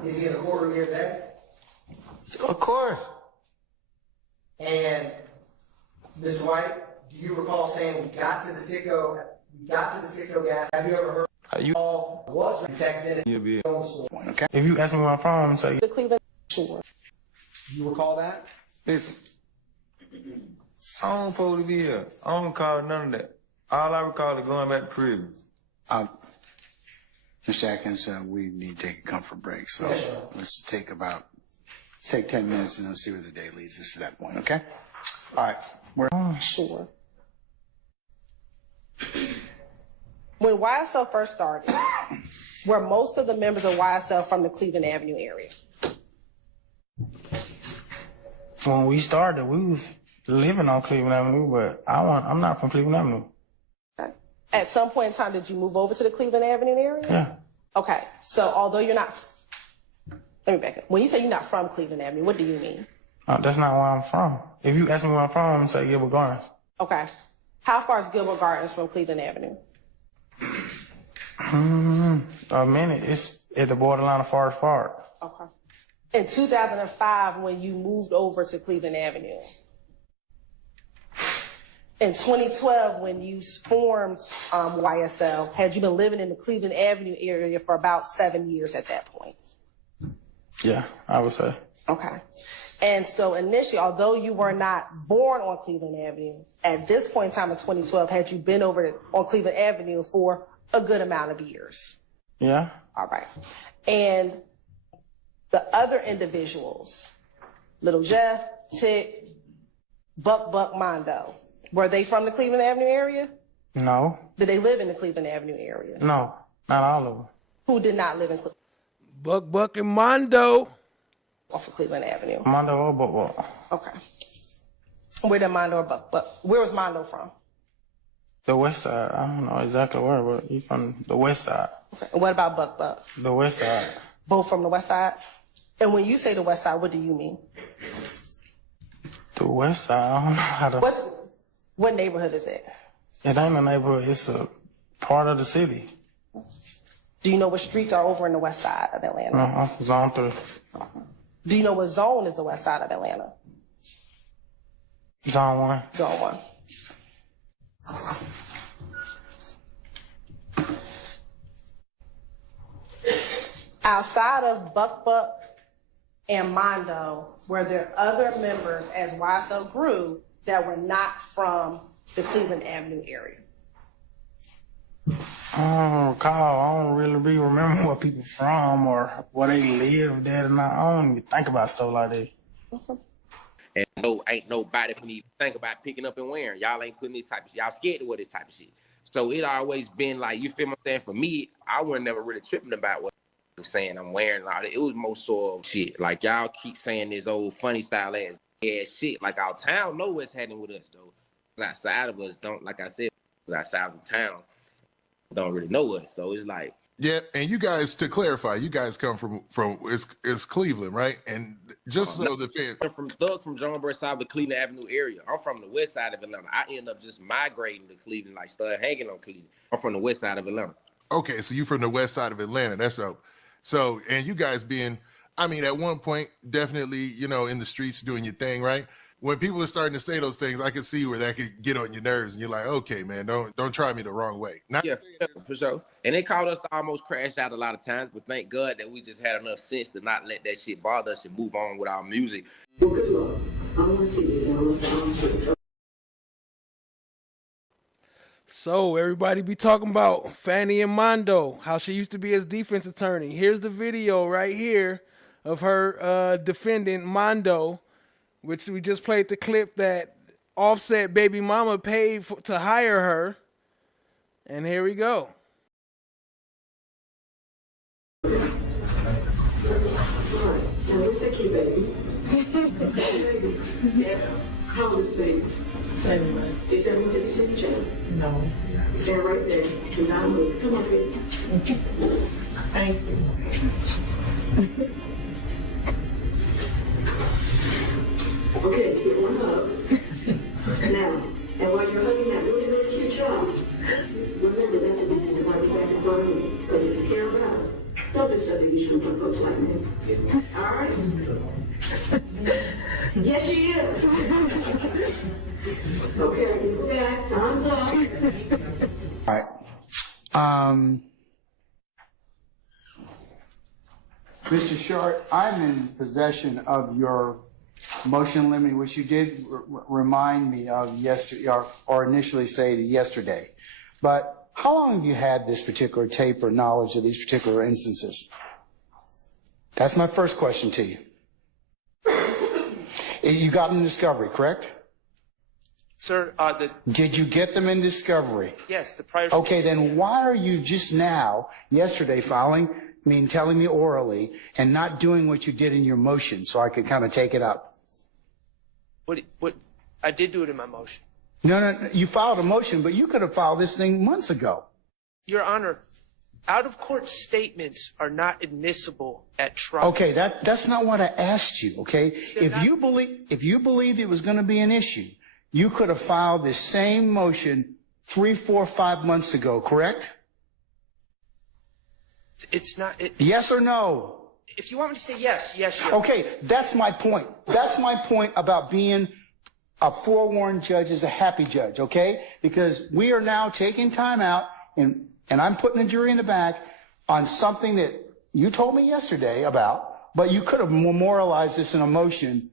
Is he in the courtroom here today? Of course. And Mr. White, do you recall saying we got to the Citgo gas? Have you ever heard? Was protected. Okay. If you ask me where I'm from, I'm say The Cleveland. Sure. You recall that? listen. I don't supposed to be here. I don't recall none of that. All I recall is going back to prison. Mr. Atkins, we need to take a comfort break, so Yes, sir. let's take 10 minutes and then see where the day leads us to that point, okay? All right. Sure. When YSL first started, were most of the members of YSL from the Cleveland Avenue area? When we started, we was living on Cleveland Avenue, but I'm not from Cleveland Avenue. At some point in time, did you move over to the Cleveland Avenue area? Yeah. Okay, so although you're not, let me back up. When you say you're not from Cleveland Avenue, what do you mean? That's not where I'm from. If you ask me where I'm from, I'm gonna say Gilbert Gardens. Okay. How far is Gilbert Gardens from Cleveland Avenue? A minute. It's at the borderline of Forest Park. Okay. In 2005, when you moved over to Cleveland Avenue. In 2012, when you formed YSL, had you been living in the Cleveland Avenue area for about 7 years at that point? Yeah, I would say. Okay. And so initially, although you were not born on Cleveland Avenue, at this point in time in 2012, had you been over on Cleveland Avenue for a good amount of years? Yeah. All right. And the other individuals, Little Jeff, Tick, Buck Mondo, were they from the Cleveland Avenue area? No. Did they live in the Cleveland Avenue area? No, not all of them. Who did not live in Cleveland? Buck and Mondo. Off of Cleveland Avenue. Mondo or Buck. Okay. Where did Mondo or Buck? Where was Mondo from? The west side. I don't know exactly where, but he's from the west side. Okay. And what about Buck? The west side. Both from the west side? And when you say the west side, what do you mean? The west side, I don't know how to... What neighborhood is it? It ain't a neighborhood. It's a part of the city. Do you know what streets are over in the west side of Atlanta? No, I'm from Zone 3. Do you know what zone is the west side of Atlanta? Zone 1. Zone 1. Outside of Buck and Mondo, were there other members as YSL grew that were not from the Cleveland Avenue area? I don't recall. I don't really be remembering where people from or where they lived at, and I don't even think about stuff like that. And ain't nobody for me to think about picking up and wearing. Y'all ain't putting this type of shit. Y'all scared to wear this type of shit. So it always been like, you feel what I'm saying? For me, I wasn't never really tripping about what I'm saying I'm wearing. Like, it was more sort of shit. Like, y'all keep saying this old funny style ass shit. Like, our town know what's happening with us, though. Outside of us don't, like I said, outside of the town don't really know us. So it's like, yeah, and you guys, to clarify, you guys come from it's Cleveland, right? And just so the fans, I'm from Jonesboro side of the Cleveland Avenue area. I'm from the west side of Atlanta. I end up just migrating to Cleveland, like start hanging on Cleveland. I'm from the west side of Atlanta. Okay, so you're from the west side of Atlanta. That's up. So, and you guys being, I mean, at one point, definitely, you know, in the streets doing your thing, right? When people are starting to say those things, I can see where that could get on your nerves, and you're like, okay, man, don't try me the wrong way. Yeah, for sure. And they called us to almost crash out a lot of times, but thank God that we just had enough sense to not let that shit bother us and move on with our music. So everybody be talking about Fanny and Mondo, how she used to be his defense attorney. Here's the video right here of her defending Mondo, which we just played the clip that Offset baby mama paid to hire her. And here we go. How old is baby? 7 months. She's 7 months. Have you seen the child? No. Stand right there. Do not move. Come on, baby. Thank you. Okay, give one hug. Now, and while you're hugging that really, really cute child, remember that's a reason why you're back in front of me. Because if you care about it, don't do stuff that you shouldn't for folks like me. All right? Yes, she is. Okay, okay, time's up. All right. Mr. Short, I'm in possession of your motion limit, which you did remind me of yesterday, or initially say yesterday. But how long have you had this particular tape or knowledge of these particular instances? That's my first question to you. You got them in discovery, correct? Sir, Did you get them in discovery? yes, the prior. Okay, then why are you just now, yesterday, telling me orally and not doing what you did in your motion so I could kind of take it up? What, I did do it in my motion. No, you filed a motion, but you could have filed this thing months ago. Your Honor, out-of-court statements are not admissible at trial. Okay, that's not what I asked you, okay? If you believed it was going to be an issue, you could have filed this same motion 3, 4, 5 months ago, correct? It's not. Yes or no? If you want me to say yes, yes, Your Honor. Okay, that's my point. That's my point about being a forewarned judge is a happy judge, okay? Because we are now taking time out, and I'm putting the jury in the back on something that you told me yesterday about, but you could have memorialized this in a motion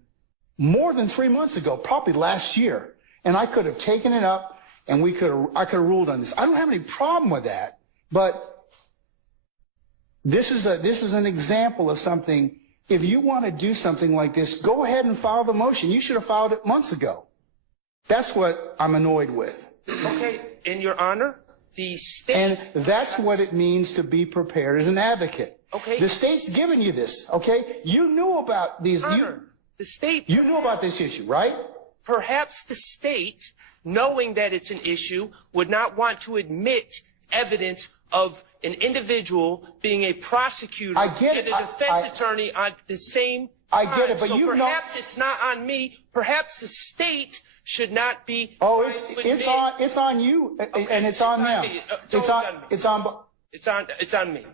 more than 3 months ago, probably last year. And I could have taken it up, and I could have ruled on this. I don't have any problem with that, but this is an example of something. If you want to do something like this, go ahead and file the motion. You should have filed it months ago. That's what I'm annoyed with. Okay, in Your Honor, the state. And that's what it means to be prepared as an advocate. Okay. The state's given you this, okay? You knew about these. Honor, the state. You knew about this issue, right? Perhaps the state, knowing that it's an issue, would not want to admit evidence of an individual being a prosecutor I get and it. a defense attorney on the same I get it, but so you know. perhaps it's not on me. Perhaps the state should not be. Oh, it's on you, and it's on them. It's on me.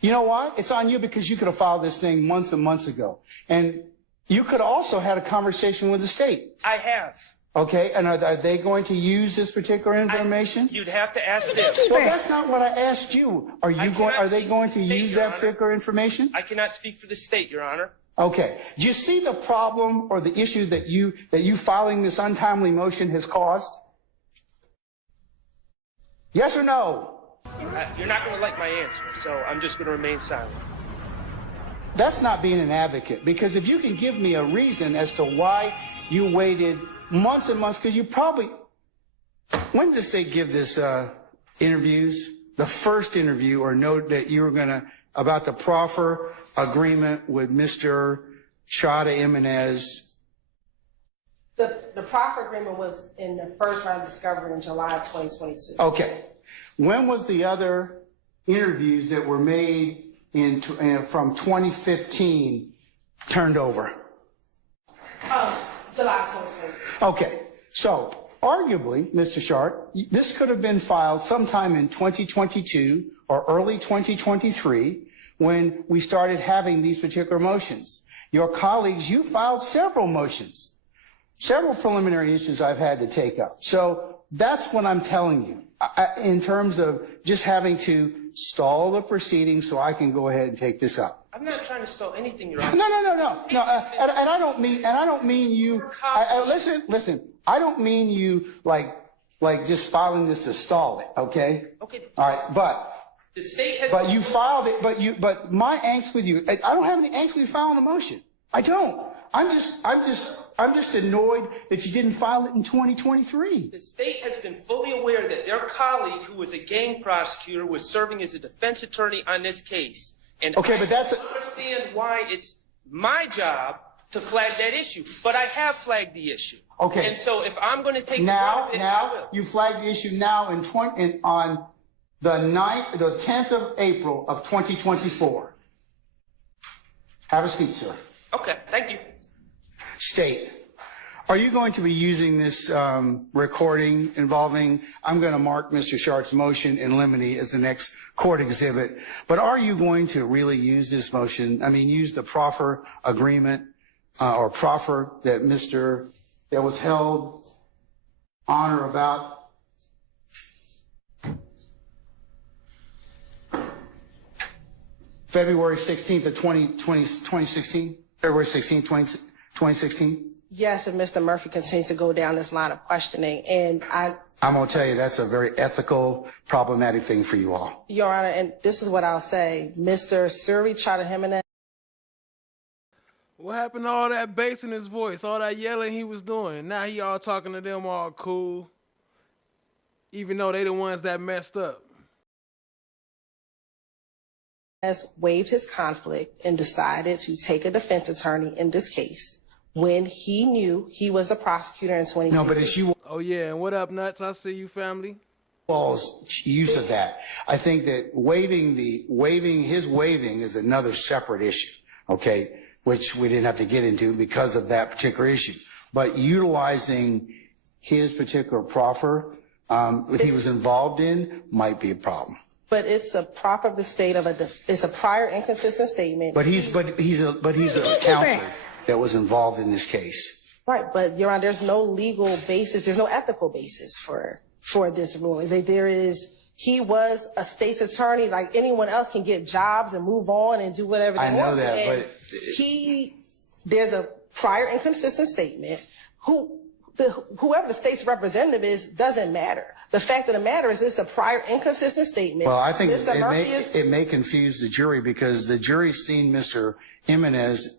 You know why? It's on you because you could have filed this thing months and months ago, and you could have also had a conversation with the state. I have. Okay, and are they going to use this particular information? You'd have to ask them. Well, that's not what I asked you. Are they going to use that particular information? I cannot speak for the state, Your Honor. Okay. Do you see the problem or the issue that you filing this untimely motion has caused? Yes or no? You're not going to like my answer, so I'm just going to remain silent. That's not being an advocate, because if you can give me a reason as to why you waited months and months, because you probably, when did the state give this interviews? The first interview or note that you were going to, about the proffer agreement with Mr. Chada Jimenez. The proffer agreement was in the first round of discovery in July of 2022. Okay. When was the other interviews that were made from 2015 turned over? July 2022. Okay. So, arguably, Mr. Sharp, this could have been filed sometime in 2022 or early 2023 when we started having these particular motions. Your colleagues, you filed several motions, several preliminary issues I've had to take up. So that's what I'm telling you in terms of just having to stall the proceedings so I can go ahead and take this up. I'm not trying to stall anything, Your Honor. No. And I don't mean you. Listen. I don't mean you like just filing this to stall it. Okay. Okay. All right. But the state has. But you filed it. But my angst with you. I don't have any angst with you filing a motion. I don't. I'm just annoyed that you didn't file it in 2023. The state has been fully aware that their colleague, who was a gang prosecutor, was serving as a defense attorney on this case. And okay, I don't understand why it's my job to flag that issue. But I have flagged the issue. Okay. And so if I'm going to take now I will. You flagged the issue now on the 10th of April of 2024. Have a seat, sir. Okay, thank you. State, are you going to be using this recording involving, I'm going to mark Mr. Sharp's motion in limine as the next court exhibit, but are you going to really use this motion, use the proffer agreement or proffer that that was held on or about February 16th of 2016? February 16th, 2016? Yes, and Mr. Murphy continues to go down this line of questioning, and I'm going to tell you that's a very ethical, problematic thing for you all. Your Honor, and this is what I'll say, Mr. Suri Chada-Jimenez. What happened to all that bass in his voice, all that yelling he was doing? Now he all talking to them all cool, even though they the ones that messed up. Has waived his conflict and decided to take a defense attorney in this case when he knew he was a prosecutor in 2016. No, but it's you. Oh yeah, and what up, Nuts? I see you, family. All's use of that. I think that his waiving is another separate issue, okay, which we didn't have to get into because of that particular issue. But utilizing his particular proffer that he was involved in might be a problem. But it's a proper of the state of it's a prior inconsistent statement. But he's a counsel that was involved in this case. Right, but Your Honor, there's no legal basis, there's no ethical basis for this ruling. He was a state's attorney, like anyone else can get jobs and move on and do whatever they want. I know that, and but there's a prior inconsistent statement. Whoever the state's representative is doesn't matter. The fact of the matter is it's a prior inconsistent statement. Well, I think it may confuse the jury because the jury's seen Mr. Jimenez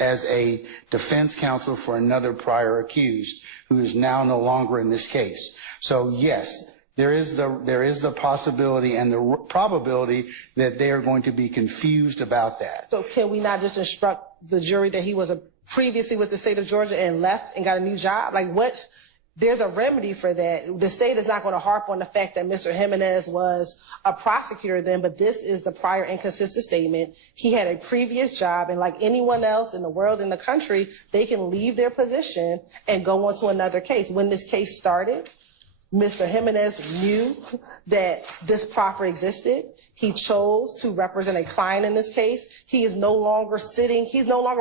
as a defense counsel for another prior accused who is now no longer in this case. So yes, there is the possibility and the probability that they are going to be confused about that. So can we not just instruct the jury that he was previously with the state of Georgia and left and got a new job? Like what? There's a remedy for that. The state is not going to harp on the fact that Mr. Jimenez was a prosecutor then, but this is the prior inconsistent statement. He had a previous job, and like anyone else in the world, in the country, they can leave their position and go on to another case. When this case started, Mr. Jimenez knew that this proffer existed. He chose to represent a client in this case. He's no longer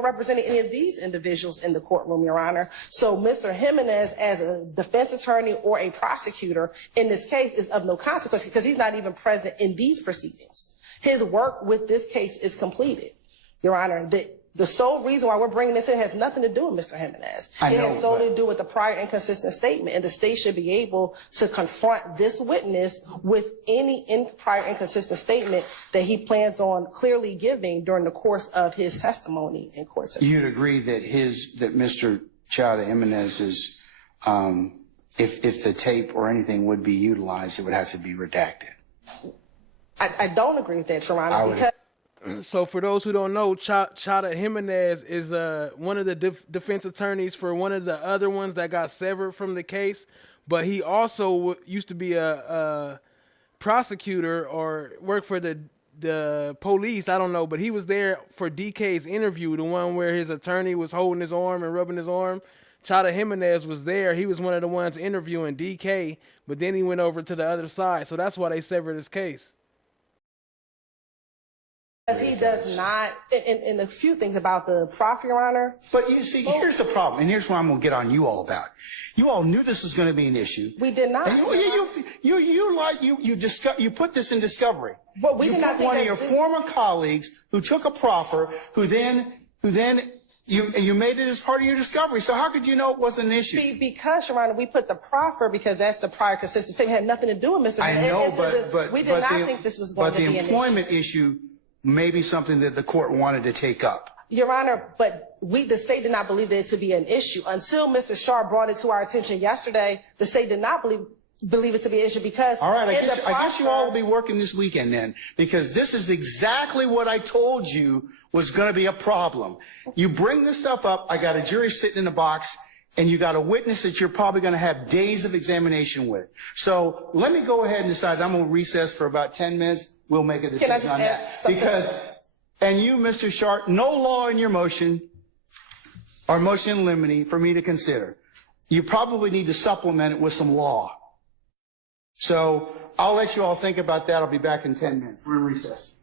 representing any of these individuals in the courtroom, Your Honor. So Mr. Jimenez, as a defense attorney or a prosecutor in this case, is of no consequence because he's not even present in these proceedings. His work with this case is completed, Your Honor. The sole reason why we're bringing this in has nothing to do with Mr. Jimenez. It has solely to do with the prior inconsistent statement, and the state should be able to confront this witness with any prior inconsistent statement that he plans on clearly giving during the course of his testimony in court. You'd agree that Mr. Chada Jimenez's, if the tape or anything would be utilized, it would have to be redacted. I don't agree with that, Your Honor, because so for those who don't know, Chada Jimenez is one of the defense attorneys for one of the other ones that got severed from the case, but he also used to be a prosecutor or work for the police. I don't know, but he was there for DK's interview, the one where his attorney was holding his arm and rubbing his arm. Chada Jimenez was there. He was one of the ones interviewing DK, but then he went over to the other side. So that's why they severed his case. He does not, and a few things about the proffer, Your Honor. But you see, here's the problem, and here's what I'm going to get on you all about. You all knew this was going to be an issue. We did not. And you put this in discovery. But we you did put not think one of your former colleagues who took a proffer, who then you made it as part of your discovery. So how could you know it wasn't an issue? Because, Your Honor, we put the proffer because that's the prior consistent statement. It had nothing to do with Mr. I know, but we did not think this was going to be an issue. But the employment issue may be something that the court wanted to take up. Your Honor, but the state did not believe that it to be an issue. Until Mr. Sharp brought it to our attention yesterday, the state did not believe it to be an issue because... All right, I guess you all will be working this weekend then, because this is exactly what I told you was going to be a problem. You bring this stuff up, I got a jury sitting in the box, and you got a witness that you're probably going to have days of examination with. So let me go ahead and decide. I'm going to recess for about 10 minutes. We'll make a decision on that. And you, Mr. Sharp, no law in your motion or motion in limine for me to consider. You probably need to supplement it with some law. So I'll let you all think about that. I'll be back in 10 minutes. We're in recess.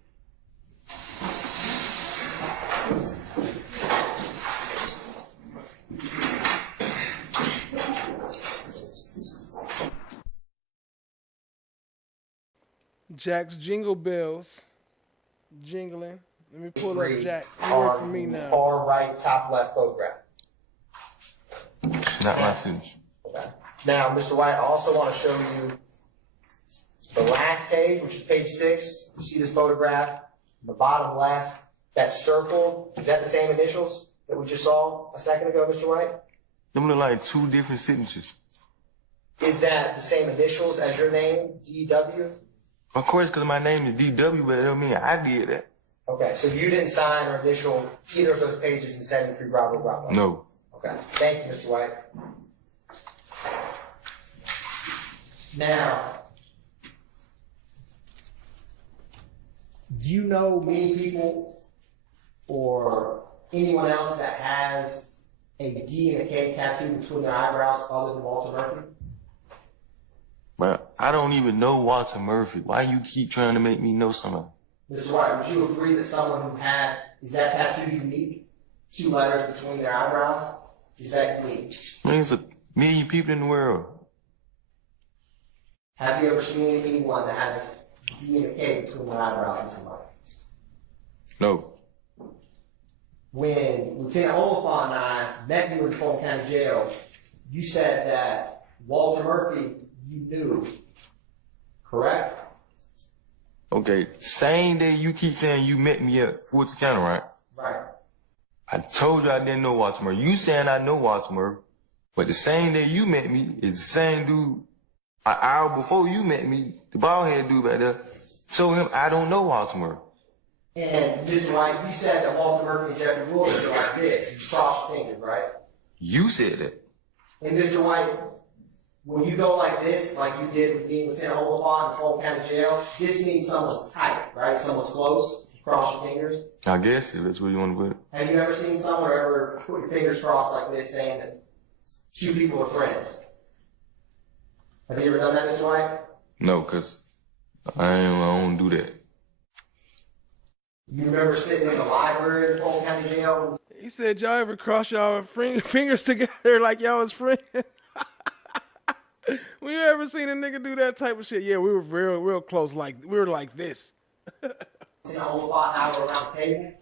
Jack's jingle bells jingling. Let me pull up Jack. You work for me now. Far right, top left photograph. Not my signature. Okay. Now, Mr. White, I also want to show you the last page, which is page 6. You see this photograph? The bottom left, that circle, is that the same initials that we just saw a second ago, Mr. White? Them look like two different signatures. Is that the same initials as your name, DW? Of course, because my name is DW, but it don't mean I did that. Okay, so you didn't sign or initial either of those pages in 73 Bravo Bravo? No. Okay, thank you, Mr. White. Now, do you know many people or anyone else that has a D and a K tattoo between their eyebrows other than Walter Murphy? But I don't even know Walter Murphy. Why you keep trying to make me know somebody? Mr. White, would you agree that someone who had, is that tattoo unique? 2 letters between their eyebrows? Is that unique? I mean, there's a million people in the world. Have you ever seen anyone that has D and a K between their eyebrows, Mr. White? No. When Lieutenant Oliphant and I met you in Fulton County Jail, you said that Walter Murphy you knew, correct? Okay, same day you keep saying you met me at Fulton County, right? Right. I told you I didn't know Walter Murphy. You saying I know Walter Murphy, but the same day you met me is the same dude. An hour before you met me, the bald head dude back there, told him I don't know Walter Murphy. And Mr. White, you said that Walter Murphy and Jeffrey Williams are like this. You cross your fingers, right? You said that. And Mr. White, when you go like this, like you did with being Lieutenant Oliphant in Fulton County Jail, this means someone's tight, right? Someone's close. You cross your fingers. I guess, if that's what you want to put it. Have you ever seen someone ever put your fingers crossed like this saying that 2 people are friends? Have you ever done that, Mr. White? No, because I don't do that. You remember sitting in the library in Fulton County Jail? He said, y'all ever cross y'all fingers together like y'all was friends? We ever seen a nigga do that type of shit? Yeah, we were real close. Like we were like this. Lieutenant Oliphant and I were around the table.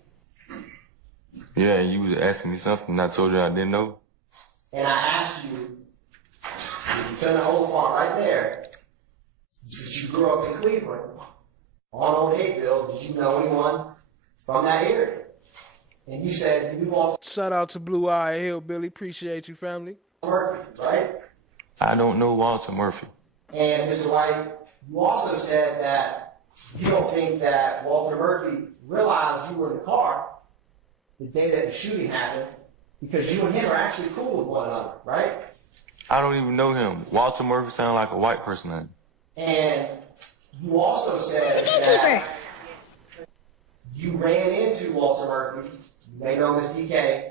Yeah, you was asking me something and I told you I didn't know. And I asked you, Lieutenant Oliphant right there, since you grew up in Cleveland, on Old Hayfield, did you know anyone from that area? And you said you knew Walter. Shout out to Blue Eye Hillbilly. Appreciate you, family. Murphy, right? I don't know Walter Murphy. And Mr. White, you also said that you don't think that Walter Murphy realized you were in the car the day that the shooting happened because you and him are actually cool with one another, right? I don't even know him. Walter Murphy sounds like a white person name. And you also said that you ran into Walter Murphy, you may know him as DK,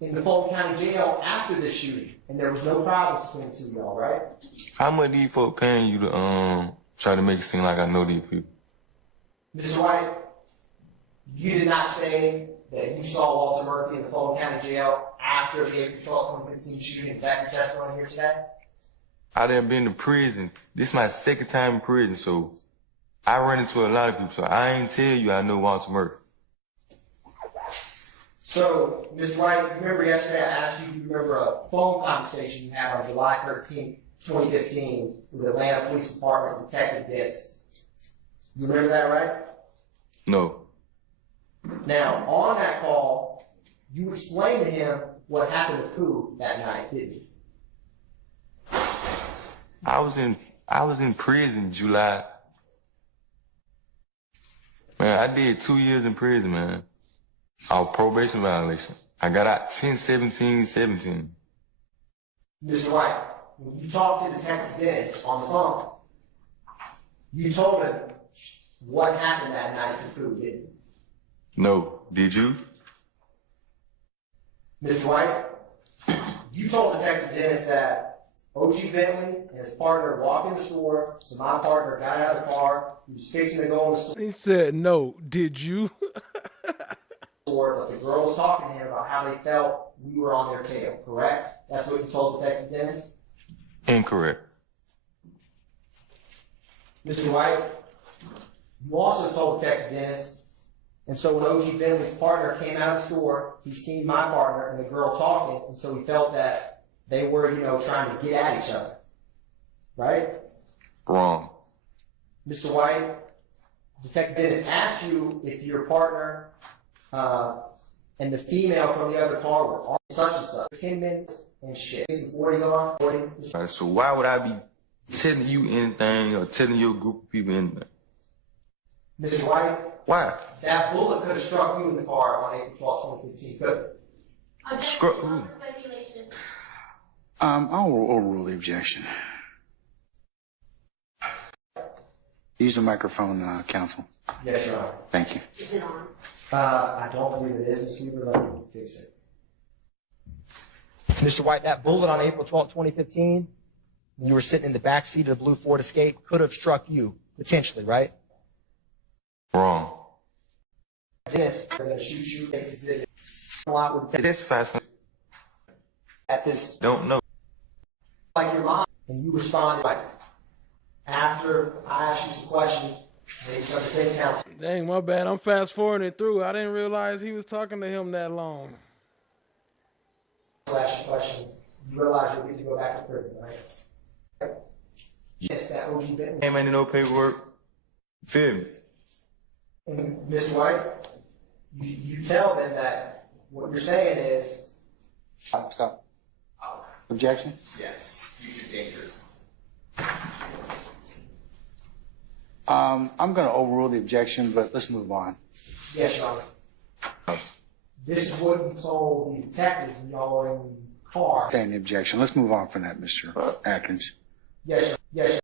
in the Fulton County Jail after this shooting, and there was no problems between the 2 of y'all, right? How much these folk paying you to try to make it seem like I know these people? Mr. White, you did not say that you saw Walter Murphy in the Fulton County Jail after the April 12, 2015 shooting. Is that your testimony here today? I done been to prison. This is my 2nd time in prison, so I run into a lot of people. So I ain't tell you I know Walter Murphy. So, Mr. White, you remember yesterday I asked you, do you remember a phone conversation you had on July 13, 2015 with Atlanta Police Department Detective Dennis? You remember that, right? No. Now, on that call, you explained to him what happened to Pooh that night, didn't you? I was in prison July. Man, I did 2 years in prison, man. Our probation violation. I got out 10/17/17. Mr. White, when you talked to Detective Dennis on the phone, you told him what happened that night to Pooh, didn't you? No. Did you? Mr. White, you told Detective Dennis that O.G. Bentley and his partner walked in the store, so my partner got out of the car, he was fixing to go in the store. He said, no. Did you? But the girl was talking to him about how they felt we were on their tail, correct? That's what you told Detective Dennis? Incorrect. Mr. White, You also told Detective Dennis, and so when OG Bentley's partner came out of the store, he seen my partner and the girl talking, and so he felt that they were, trying to get at each other. Right? Wrong. Mr. White, Detective Dennis asked you if your partner and the female from the other car were all such and such. 10 minutes and shit. Some 40s on. 40. All right, so why would I be telling you anything or telling your group of people anything? Mr. White? Why? That bullet could have struck you in the car on April 12, 2015. Could Struck who? I'll overrule the objection. Use the microphone, counsel. Yes, Your Honor. Thank you. Is it on? I don't believe it is, Mr. Weaver. Let me fix it. Mr. White, that bullet on April 12, 2015, when you were sitting in the back seat of the blue Ford Escape, could have struck you, potentially, right? Wrong. This, they're going to shoot you. It's a lot with That's fascinating. at this, Don't know. like your mom, and you responded like, after I asked you some questions, maybe some defense counsel. Dang, my bad. I'm fast forwarding through. I didn't realize he was talking to him that long. Ask you questions. You realize you'll get to go back to prison, right? Yes, that OG Bentley. Ain't any no paperwork. Feel me? And Mr. White, you tell them that what you're saying is. Stop. Objection? Yes. You should dangerous. I'm going to overrule the objection, but let's move on. Yes, Your Honor. This is what you told the detectives when y'all were in the car. Stay in the objection. Let's move on from that, Mr. Atkins. Yes, sir. Yes, sir.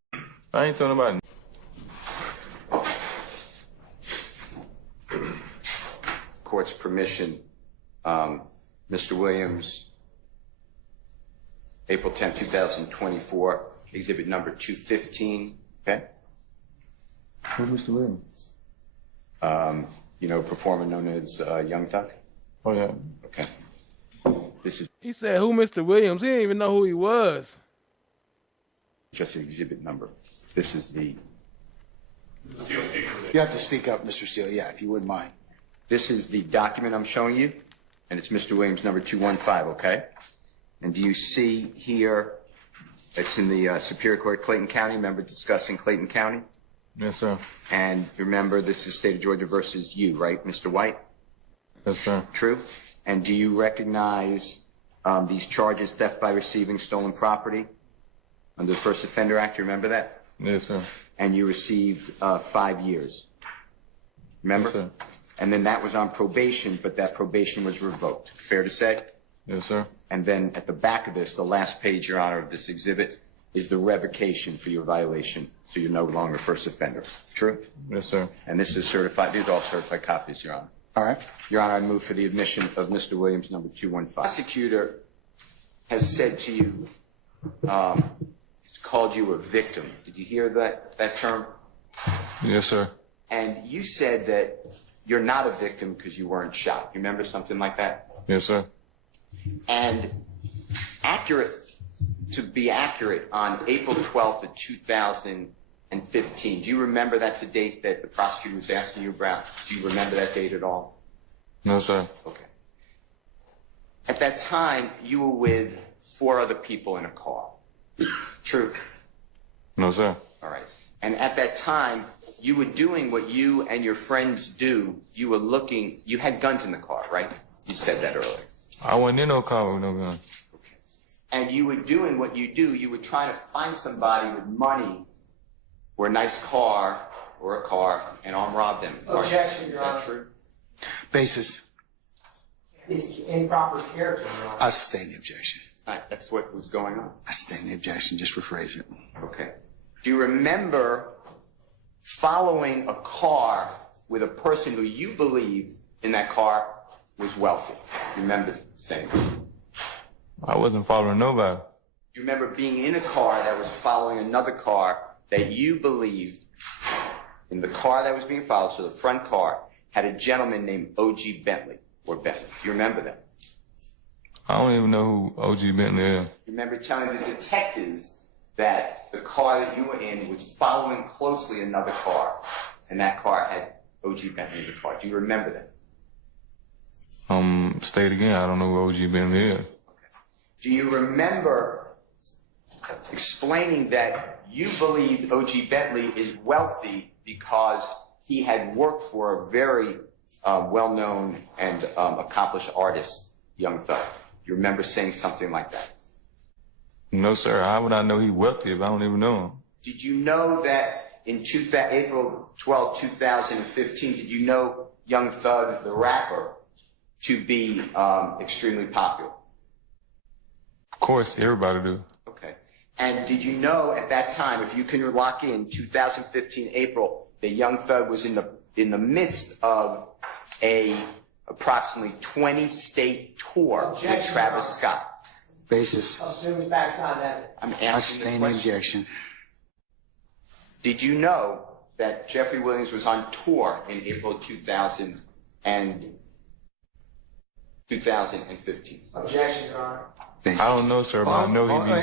I ain't talking about it. Court's permission, Mr. Williams, April 10, 2024, exhibit number 215, okay? Who's Mr. Williams? Performer known as Young Thug? Oh, yeah. Okay. This is He said, who Mr. Williams? He didn't even know who he was. just an exhibit number. This is the... You have to speak up, Mr. Steele, yeah, if you wouldn't mind. This is the document I'm showing you, and it's Mr. Williams number 215, okay? And do you see here, it's in the Superior Court, Clayton County, remember discussing Clayton County? Yes, sir. And remember, this is State of Georgia versus you, right, Mr. White? Yes, sir. True? And do you recognize these charges, theft by receiving stolen property under the First Offender Act? You remember that? Yes, sir. And you received 5 years. Remember? Yes, sir. And then that was on probation, but that probation was revoked. Fair to say? Yes, sir. And then at the back of this, the last page, Your Honor, of this exhibit is the revocation for your violation, so you're no longer a first offender. True? Yes, sir. And this is certified. These are all certified copies, Your Honor. All right. Your Honor, I move for the admission of Mr. Williams, number 215. The prosecutor has said to you, it's called you a victim. Did you hear that term? Yes, sir. And you said that you're not a victim because you weren't shot. You remember something like that? Yes, sir. And to be accurate, on April 12th of 2015, do you remember that's the date that the prosecutor was asking you about? Do you remember that date at all? No, sir. Okay. At that time, you were with 4 other people in a car. True? No, sir. All right. And at that time, you were doing what you and your friends do. You were looking, you had guns in the car, right? You said that earlier. I wasn't in no car with no gun. And you were doing what you do. You were trying to find somebody with money or a nice car or a car and arm rob them. Objection, Your Honor. Is that true? Basis. It's improper character, Your Honor. I sustain the objection. That's what was going on? I sustain the objection. Just rephrase it. Okay. Do you remember following a car with a person who you believed in that car was wealthy? You remember saying that? I wasn't following nobody. You remember being in a car that was following another car that you believed in the car that was being followed, so the front car had a gentleman named O.G. Bentley, or Bentley. Do you remember that? I don't even know who O.G. Bentley is. You remember telling the detectives that the car that you were in was following closely another car and that car had O.G. Bentley in the car. Do you remember that? State again. I don't know who OG Bentley is. Do you remember explaining that you believed O.G. Bentley is wealthy because he had worked for a very well-known and accomplished artist, Young Thug? Do you remember saying something like that? No, sir. How would I know he wealthy if I don't even know him? Did you know that in April 12, 2015, did you know Young Thug, the rapper, to be extremely popular? Of course, everybody do. Okay. And did you know at that time, if you can lock in 2015 April, that Young Thug was in the midst of a approximately 20-state tour with Travis Scott? Basis. Assume facts, not evidence. I'm I asking sustain the the question. objection. Did you know that Jeffrey Williams was on tour in April 2015? Objection, Your Honor. Basis. I don't know, sir, but I know he be.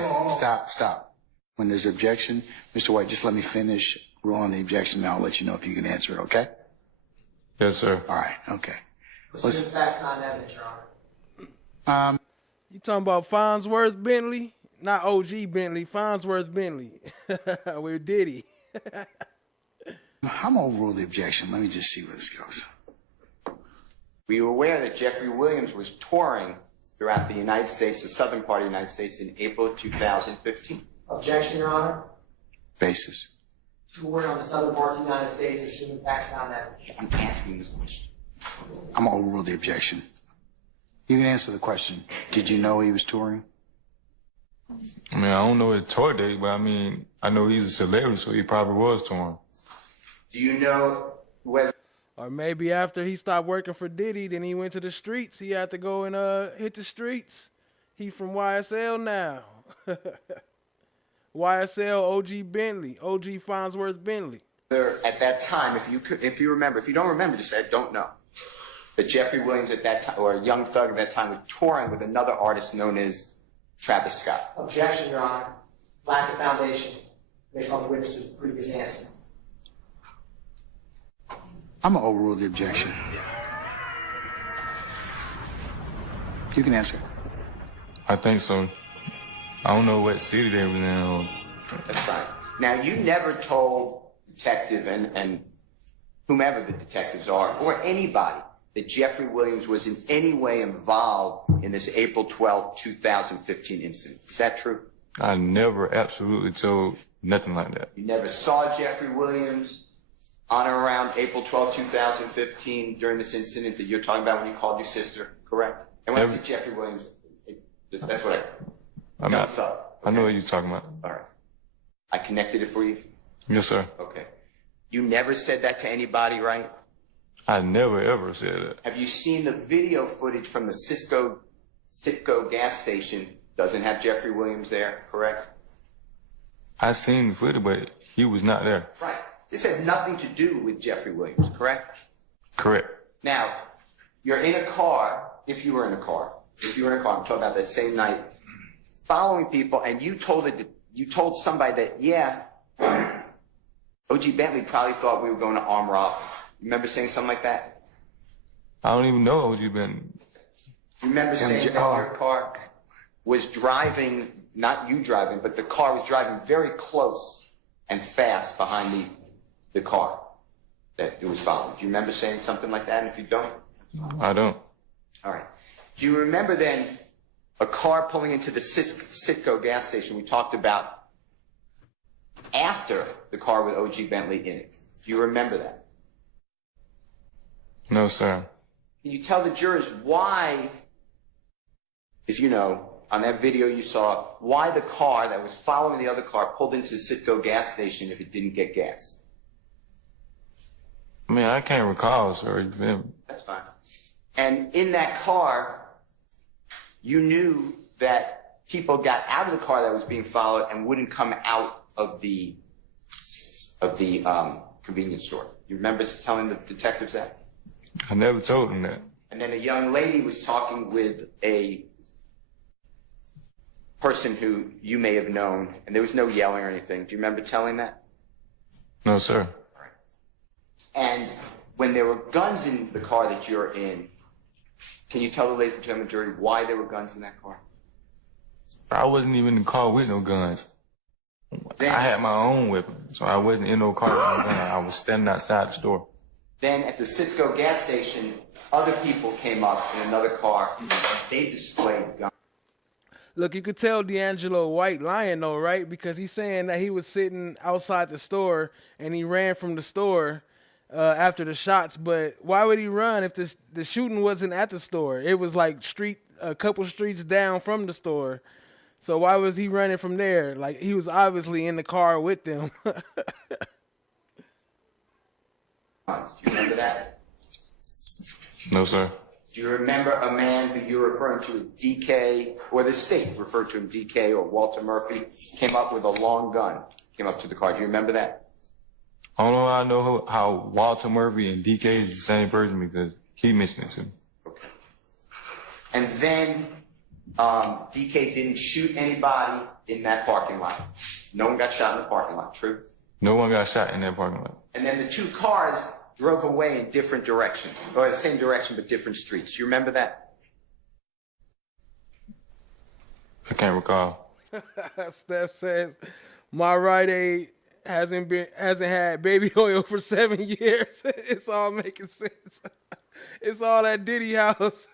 Stop. When there's objection, Mr. White, just let me finish. Rule on the objection, now I'll let you know if you can answer it, okay? Yes, sir. All right, okay. Assume facts, not evidence, Your Honor. You talking about Farnsworth Bentley? Not OG Bentley, Farnsworth Bentley. With Diddy. I'm gonna overrule the objection. Let me just see where this goes. Were you aware that Jeffrey Williams was touring throughout the United States, the southern part of the United States, in April 2015? Objection, Your Honor. Basis. Touring on the southern part of the United States, assuming facts, not evidence. I'm asking this question. I'm gonna overrule the objection. You can answer the question. Did you know he was touring? I mean, I don't know his tour date, but I mean, I know he's a celebrity, so he probably was touring. Do you know whether... Or maybe after he stopped working for Diddy, then he went to the streets. He had to go and hit the streets. He from YSL now. YSL OG Bentley, OG Farnsworth Bentley. At that time, if you remember, if you don't remember, just say, I don't know. But Jeffrey Williams at that time, or Young Thug at that time, was touring with another artist known as Travis Scott. Objection, Your Honor. Lack of foundation based on the witness's previous answer. I'm gonna overrule the objection. You can answer. I think so. I don't know what city they was in. That's fine. Now, you never told detective and whomever the detectives are, or anybody, that Jeffrey Williams was in any way involved in this April 12, 2015 incident. Is that true? I never absolutely told nothing like that. You never saw Jeffrey Williams on or around April 12, 2015 during this incident that you're talking about when you called your sister, correct? And when I say Jeffrey Williams, that's what I Young Thug. I know what you're talking about. All right. I connected it for you? Yes, sir. Okay. You never said that to anybody, right? I never ever said that. Have you seen the video footage from the Citgo gas station? Doesn't have Jeffrey Williams there, correct? I seen the footage, but he was not there. Right. This had nothing to do with Jeffrey Williams, correct? Correct. Now, you're in a car, if you were in a car, I'm talking about that same night, following people, and you told somebody that, yeah, OG Bentley probably thought we were going to arm rob. Remember saying something like that? I don't even know OG Bentley. Remember saying that your car was driving, not you driving, but the car was driving very close and fast behind the car that it was following. Do you remember saying something like that? And if you don't? I don't. All right. Do you remember then a car pulling into the Citgo gas station we talked about after the car with OG Bentley in it? Do you remember that? No, sir. Can you tell the jurors why, if you know, on that video you saw, why the car that was following the other car pulled into the Citgo gas station if it didn't get gas? I mean, I can't recall, sir. That's fine. And in that car, you knew that people got out of the car that was being followed and wouldn't come out of the convenience store. You remember telling the detectives that? I never told them that. And then a young lady was talking with a person who you may have known, and there was no yelling or anything. Do you remember telling that? No, sir. And when there were guns in the car that you're in, can you tell the ladies and gentlemen jury why there were guns in that car? I wasn't even in the car with no guns. I had my own weapon, so I wasn't in no car with no gun. I was standing outside the store. Then at the Cisco gas station, other people came up in another car. They displayed guns. Look, you could tell D'Angelo White lying though, right? Because he's saying that he was sitting outside the store and he ran from the store after the shots. But why would he run if the shooting wasn't at the store? It was like a couple streets down from the store. So why was he running from there? Like, he was obviously in the car with them. Do you remember that? No, sir. Do you remember a man who you're referring to as DK, or the state referred to him DK or Walter Murphy, came up with a long gun, came up to the car? Do you remember that? Although I know how Walter Murphy and DK is the same person because he mentioned it to me. Okay. And then DK didn't shoot anybody in that parking lot. No one got shot in the parking lot, true? No one got shot in that parking lot. And then the two cars drove away in different directions, or the same direction but different streets. You remember that? I can't recall. Steph says, my Rite Aid hasn't had baby oil for 7 years. It's all making sense. It's all at Diddy house.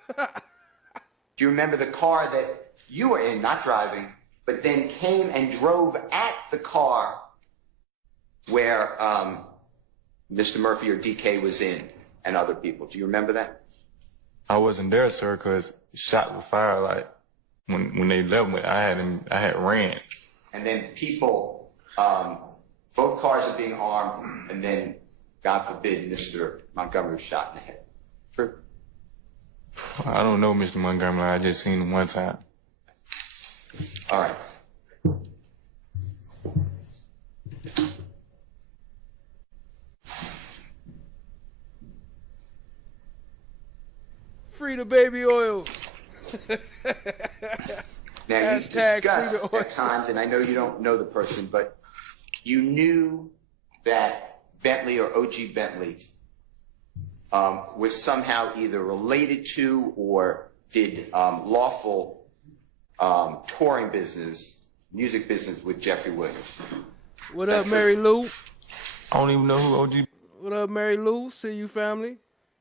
Do you remember the car that you were in, not driving, but then came and drove at the car where Mr. Murphy or DK was in and other people? Do you remember that? I wasn't there, sir, because shot was fired. Like when they left me, I had ran. And then people, both cars are being armed, and then, God forbid, Mr. Montgomery was shot in the head. True? I don't know Mr. Montgomery. I just seen him one time. All right. Free the baby oil. Now, you Hashtag discussed free the oil. at times, and I know you don't know the person, but you knew that Bentley or OG Bentley was somehow either related to or did lawful touring business, music business with Jeffrey Williams. What up, Mary Lou? I don't even know who OG What up, Mary Lou? See you, family.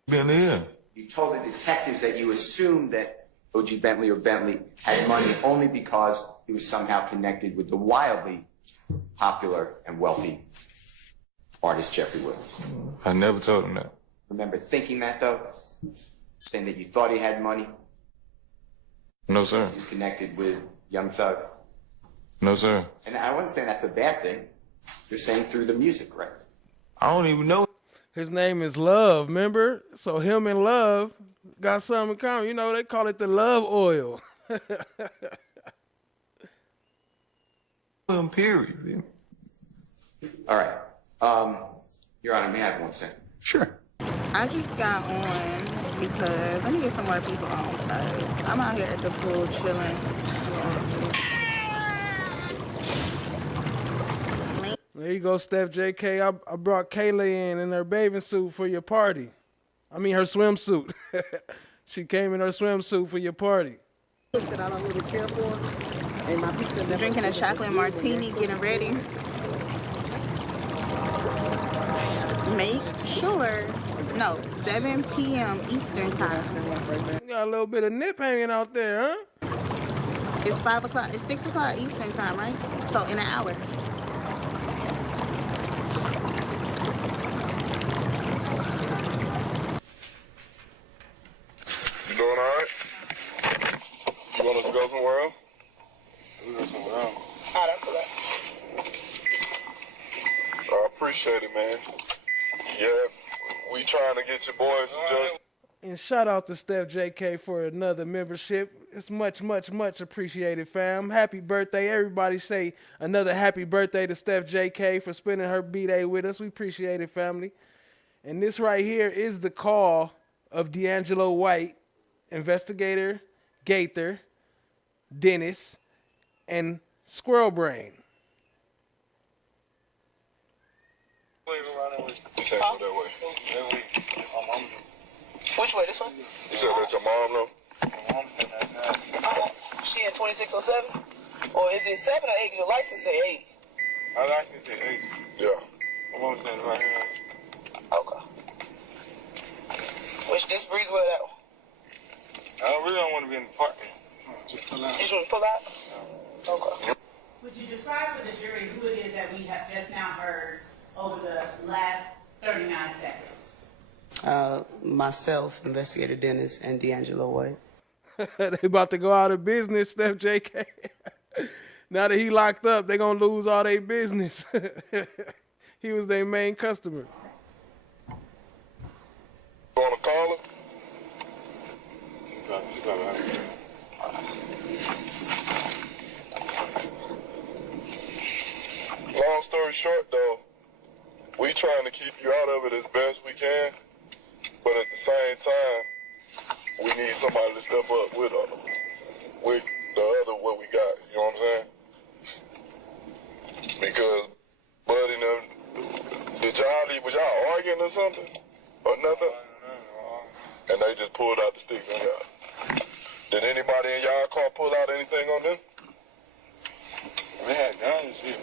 Bentley is. You told the detectives that you assumed that OG Bentley or Bentley had money only because he was somehow connected with the wildly popular and wealthy artist Jeffrey Williams. I never told him that. Remember thinking that, though? Saying that you thought he had money? No, sir. He was connected with Young Thug? No, sir. And I wasn't saying that's a bad thing. You're saying through the music, right? I don't even know. His name is Love, remember? So him and Love got something in common. You know, they call it the love oil. Period. All right. Your Honor, may I have 1 second? Sure. I just got on because let me get some more people on because I'm out here at the pool chilling. There you go, Steph JK. I brought Kayla in her bathing suit for your party. I mean, her swimsuit. She came in her swimsuit for your party. That I don't really care for. And my pizza drinking a chocolate martini, getting ready. Make sure, no, 7 p.m. Eastern time. You got a little bit of nip hanging out there, huh? It's 5 o'clock, it's 6 o'clock Eastern time, right? So in an hour. You doing all right? You want us to go somewhere else? We go somewhere else. I appreciate it, man. Yeah, we trying to get your boys just. And shout out to Steph JK for another membership. It's much, much, much appreciated, fam. Happy birthday. Everybody say another happy birthday to Steph JK for spending her B-Day with us. We appreciate it, family. And this right here is the call of D'Angelo White, investigator, Gaither, Dennis, and Squirrel Brain. This Can't go that way. That way. My mom. Which way? This way? You said that your mom know? My mom's in that side. She in 2607? Or is it 7 or 8? Your license say 8. My license say 8. Yeah. My mom's standing right here. Okay. Which this Breezewell that one? I really don't want to be in the parking. You just want to pull out? Okay. Would you describe for the jury who it is that we have just now heard over the last 39 seconds? Myself, Investigator Dennis, and D'Angelo White. They about to go out of business, Steph JK. Now that he locked up, they gonna lose all their business. He was their main customer. You want to call her? Long story short, though, we trying to keep you out of it as best we can, but at the same time, we need somebody to step up with the other what we got. You know what I'm saying? Because Buddy, did y'all leave? Was y'all arguing or something or nothing? And they just pulled out the sticks on y'all. Did anybody in y'all car pull out anything on them? We had guns and shit.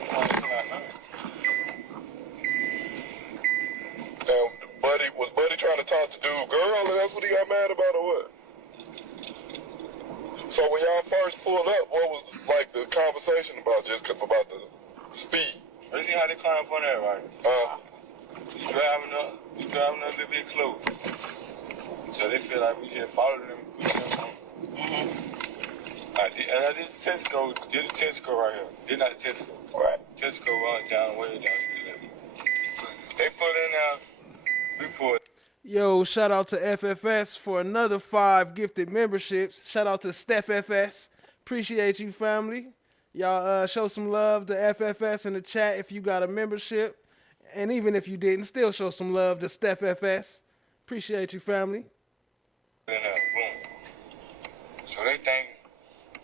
And was Buddy trying to talk to dude girl, and that's what he got mad about, or what? So when y'all first pulled up, what was like the conversation about? Just about the speed? Let's see how they climb up on that, right? You driving up a little bit close. So they feel like we just followed them. And I did the Tesco right here. Did not the Tesco. Right. Tesco run down way down the street. They put in there, we pulled. Yo, shout out to FFS for another 5 gifted memberships. Shout out to Steph FS. Appreciate you, family. Y'all show some love to FFS in the chat if you got a membership. And even if you didn't, still show some love to Steph FS. Appreciate you, family. And boom. So they think,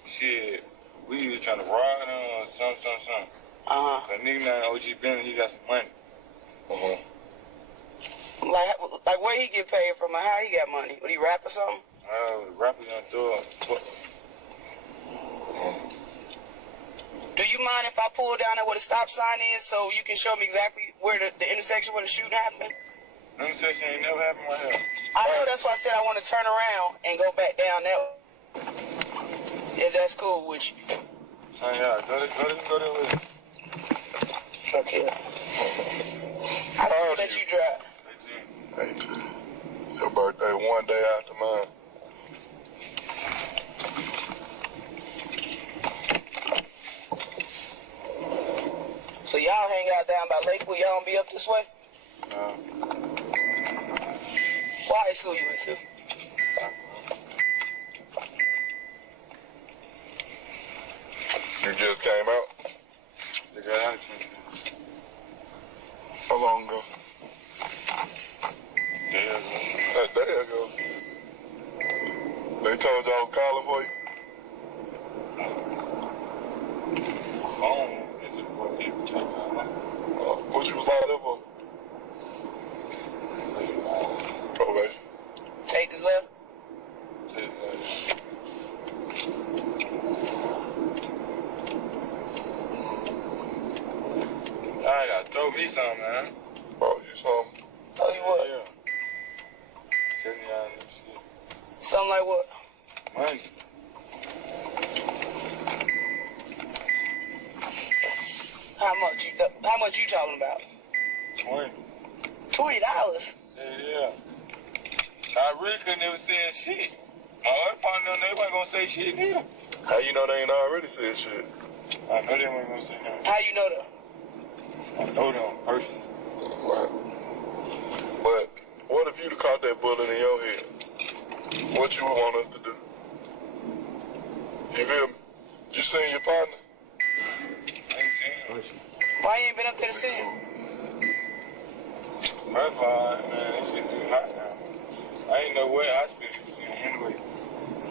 shit, we either trying to rob them or something. The nigga named OG Bennett, he got some money. Like where he get paid from, and how he got money? Would he rap or something? Rappers on tour. Do you mind if I pull down there where the stop sign is so you can show me exactly where the intersection where the shooting happened? The intersection ain't never happened right here. I know, that's why I said I want to turn around and go back down there. If that's cool with you. Yeah, go there with it. Okay. How long that you drive? 18. Your birthday 1 day after mine. So y'all hang out down by Lakewood, y'all don't be up this way? No. What high school you went to? You just came out? They got out. How long ago? A day ago. They told y'all calling for you? Phone. What you was locked up for? Probation. Take this left? Take this left. I gotta throw me some, man. Oh, you some? Oh, you what? Yeah. Tell me how this shit. Something like what? Money. How much you talking about? 20. $20? Yeah. I really couldn't ever say shit. My other partner, they wasn't gonna say shit neither. How you know they ain't already said shit? I know they wasn't gonna say nothing. How you know that? I know them personally. Right. But what if you'd caught that bullet in your head? What you would want us to do? You feel me? You seen your partner? I ain't seen him. Why you ain't been up there to see him? First of all, man, this shit too hot now. I ain't know where hospital he was in anyway.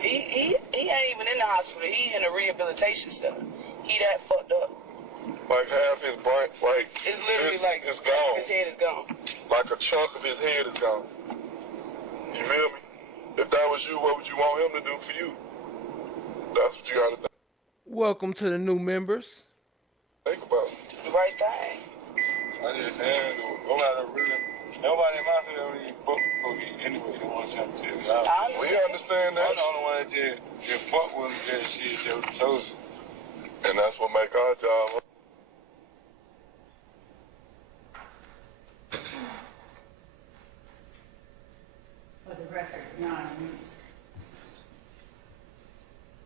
He ain't even in the hospital. He in a rehabilitation center. He that fucked up. like half his brain, like It's literally like it's gone. his head is gone. Like a chunk of his head is gone. You feel me? If that was you, what would you want him to do for you? That's what you gotta do. Welcome to the new members. Think about it. The right thing. I just said, nobody really, nobody in my family even fuck with police anyway. They want to tell you. We understand that. I'm the only one that just fuck with that shit that was chosen. And that's what make our job. For the record,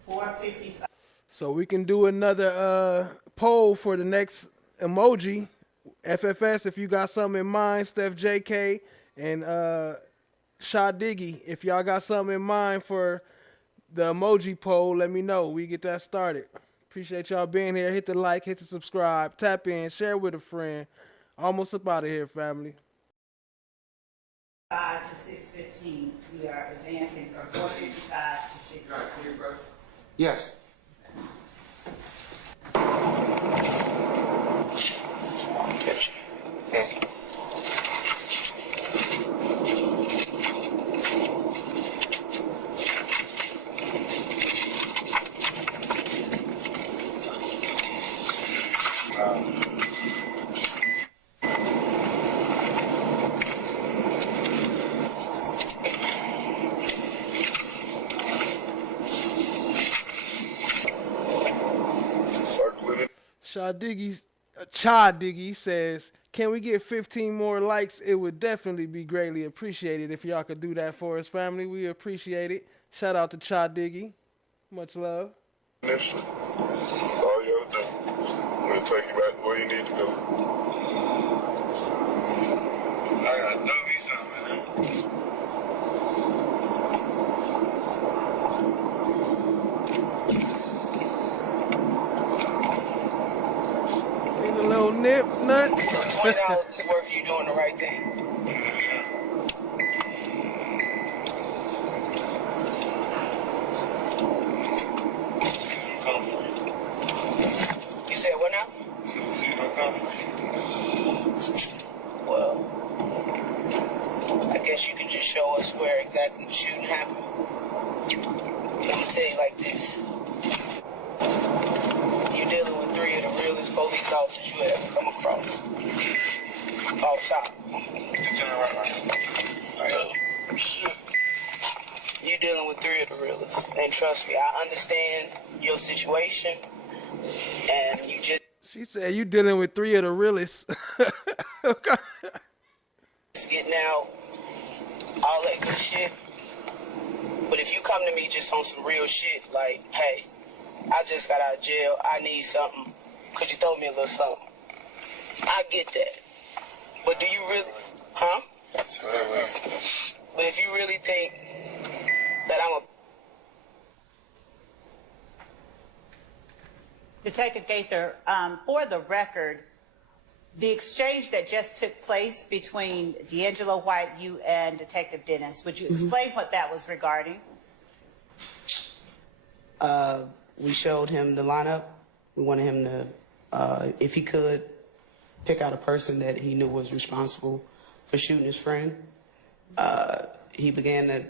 455. So we can do another poll for the next emoji. FFS, if you got something in mind, Steph JK and Shaw Diggy, if y'all got something in mind for the emoji poll, let me know. We get that started. Appreciate y'all being here. Hit the like, hit the subscribe, tap in, share with a friend. Almost up out of here, family. 5 to 6:15. We are advancing from 455 to 6:15. Yes. Cha Diggy says, can we get 15 more likes? It would definitely be greatly appreciated if y'all could do that for us, family. We appreciate it. Shout out to Cha Diggy. Much love. Initially, all you gotta do. We'll take you back where you need to go. I gotta know me something, man. See the little nip nuts? $20 is worth you doing the right thing. You said what now? Well, I guess you can just show us where exactly the shooting happened. I'm gonna tell you like this. You're dealing with 3 of the realest police officers you ever come across. Off top. You're dealing with 3 of the realest. And trust me, I understand your situation. And you just... She said you dealing with 3 of the realest. Okay. Just getting out, all that good shit. But if you come to me just on some real shit, like, hey, I just got out of jail, I need something, could you throw me a little something? I get that. But do you really, huh? But if you really think that I'm a... Detective Gaither, for the record, the exchange that just took place between D'Angelo White, you, and Detective Dennis, would you explain what that was regarding? We showed him the lineup. We wanted him to, if he could, pick out a person that he knew was responsible for shooting his friend. He began to,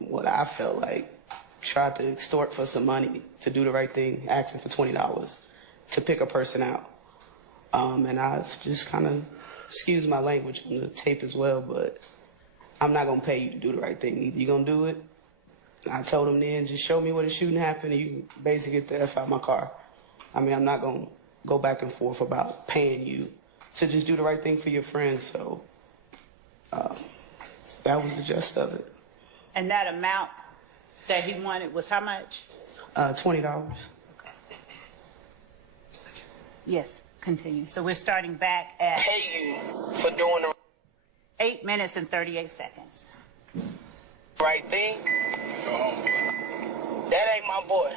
what I felt like, tried to extort for some money to do the right thing, asking for $20 to pick a person out. And I've just kind of excused my language on the tape as well, but I'm not going to pay you to do the right thing. Either you're going to do it, and I told him then, just show me where the shooting happened, and you can basically get the F out of my car. I mean, I'm not going to go back and forth about paying you to just do the right thing for your friends, so that was the gist of it. And that amount that he wanted was how much? $20. Yes, continue. So we're starting back at... Pay you for doing the 8 minutes and 38 seconds. right thing. That ain't my boy.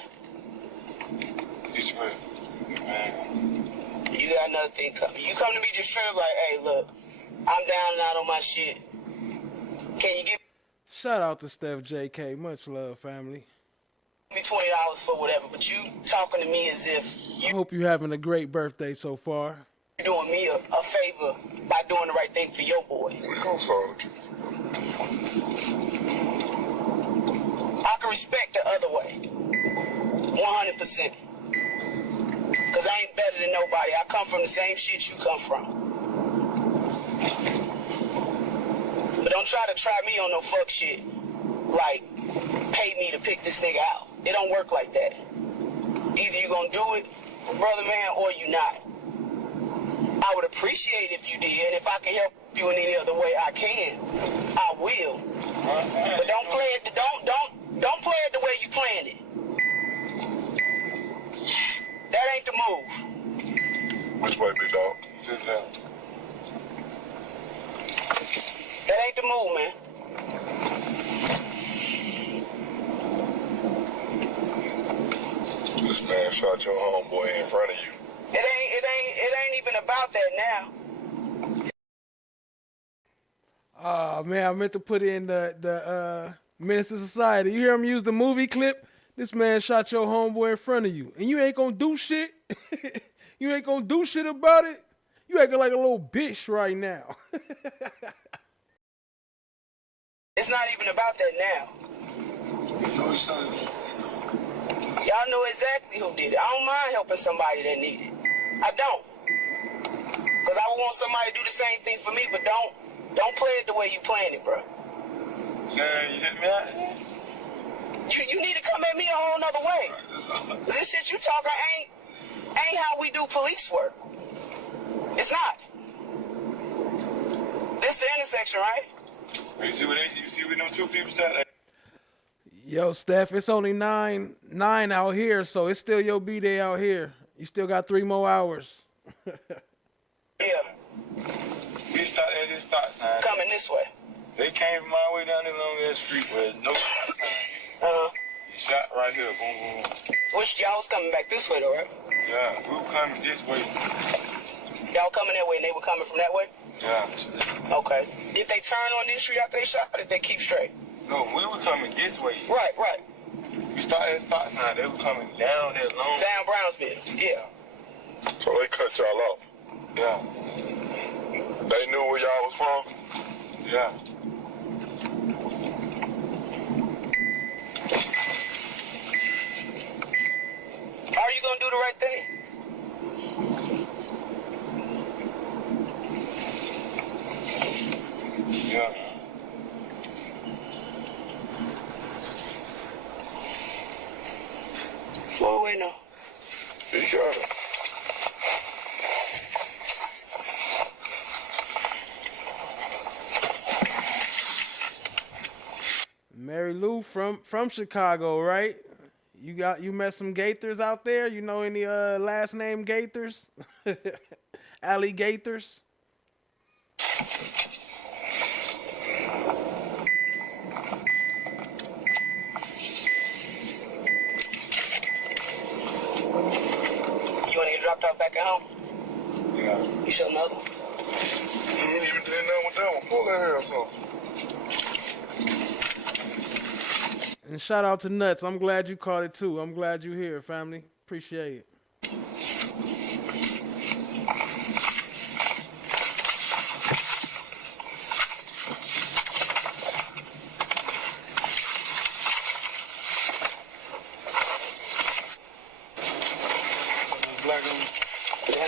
You got another thing coming. You come to me just straight up like, hey, look, I'm down and out on my shit. Can you get... Shout out to Steph JK. Much love, family. me $20 for whatever, but you talking to me as if I hope you're having a great birthday so far. you're doing me a favor by doing the right thing for your boy. We gonna solve it. I can respect the other way, 100%. Cause I ain't better than nobody. I come from the same shit you come from. But don't try to try me on no fuck shit. Like, pay me to pick this nigga out. It don't work like that. Either you gonna do it, brother man, or you not. I would appreciate if you did. If I can help you in any other way I can, I will. But don't play it. Don't play it the way you playing it. That ain't the move. Which way, big dog? That ain't the move, man. This man shot your homeboy in front of you. It ain't even about that now. Oh man, I meant to put in the Menace to Society. You hear him use the movie clip? This man shot your homeboy in front of you, and you ain't gonna do shit. You ain't gonna do shit about it. You acting like a little bitch right now. It's not even about that now. Y'all know exactly who did it. I don't mind helping somebody that need it. I don't. Because I would want somebody to do the same thing for me, but don't play it the way you playing it, bro. You hit me out? You need to come at me a whole nother way. This shit you talking ain't how we do police work. It's not. This the intersection, right? You see what them two people started? Yo, Steph, it's only 9 out here, so it's still your B-Day out here. You still got 3 more hours. Yeah. We started at this stop sign. Coming this way. They came from my way down this long ass street where no stop sign. He shot right here, boom, boom. Which y'all was coming back this way, though, right? Yeah, we were coming this way. Y'all coming that way, and they were coming from that way? Yeah. Okay. Did they turn on this street after they shot, or did they keep straight? No, we were coming this way. Right. We started at stop sign. They were coming down that long. Down Brownsville. Yeah. So they cut y'all off. Yeah. They knew where y'all was from? Yeah. Are you gonna do the right thing? Yeah. What we waiting on? You got it. Mary Lou from Chicago, right? You met some Gaithers out there? You know any last name Gaithers? Alligators? You wanna get dropped off back at home? Yeah. You show another one? You ain't even did nothing with that one. Pull that hair or something. And shout out to Nuts. I'm glad you caught it too. I'm glad you're here, family. Appreciate it. Black on me. Yeah.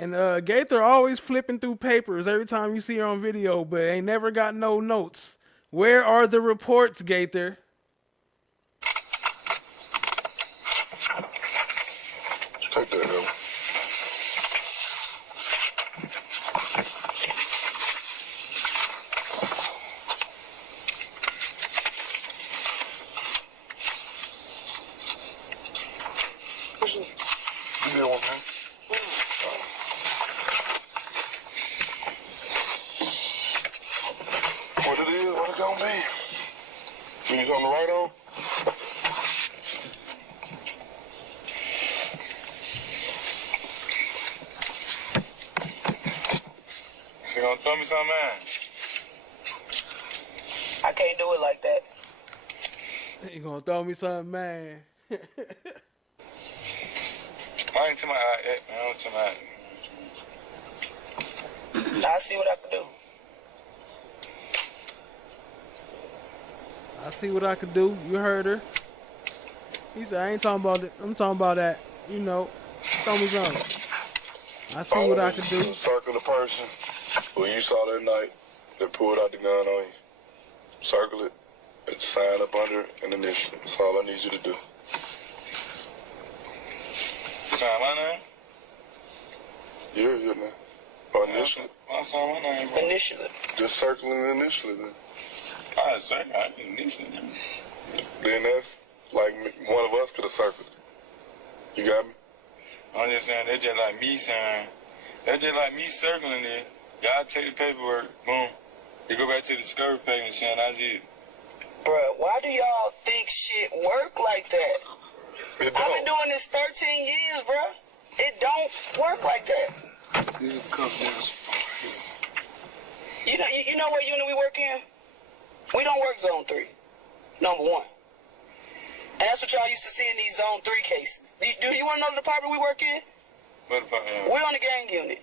And Gaither always flipping through papers every time you see her on video, but ain't never got no notes. Where are the reports, Gaither? Take that, Evan. Give me that one, man. What it is, what it gonna be? You on the right on? She gonna throw me some man. I can't do it like that. You gonna throw me something, man? I ain't to my eye yet, man. I don't to my I'll see what I can do. I see what I could do. You heard her. He said, I ain't talking about it. I'm talking about that. You know, throw me something. I see what I could do. Circle the person who you saw that night that pulled out the gun on you. Circle it and sign up under it and initial it. That's all I need you to do. Sign my name? Yeah, your name. Initial it. I sign my name, bro. Initial it. Just circle and initial it then. I circle. I can initial it. Then that's like one of us could have circled it. You got me? I'm just saying, that's just like me saying, that's just like me circling it. Y'all take the paperwork, boom. You go back to the discovery page and saying I did. Bruh, why do y'all think shit work like that? I've been doing this 13 years, bruh. It don't work like that. These are the companies. You know what unit we work in? We don't work zone 3. Number 1. And that's what y'all used to see in these zone 3 cases. Do you want to know the department we work in? What department? We're on the gang unit.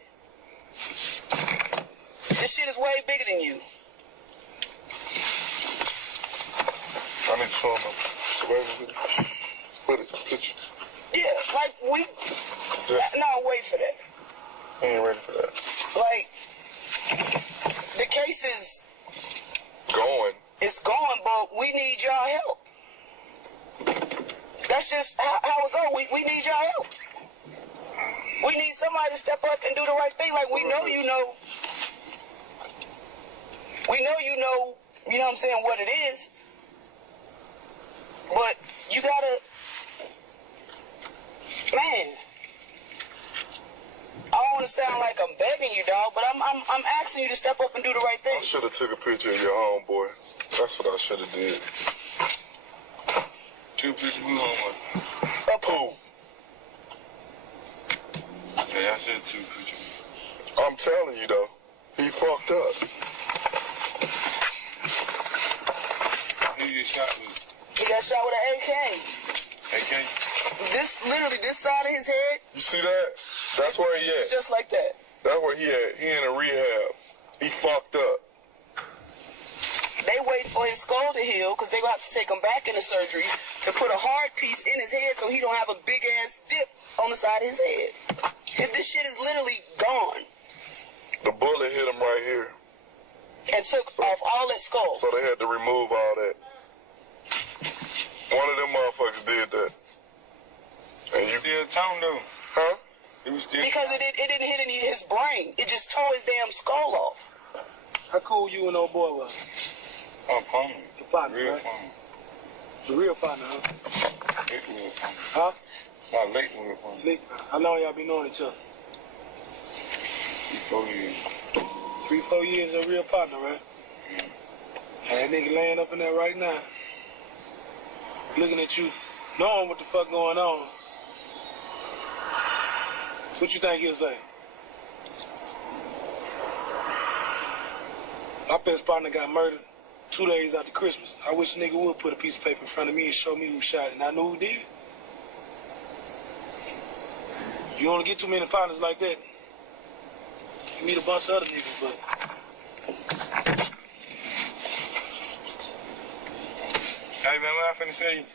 This shit is way bigger than you. I need to show them. Put it. Picture. Yeah, like we... No, wait for that. I ain't ready for that. Like, the case is... Going. It's going, but we need y'all help. That's just how it go. We need y'all help. We need somebody to step up and do the right thing. Like, we know you know. We know you know what I'm saying, what it is. But you gotta, man, I don't want to sound like I'm begging you, dog, but I'm asking you to step up and do the right thing. I should have took a picture of your homeboy. That's what I should have did. Two pictures of my homeboy. Who? Yeah, I said two pictures. I'm telling you though, he fucked up. Who you get shot with? He got shot with an AK. AK? This side of his head. You see that? That's where he at. Just like that. That's where he at. He in a rehab. He fucked up. They wait for his skull to heal because they're going to have to take him back into surgery to put a hard piece in his head so he don't have a big-ass dip on the side of his head. If this shit is literally gone. The bullet hit him right here. And took off all that skull. So they had to remove all that. One of them motherfuckers did that. And you still tongue though? Huh? It was still because it didn't hit any of his brain. It just tore his damn skull off. How cool you and old boy was? Oh, partner. The partner, Real right? partner. The real partner, huh? Late real partner. Huh? My late real partner. Late. How long y'all been knowing each other? 4 years. 3-4 years of real partner, right? Yeah. And that nigga laying up in there right now, looking at you, knowing what the fuck going on. What you think he'll say? My best partner got murdered 2 days after Christmas. I wish a nigga would put a piece of paper in front of me and show me who shot it, and I knew who did it. You don't get too many partners like that. You meet a bunch of other niggas, but... Hey man, what I finna say?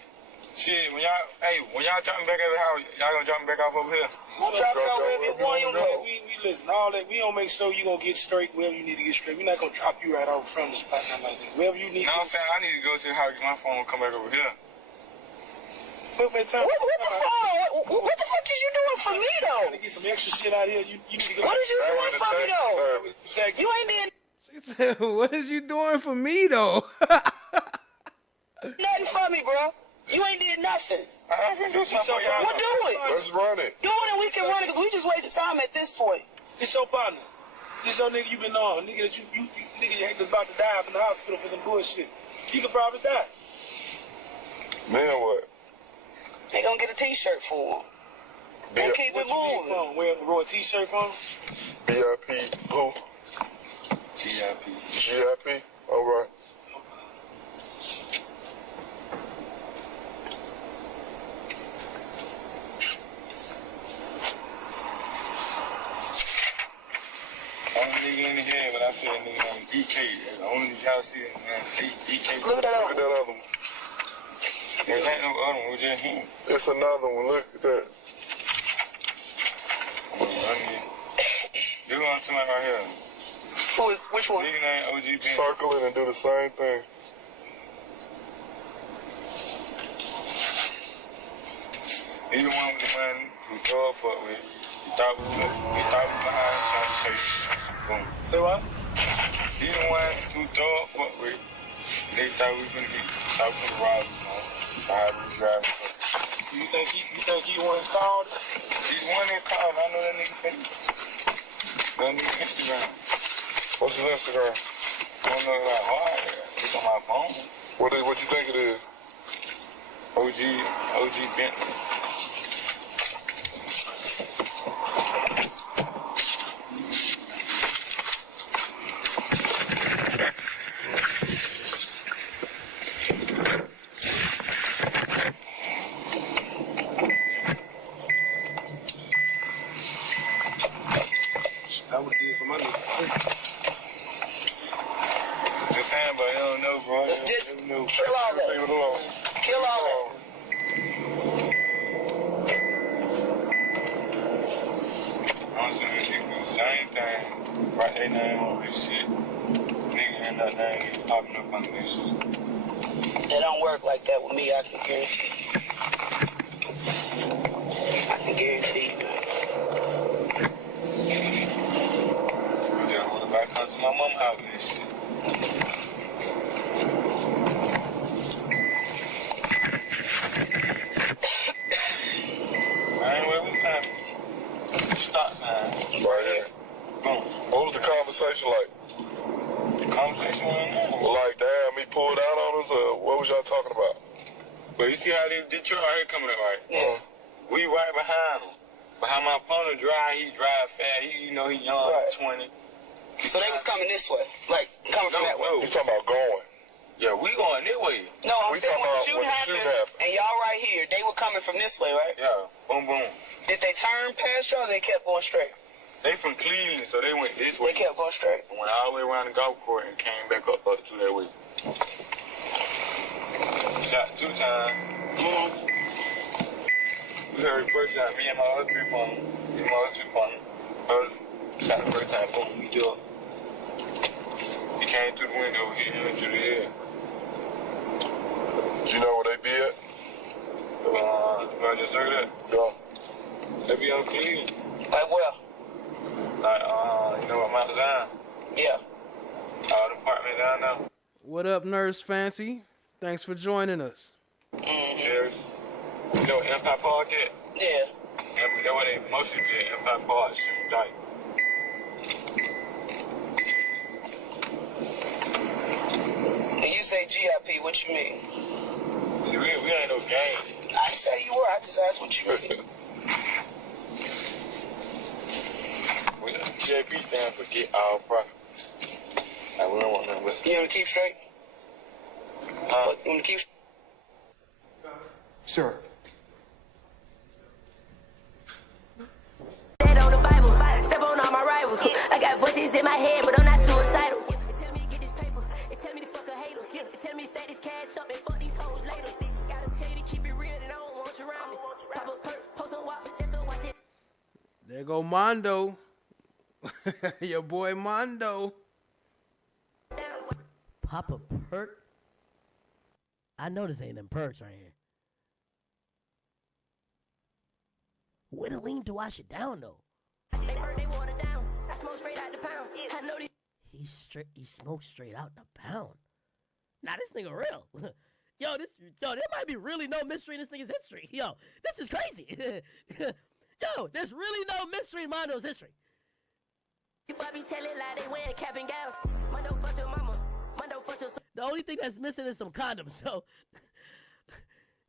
Shit, when y'all drop me back at the house, y'all gonna drop me back off over here? We'll drop you over every one you know. We listen, all that, we don't make sure you gonna get straight wherever you need to get straight. We're not gonna drop you right off from the spot, nothing like that. Wherever you need No, I'm saying I need to go to the house, get my phone, and come back over here. What the fuck? What the fuck is you doing for me though? Trying to get some extra shit out here. You need to go. What is you doing for me though? You ain't did She said, what is you doing for me though? nothing for me, bro. You ain't did nothing. I'm finna do something for y'all. Well, do it. Let's run it. Do it and we can run it because we just wasted time at this point. This your partner. This your nigga you been on. Nigga that you nigga you ain't about to die up in the hospital for some bullshit. You could probably die. Man, what? They gonna get a t-shirt for him. And keep it moving. Wear a t-shirt for him? BIP who? see a nigga named BK. That's the only y'all see a man see BK. Look at that other one. There ain't no other one, just him. It's another one. Look at that. You want to right here? Which one? Nigga named OG Ben. Circle it and do the same thing. He the one with the money who throw a fuck with. He thought we behind trying to chase. Boom. Say what? He the one who throw a fuck with. They thought we finna get thought we finna rob him. However he driving. You think he the one that's called? He's the one that called. I know that nigga face. That nigga Instagram. What's his Instagram? I don't know that hard. It's on my phone. What you think it is? OG Bentley. I would did for my nigga. Just saying, but you don't know, bro. Just kill all that. Kill all that. I'm saying they do the same thing. Write their name on this shit. Nigga end up name getting popping up on this shit. It don't work like that with me, I can guarantee you. I can guarantee you. I just want to back home to my mama house with this shit. Anyway, we passed stop sign. Right here. Boom. What was the conversation like? The conversation went on. Well, like, damn, he pulled out on us, or what was y'all talking about? But you see how they truck right here coming up, right? Yeah. We right behind him. Behind my opponent he drive fast. He young, Right. 20. So they was coming this way, like coming from that way. You talking about going? Yeah, we going this way. No, I'm We saying talking when the about shooting when the shooting happened, happened. and y'all right here, they were coming from this way, right? Yeah, boom, boom. Did they turn past y'all? Or they kept going straight. They from Cleveland, so they went this way. They kept going straight. Went all the way around the golf course and came back up to that way. Shot 2 times. We heard the first shot, me and my other 3 partners. Me and my other 2 partners. Shot the first time, boom, we jumped. He came through the window, hit him into the air. You know where they be at? I just heard that. Yeah. They be on Cleveland. Like where? Like, you know what, Mount Zion? Yeah. The apartment down there. What up, Nurse Fancy? Thanks for joining us. Cheers. You know what Empire Park at? Yeah. That's where they mostly be at, Empire Park, shooting dice. And you say GIP, what you mean? See, we ain't no game. I say you were, I just asked what you mean. GIP stand for get all profit. Like, we don't want nothing but... You want to keep straight? You want to keep Sir. On the Bible, step on all my rivals. I got voices in my head, but I'm not suicidal. It tell me to get this paper. It tell me to fuck a hater. It tell me to stack this cash up and fuck these hoes later. Gotta tell you to keep it real, and I don't want you around me. Pop a perk, post on walk, just so watch it. There go Mondo. Your boy Mondo. Pop a perk? I know this ain't them perks right here. Where the lean to wash it down though? They burn they water down. I smoke straight out the pound. I know these. He smoked straight out the pound. Nah, this nigga real. Yo, there might be really no mystery in this nigga's history. Yo, this is crazy. Yo, there's really no mystery in Mondo's history. People be telling like they wearing cap and gowns. Mondo fuck your mama. Mondo fuck your. The only thing that's missing is some condoms. So,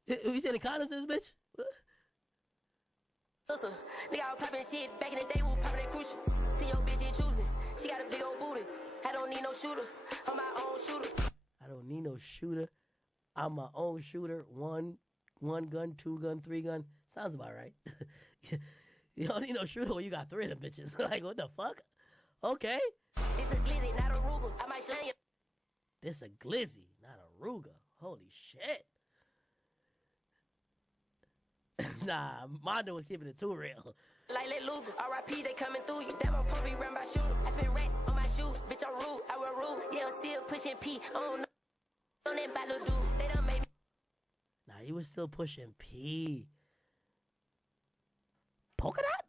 you see any condoms in this bitch? Nigga, I was poppin' shit back in the day. We was poppin' that crucial. See your bitch ain't choosing. She got a big old booty. I don't need no shooter. I'm my own shooter. I don't need no shooter. I'm my own shooter. One gun, 2 gun, 3 gun. Sounds about right. You don't need no shooter when you got 3 of them bitches. Like, what the fuck? Okay. It's a glizzy, not This a glizzy, not a Ruger. Holy shit. Nah, Mondo was keeping it too real. Like let Luger, RIP, they coming through you. Damn, I'm probably run by shooter. I spend racks on my shoes. Bitch, I'm rude, I wear rude. Yeah, I'm still pushing P. I don't know. On that by little dude. They done made me. Nah, he was still pushing P. Polka dot?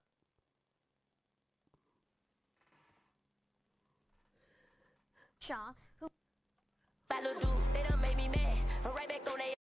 Shaw, who. By little dude. They done made me mad. I'm right back on that.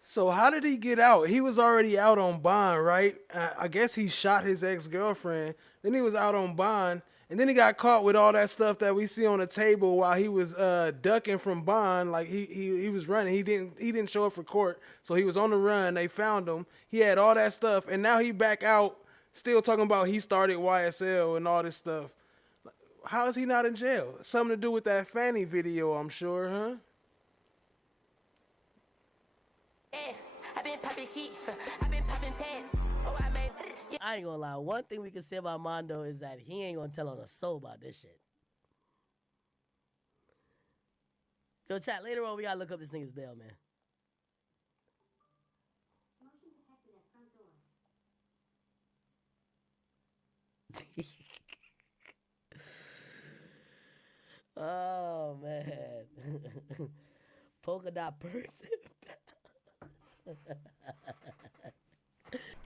So how did he get out? He was already out on bond, right? I guess he shot his ex-girlfriend. Then he was out on bond. And then he got caught with all that stuff that we see on the table while he was ducking from bond. Like he was running. He didn't show up for court. So he was on the run. They found him. He had all that stuff. And now he back out still talking about he started YSL and all this stuff. How is he not in jail? Something to do with that Fanny video, I'm sure, huh? I've been popping shit. I've been popping tags. Oh, I made. I ain't gonna lie. One thing we can say about Mondo is that he ain't gonna tell on a soul about this shit. Yo, chat, later on we gotta look up this nigga's bail, man. Oh, man. Polka dot person.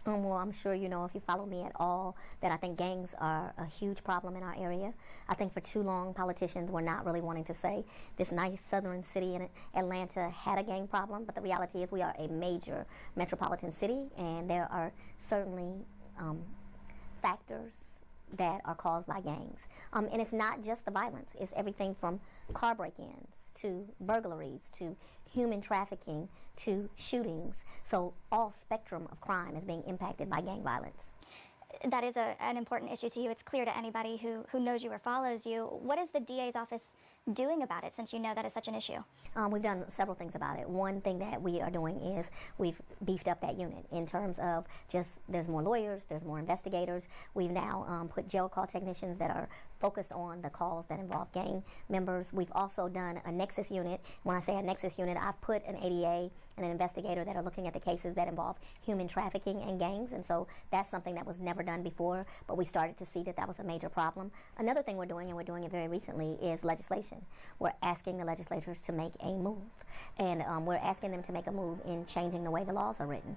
Well, I'm sure you know if you follow me at all that I think gangs are a huge problem in our area. I think for too long politicians were not really wanting to say this nice southern city in Atlanta had a gang problem, but the reality is we are a major metropolitan city, and there are certainly factors that are caused by gangs. And it's not just the violence. It's everything from car break-ins to burglaries to human trafficking to shootings. So all spectrum of crime is being impacted by gang violence. That is an important issue to you. It's clear to anybody who knows you or follows you. What is the DA's office doing about it, since you know that is such an issue? We've done several things about it. One thing that we are doing is we've beefed up that unit in terms of just there's more lawyers, there's more investigators. We've now put jail call technicians that are focused on the calls that involve gang members. We've also done a nexus unit. When I say a nexus unit, I've put an ADA and an investigator that are looking at the cases that involve human trafficking and gangs, and so that's something that was never done before, but we started to see that that was a major problem. Another thing we're doing, and we're doing it very recently, is legislation. We're asking the legislators to make a move, and we're asking them to make a move in changing the way the laws are written.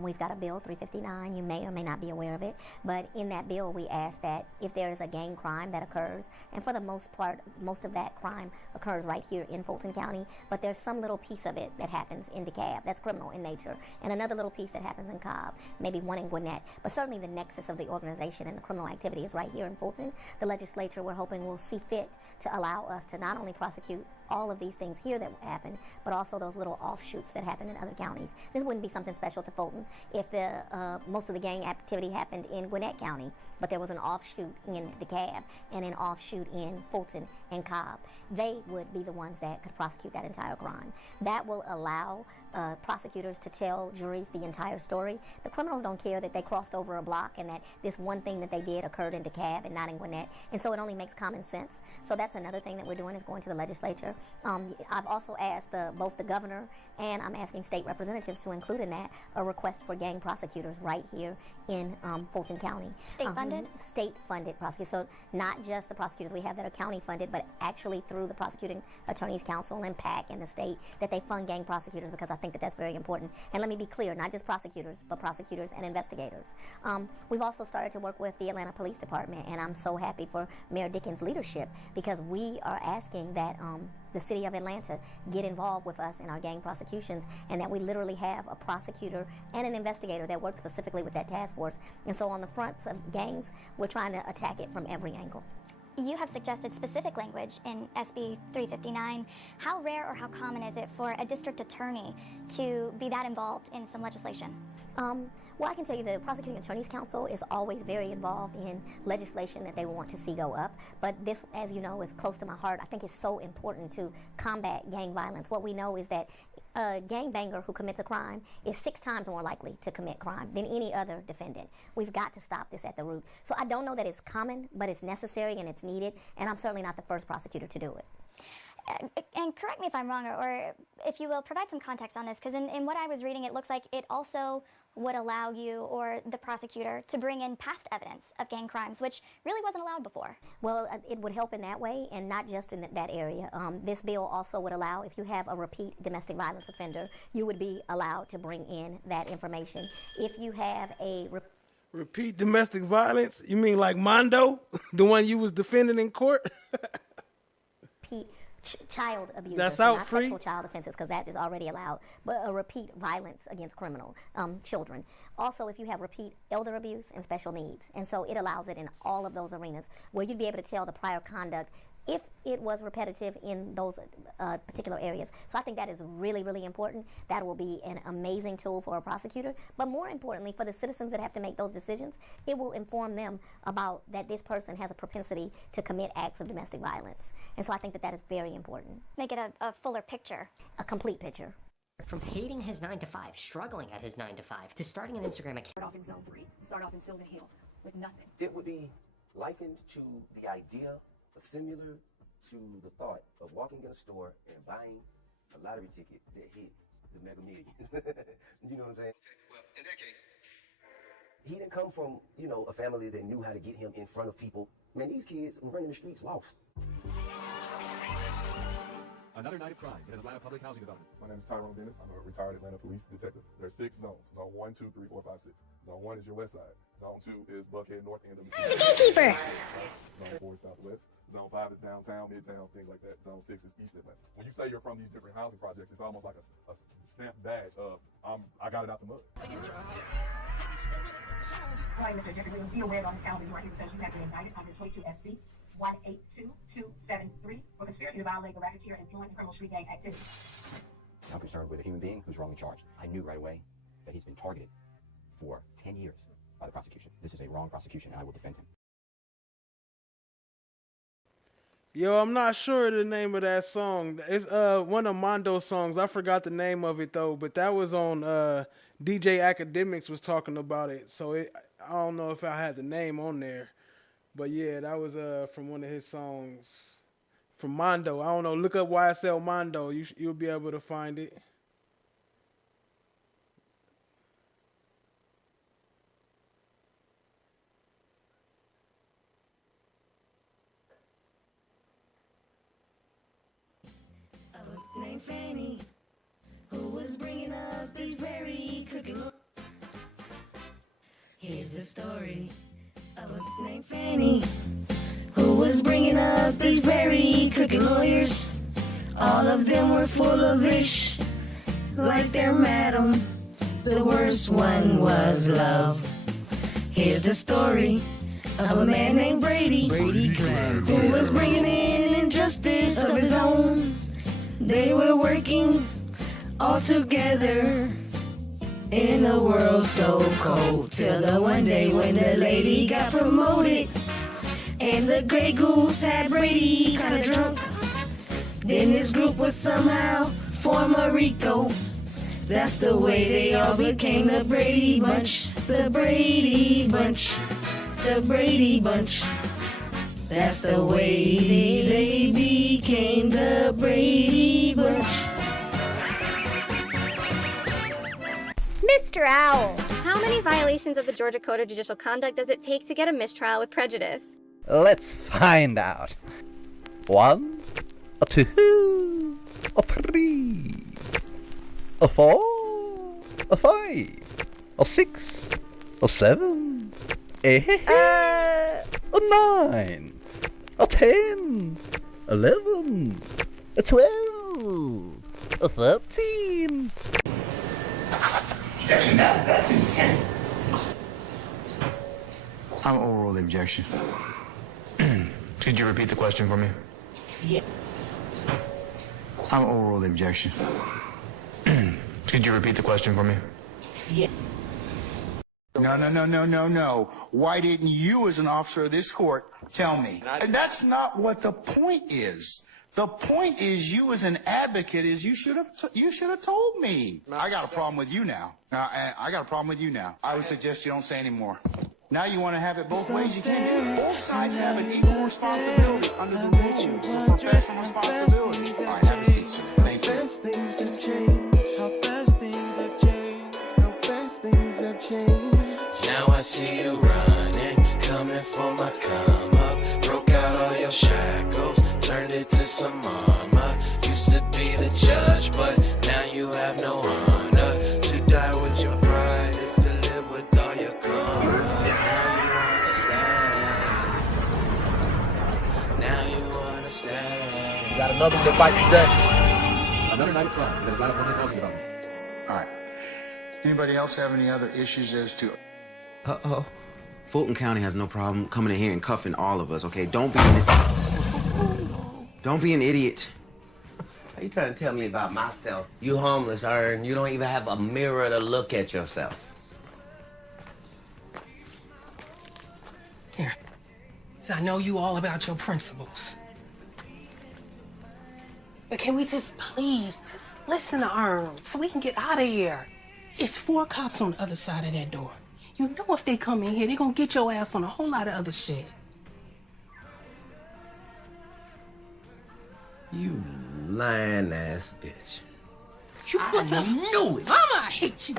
We've got a bill, 359, you may or may not be aware of it, but in that bill we ask that if there is a gang crime that occurs, and for the most part, most of that crime occurs right here in Fulton County, but there's some little piece of it that happens in DeKalb that's criminal in nature, and another little piece that happens in Cobb, maybe one in Gwinnett, but certainly the nexus of the organization and the criminal activity is right here in Fulton. The legislature, we're hoping, will see fit to allow us to not only prosecute all of these things here that happen, but also those little offshoots that happen in other counties. This wouldn't be something special to Fulton if most of the gang activity happened in Gwinnett County, but there was an offshoot in DeKalb and an offshoot in Fulton and Cobb. They would be the ones that could prosecute that entire crime. That will allow prosecutors to tell juries the entire story. The criminals don't care that they crossed over a block and that this one thing that they did occurred in DeKalb and not in Gwinnett, and so it only makes common sense. So that's another thing that we're doing, is going to the legislature. I've also asked both the governor and I'm asking state representatives to include in that a request for gang prosecutors right here in Fulton County. State-funded? State-funded prosecutors. So not just the prosecutors we have that are county-funded, but actually through the Prosecuting Attorneys Council and PAC and the state, that they fund gang prosecutors, because I think that that's very important. And let me be clear, not just prosecutors, but prosecutors and investigators. We've also started to work with the Atlanta Police Department, and I'm so happy for Mayor Dickens' leadership, because we are asking that the city of Atlanta get involved with us in our gang prosecutions, and that we literally have a prosecutor and an investigator that work specifically with that task force. And so on the fronts of gangs, we're trying to attack it from every angle. You have suggested specific language in SB 359. How rare or how common is it for a district attorney to be that involved in some legislation? Well, I can tell you the Prosecuting Attorneys Council is always very involved in legislation that they want to see go up. But this, as you know, is close to my heart. I think it's so important to combat gang violence. What we know is that A gangbanger who commits a crime is 6 times more likely to commit crime than any other defendant. We've got to stop this at the root. So I don't know that it's common, but it's necessary and it's needed, and I'm certainly not the first prosecutor to do it. And correct me if I'm wrong, or if you will, provide some context on this, because in what I was reading, it looks like it also would allow you or the prosecutor to bring in past evidence of gang crimes, which really wasn't allowed before. Well, it would help in that way, and not just in that area. This bill also would allow, if you have a repeat domestic violence offender, you would be allowed to bring in that information. If you have a repeat domestic violence, you mean like Mondo, the one you was defending in court? Repeat child abuse. That's so out not free? Sexual child offenses, because that is already allowed, but a repeat violence against children. Also, if you have repeat elder abuse and special needs, and so it allows it in all of those arenas where you'd be able to tell the prior conduct if it was repetitive in those particular areas. So I think that is really, really important. That will be an amazing tool for a prosecutor, but more importantly, for the citizens that have to make those decisions, it will inform them about that this person has a propensity to commit acts of domestic violence. And so I think that that is very important. Make it a fuller picture. A complete picture. From hating his 9-to-5, struggling at his 9-to-5, to starting an Instagram account. Start off in Zone 3, start off in Silver Hill with nothing. It would be likened to the idea, or similar to the thought of walking in a store and buying a lottery ticket that hit the Mega Millions. You know what I'm saying? Well, in that case, he didn't come from, a family that knew how to get him in front of people. Man, these kids who running the streets lost. Another night of crime in an Atlanta public housing development. My name is Tyrone Dennis. I'm a retired Atlanta police detective. There are 6 zones. Zone 1, 2, 3, 4, 5, 6. Zone 1 is your west side. Zone 2 is Buckhead, north end of the city. The gatekeeper! Zone 4 is southwest. Zone 5 is downtown, midtown, things like that. Zone 6 is east Atlanta. When you say you're from these different housing projects, it's almost like a stamped badge of, I got it out the mud. All right, Mr. Jeffrey, we'll be aware on the calendar right here because you have been indicted under 22 SC 182273 for conspiracy to violate the racketeer influence and criminal street gang activity. I'm concerned with a human being who's wrongly charged. I knew right away that he's been targeted for 10 years by the prosecution. This is a wrong prosecution, and I will defend him. Yo, I'm not sure the name of that song. It's one of Mondo's songs. I forgot the name of it though, but that was on DJ Academics was talking about it. So I don't know if I had the name on there. But yeah, that was from one of his songs from Mondo. I don't know. Look up YSL Mondo. You'll be able to find it. Named Fanny, who was bringing up this very crooked. Here's the story of a named Fanny, who was bringing up these very crooked lawyers. All of them were full of ish, like their madam. The worst one was love. Here's the story of a man named Brady, who was bringing in injustice of his own. They were working all together in a world so cold, till the one day when the lady got promoted and the gray goose had Brady kinda drunk. Then his group would somehow form a Rico. That's the way they all became the Brady Bunch. The Brady Bunch. The Brady Bunch. That's the way they became the Brady Bunch. Mr. Owl, how many violations of the Georgia Code of Judicial Conduct does it take to get a mistrial with prejudice? Let's find out. 1, 2, 3, 4, 5, 6, 7, 8, 9, 10, 11, 12, 13. Objection, that's intent. I'm overruled the objection. Could you repeat the question for me? Yeah. I'm overruled the objection. Could you repeat the question for me? Yeah. No. Why didn't you, as an officer of this court, tell me? And that's not what the point is. The point is, you as an advocate, is you should have told me. I got a problem with you now. I got a problem with you now. I would suggest you don't say anymore. Now you want to have it both ways. You can't do it. Both sides have an equal responsibility under the rules of professional responsibility. All right, have a seat, sir. Thank you. How fast things have changed. How fast things have changed. How fast things have changed. Now I see you running, coming for my come up. Broke out all your shackles, turned it to some armor. Used to be the judge, but now you have no honor. To die with your pride is to live with all your karma. Now you understand. Now you understand. You got another one that bites the dust. Another 95. There's a lot of public housing about it. All right. Anybody else have any other issues as to... Uh-oh. Fulton County has no problem coming in here and cuffing all of us, okay? Don't be an idiot. Are you trying to tell me about myself? You homeless, Ern. You don't even have a mirror to look at yourself. Here. So I know you all about your principles. But can we just please just listen to Ern so we can get out of here? It's 4 cops on the other side of that door. You know if they come in here, they're gonna get your ass on a whole lot of other shit. You lying ass bitch. I knew it. Mama, I hate you.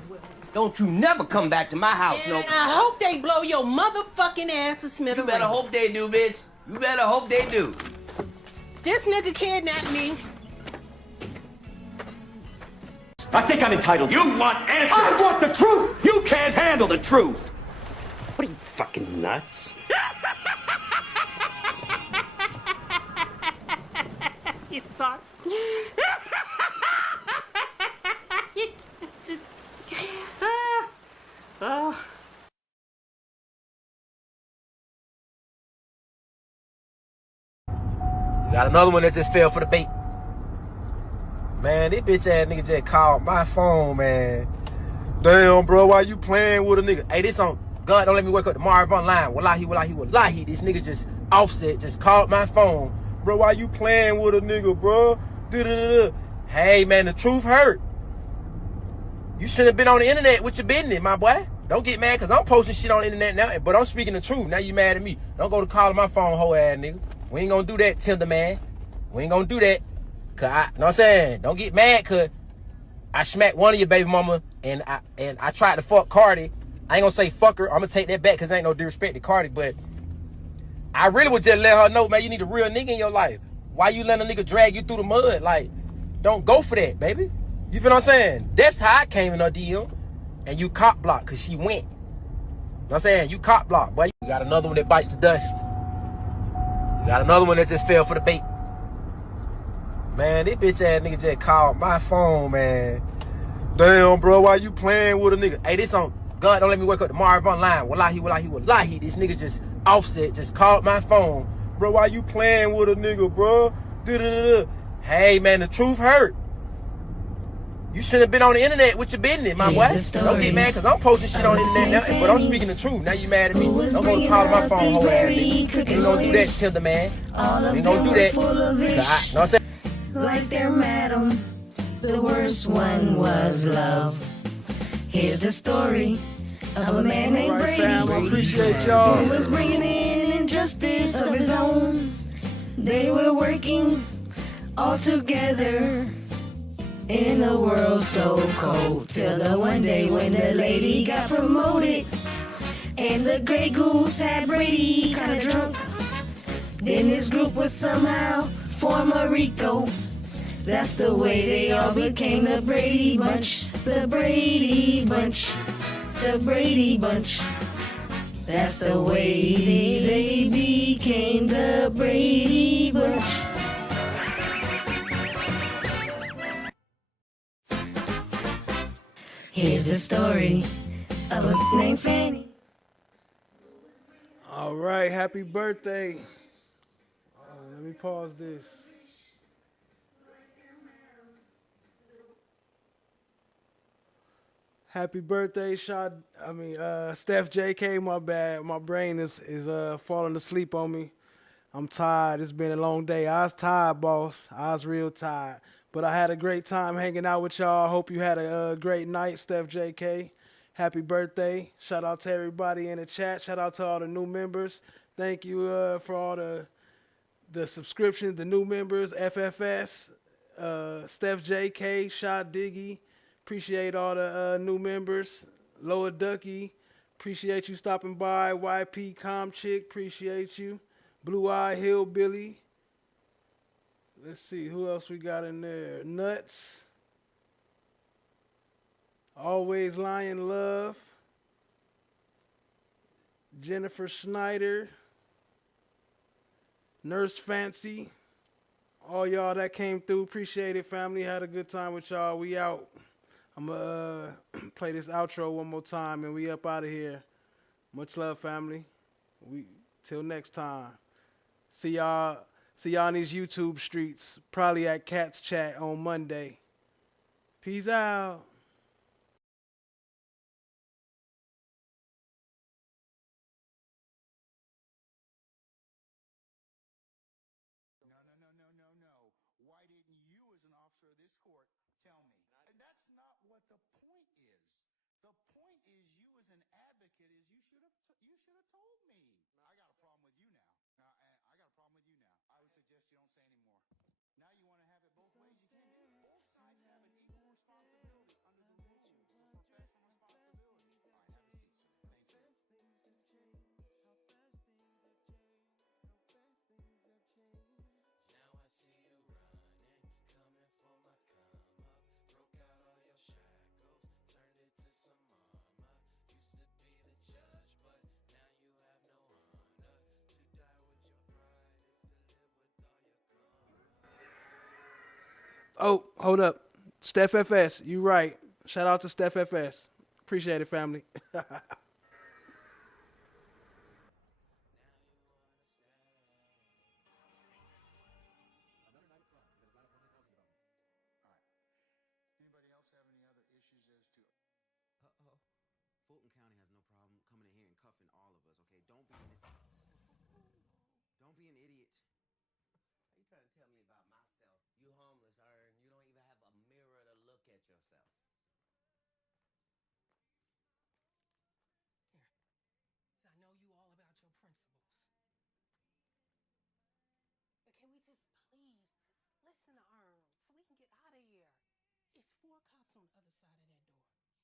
Don't you never come back to my house, And no. I hope they blow your motherfucking ass to smithereens. You better hope they do, bitch. You better hope they do. This nigga kidnapped me. I think I'm entitled. You want answers? I want the truth! You can't handle the truth! What are you, fucking nuts? You thought... you just... Oh. You got another one that just fell for the bait. Man, this bitch ass nigga just called my phone, man. Damn, bro, why you playing with a nigga? Hey, this on God, don't let me wake up tomorrow online. Wallahi, wallahi, wallahi. This nigga just Offset just called my phone. Bro, why you playing with a nigga, bro? Da-da-da-da. Hey, man, the truth hurt. You shouldn't have been on the internet with your business, my boy. Don't get mad, because I'm posting shit on the internet now, but I'm speaking the truth. Now you mad at me. Don't go to calling my phone, hoe ass nigga. We ain't gonna do that, Tinder man. We ain't gonna do that. Cause I, know what I'm saying? Don't get mad, cause I smacked one of your baby mama, and I tried to fuck Cardi. I ain't gonna say fuck her. I'm gonna take that back, cause there ain't no disrespect to Cardi, but I really would just let her know, man, you need a real nigga in your life. Why you letting a nigga drag you through the mud? Like, don't go for that, baby. You feel what I'm saying? That's how I came in her DM. And you cop block, cause she went. You know what I'm saying? You cop block, boy. You got another one that bites the dust. You got another one that just fell for the bait. Man, this bitch ass nigga just called my phone, man. Damn, bro, why you playing with a nigga? Hey, this on God, don't let me wake up tomorrow online. Wallahi, wallahi, wallahi. This nigga just Offset just called my phone. Bro, why you playing with a nigga, bro? Da-da-da-da. Hey, man, the truth hurt. You shouldn't have been on the internet with your business, my boy. Don't get mad, because I'm posting shit on the internet now, but I'm speaking the truth. Now you mad at me. Don't go to calling my phone, hoe ass nigga. We ain't gonna do that, Tinder man. We ain't gonna do that. Know what I'm saying? Like their madam, the worst one was love. Here's the story of a man named Brady. Fam, I appreciate y'all. Who was bringing in injustice of his own. They were working all together in a world so cold, till the one day when the lady got promoted and the Grey Goose had Brady kinda drunk. Then his group would somehow form a Rico. That's the way they all became the Brady Bunch. The Brady Bunch. The Brady Bunch. That's the way they became the Brady Bunch. Here's the story of a named Fanny. All right, happy birthday. Let me pause this. Happy birthday, Steph JK. My bad. My brain is falling asleep on me. I'm tired. It's been a long day. I was tired, boss. I was real tired. But I had a great time hanging out with y'all. Hope you had a great night, Steph JK. Happy birthday. Shout out to everybody in the chat. Shout out to all the new members. Thank you for all the subscriptions, the new members, FFS, Steph JK, Shot Diggy. Appreciate all the new members. Loa Ducky. Appreciate you stopping by. YP Com Chick. Appreciate you. Blue Eye Hillbilly. Let's see who else we got in there. Nuts. Always Lion Love. Jennifer Snyder. Nurse Fancy. All y'all that came through. Appreciate it, family. Had a good time with y'all. We out. I'm going to play this outro one more time and we up out of here. Much love, family. Till next time. See y'all in these YouTube streets. Probably at Cat's Chat on Monday. Peace out. Why didn't you, as an officer of this court, tell me? And that's not what the point is. The point is, you as an advocate, is you should have told me. I got a problem with you now. I got a problem with you now. I would suggest you don't say anymore. Now you want to have it both ways. You can't do it. Both sides have an equal responsibility under the rules. It's a professional responsibility. All right, have a seat, sir. Thank you. Now I see you running, coming for my come up. Broke out all your shackles, turned it to some armor. Used to be the judge, but now you have no honor. To die with your pride is to live with all your karma. Oh, hold up. Steph FS, you right. Shout out to Steph FS. Appreciate it, family. Anybody else have any other issues as to... Uh-oh. Fulton County has no problem coming in here and cuffing all of us, okay? Don't be an idiot. Are you trying to tell me about myself? You homeless, Ern. You don't even have a mirror to look at yourself. Here. So I know you all about your principles. But can we just please listen to Ern so we can get out of here? It's 4 cops on the other side of that door.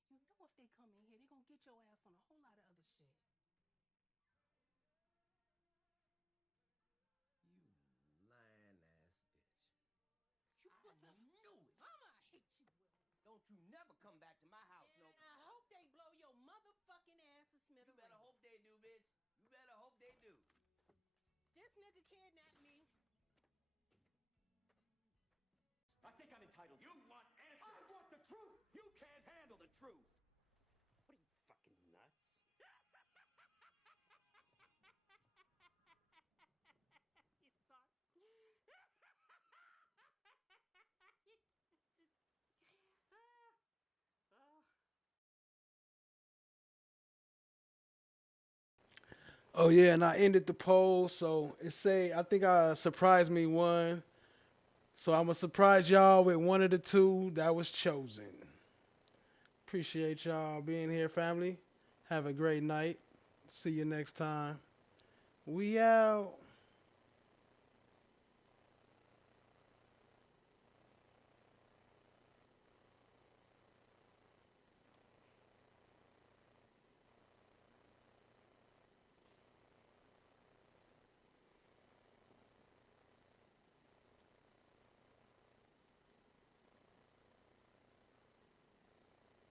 You know if they come in here, they're going to get your ass on a whole lot of other shit. You lying ass bitch. I knew it. Mama, I hate you, Will. Don't you never come back to my house, And no. I hope they blow your motherfucking ass to smithereens. You better hope they do, bitch. You better hope they do. This nigga kidnapped me. I think I'm entitled. You want answers? I want the truth. You can't handle the truth. What are you, fucking nuts? You thought... Oh yeah, and I ended the poll, so I think I surprised me one. So I'm gonna surprise y'all with one of the two that was chosen. Appreciate y'all being here, family. Have a great night. See you next time. We out.